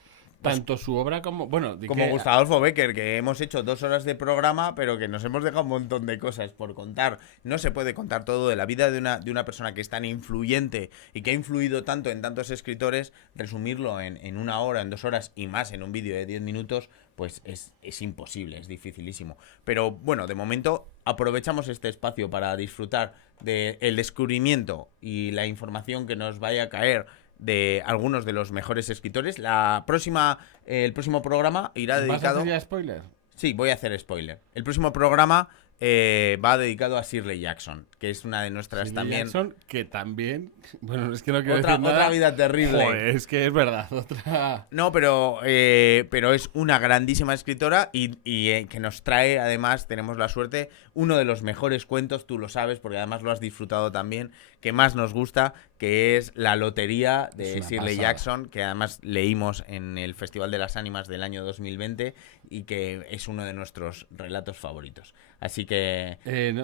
tanto su obra como... Bueno, como Gustavo Adolfo Bécquer, que hemos hecho 2 horas de programa, pero que nos hemos dejado un montón de cosas por contar. No se puede contar todo de la vida de una persona que es tan influyente y que ha influido tanto en tantos escritores. Resumirlo en 1 hora, en 2 horas y más en un vídeo de 10 minutos, pues es imposible, es dificilísimo. Pero bueno, de momento aprovechamos este espacio para disfrutar del descubrimiento y la información que nos vaya a caer de algunos de los mejores escritores. El próximo programa irá ¿Vas a dedicado... hacer ya spoiler? Sí, voy a hacer spoiler. El próximo programa va dedicado a Shirley Jackson, que es una de nuestras Shirley también... Jackson, que también... Bueno, es que no quiero Otra, decir nada. otra vida terrible. Joder, es que es verdad, otra... No, pero es una grandísima escritora y que nos trae, además, tenemos la suerte, uno de los mejores cuentos, tú lo sabes, porque además lo has disfrutado también, que más nos gusta, que es La Lotería de Es una Shirley pasada. Jackson, que además leímos en el Festival de las Ánimas del año 2020 y que es uno de nuestros relatos favoritos. Así que...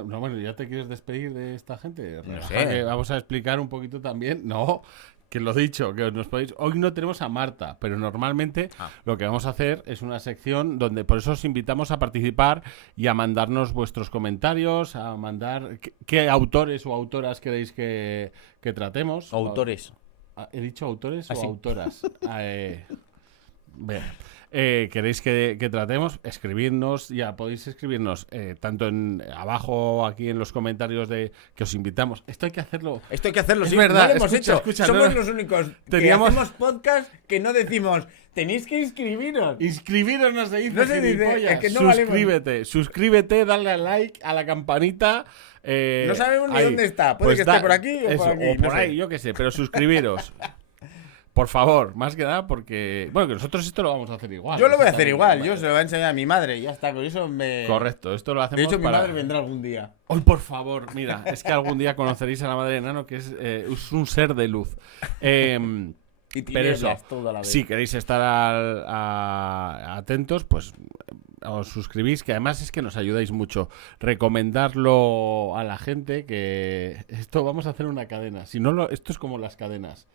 Bueno, ¿ya te quieres despedir de esta gente? No Relaja, sé. que vamos a explicar un poquito también. No, que lo dicho, que nos podéis... Hoy no tenemos a Marta, pero normalmente lo que vamos a hacer es una sección donde por eso os invitamos a participar y a mandarnos vuestros comentarios, a mandar qué autores o autoras queréis que tratemos. Autores. ¿He dicho autores Así. o autoras? Bien. ¿Queréis que tratemos? Escribidnos, ya podéis escribirnos tanto abajo aquí en los comentarios de que os invitamos. Esto hay que hacerlo. Esto hay que hacerlo, Es sí, verdad, no lo hemos escucha, hecho. escucha, Somos no- los únicos Teníamos- que hacemos podcast que no decimos, tenéis que inscribiros. Inscribiros no se dice, No se dice, gilipollas. es que no valemos. Suscríbete, dale al like, a la campanita. No sabemos ni ahí. dónde está. Puede que esté por aquí o eso, por aquí, o no por sé. ahí, yo qué sé, pero suscribiros. Por favor, más que nada porque... Bueno, que nosotros esto lo vamos a hacer igual. Yo lo voy a hacer exactamente igual, yo se lo voy a enseñar a mi madre y ya está, con eso me... Correcto, esto lo hacemos De hecho, mi para... madre vendrá algún día. Hoy, por favor, mira, es que algún día conoceréis a la madre de Nano, que es un ser de luz. Y Pero eso, tinieblas toda la vez. si queréis estar atentos, pues os suscribís, que además es que nos ayudáis mucho. Recomendarlo a la gente, que esto vamos a hacer una cadena. Si no, esto es como las cadenas.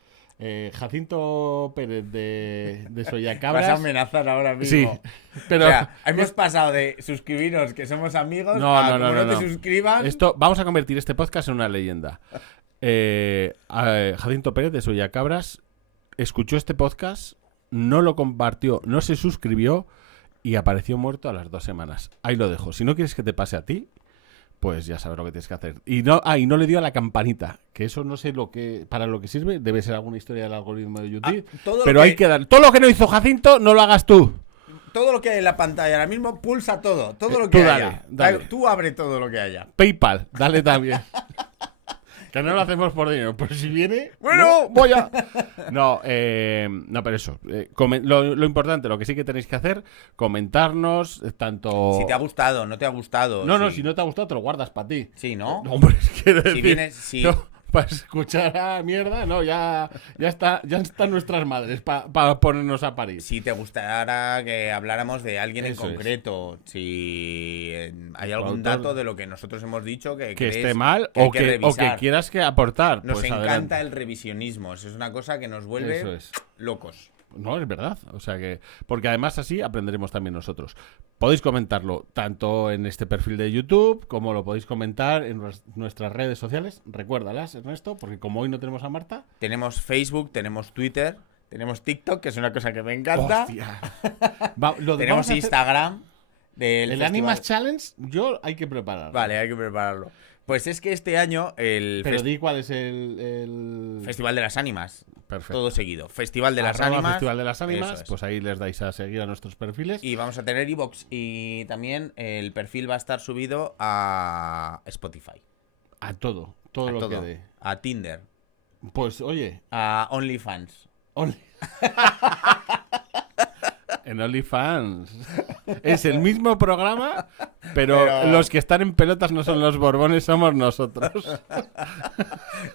Jacinto Pérez de Vas a Soyacabras. amenazar ahora Sí, mismo. pero O sea, hemos pasado de suscribiros, que somos amigos, No, a no, no, como no, no no. te suscriban. Vamos a convertir este podcast en una leyenda. Jacinto Pérez de Soyacabras escuchó este podcast, no lo compartió, no se suscribió y apareció muerto a las 2 semanas. Ahí lo dejo. Si no quieres que te pase a ti, pues ya sabes lo que tienes que hacer. Y no le dio a la campanita, que eso no sé para lo que sirve, debe ser alguna historia del algoritmo de YouTube, todo lo pero que- hay que dar. Todo lo que no hizo Jacinto, no lo hagas tú. Todo lo que hay en la pantalla ahora mismo, pulsa todo. Todo lo tú que dale, haya. dale. Tú abre todo lo que haya. PayPal, dale también. Que no lo hacemos por dinero, pero si viene... Bueno. no, voy a... No, pero eso. Lo importante, lo que sí que tenéis que hacer, comentarnos, tanto... Si te ha gustado, no te ha gustado. No, si... si no te ha gustado, te lo guardas para ti. Sí, ¿no? Hombre, quiero decir... vienes- si- no, para escuchar a mierda, no, ya están nuestras madres para ponernos a parir. Si te gustara que habláramos de alguien Eso en concreto, si hay algún autor dato de lo que nosotros hemos dicho que que crees esté mal que hay o que revisar. quieras que aportar. Nos pues encanta adelante. el revisionismo, eso es una cosa que nos vuelve Eso es. locos. No, es verdad. O sea que. Porque además así aprenderemos también nosotros. Podéis comentarlo tanto en este perfil de YouTube como lo podéis comentar en nuestras redes sociales. Recuérdalas, Ernesto, porque como hoy no tenemos a Marta. Tenemos Facebook, tenemos Twitter, tenemos TikTok, que es una cosa que me encanta. ¡Hostia! Tenemos Instagram. Del El festival. Animas Challenge, yo hay que prepararlo. Vale, hay que prepararlo. Pues es que este año el Pero di cuál es el... Festival de las Ánimas. Perfecto. Todo seguido. Festival de las @ Ánimas. Festival de las Ánimas, Eso es. pues ahí les dais a seguir a nuestros perfiles. Y vamos a tener iVoox. Y también el perfil va a estar subido a Spotify. A todo A lo todo. que dé. A Tinder. Pues oye, A OnlyFans. en OnlyFans. Es el mismo programa, pero los que están en pelotas no son los Borbones, somos nosotros.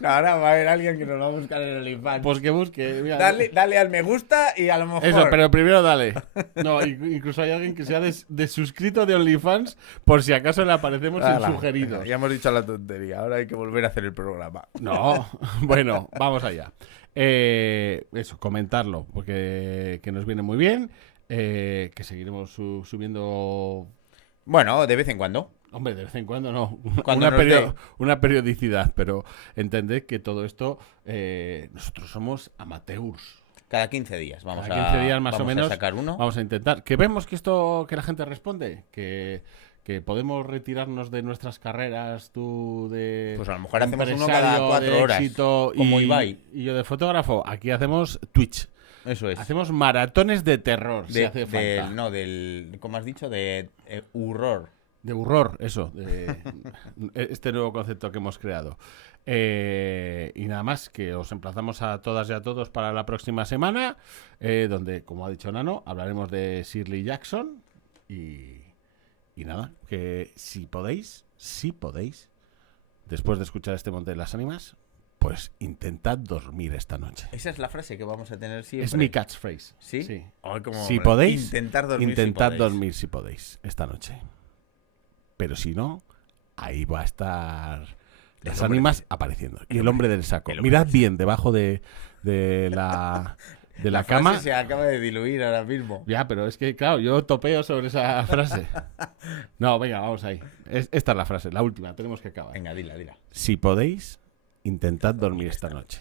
No, ahora va a haber alguien que nos va a buscar en OnlyFans. Pues que busque. Mira, Dale al me gusta y a lo mejor. eso, pero primero dale. No, incluso hay alguien que sea desuscrito de OnlyFans por si acaso le aparecemos en Ala, sugeridos. venga, ya hemos dicho la tontería. Ahora hay que volver a hacer el programa. No, bueno, vamos allá. Eso, comentarlo, porque que nos viene muy bien. Que seguiremos subiendo. Bueno, de vez en cuando. Hombre, de vez en cuando no. Cuando nos dé. Una periodicidad, pero entended que todo esto, nosotros somos amateurs. Cada 15 días. Vamos Cada 15 días más o vamos menos a sacar uno. Vamos a intentar. Que vemos que la gente responde, que podemos retirarnos de nuestras carreras, tú de Pues a lo mejor hacemos uno cada empresario 4 de horas. éxito Como y, Ibai. y yo de fotógrafo. Aquí hacemos Twitch. Eso es. Hacemos maratones de terror, si hace falta. No, del. ¿Cómo has dicho? De horror. De horror, eso. Este nuevo concepto que hemos creado. Y nada más, que os emplazamos a todas y a todos para la próxima semana, donde, como ha dicho Nano, hablaremos de Shirley Jackson. Y nada, que si podéis, después de escuchar este Monte de las Ánimas, pues intentad dormir esta noche. Esa es la frase que vamos a tener siempre. Es mi catchphrase. ¿Sí? Sí. Ay, cómo Si mola. podéis, Intentar dormir. intentad si podéis. dormir si podéis esta noche. Pero si no, ahí va a estar las hombre ánimas del- apareciendo. Y el hombre del saco. el hombre Mirad del bien debajo de la La cama. frase se acaba de diluir ahora mismo. Ya, pero es que, claro, yo topeo sobre esa frase. No, venga, vamos ahí. Esta es la frase, la última, tenemos que acabar. Venga, dila. Si podéis, intentad dormir esta noche.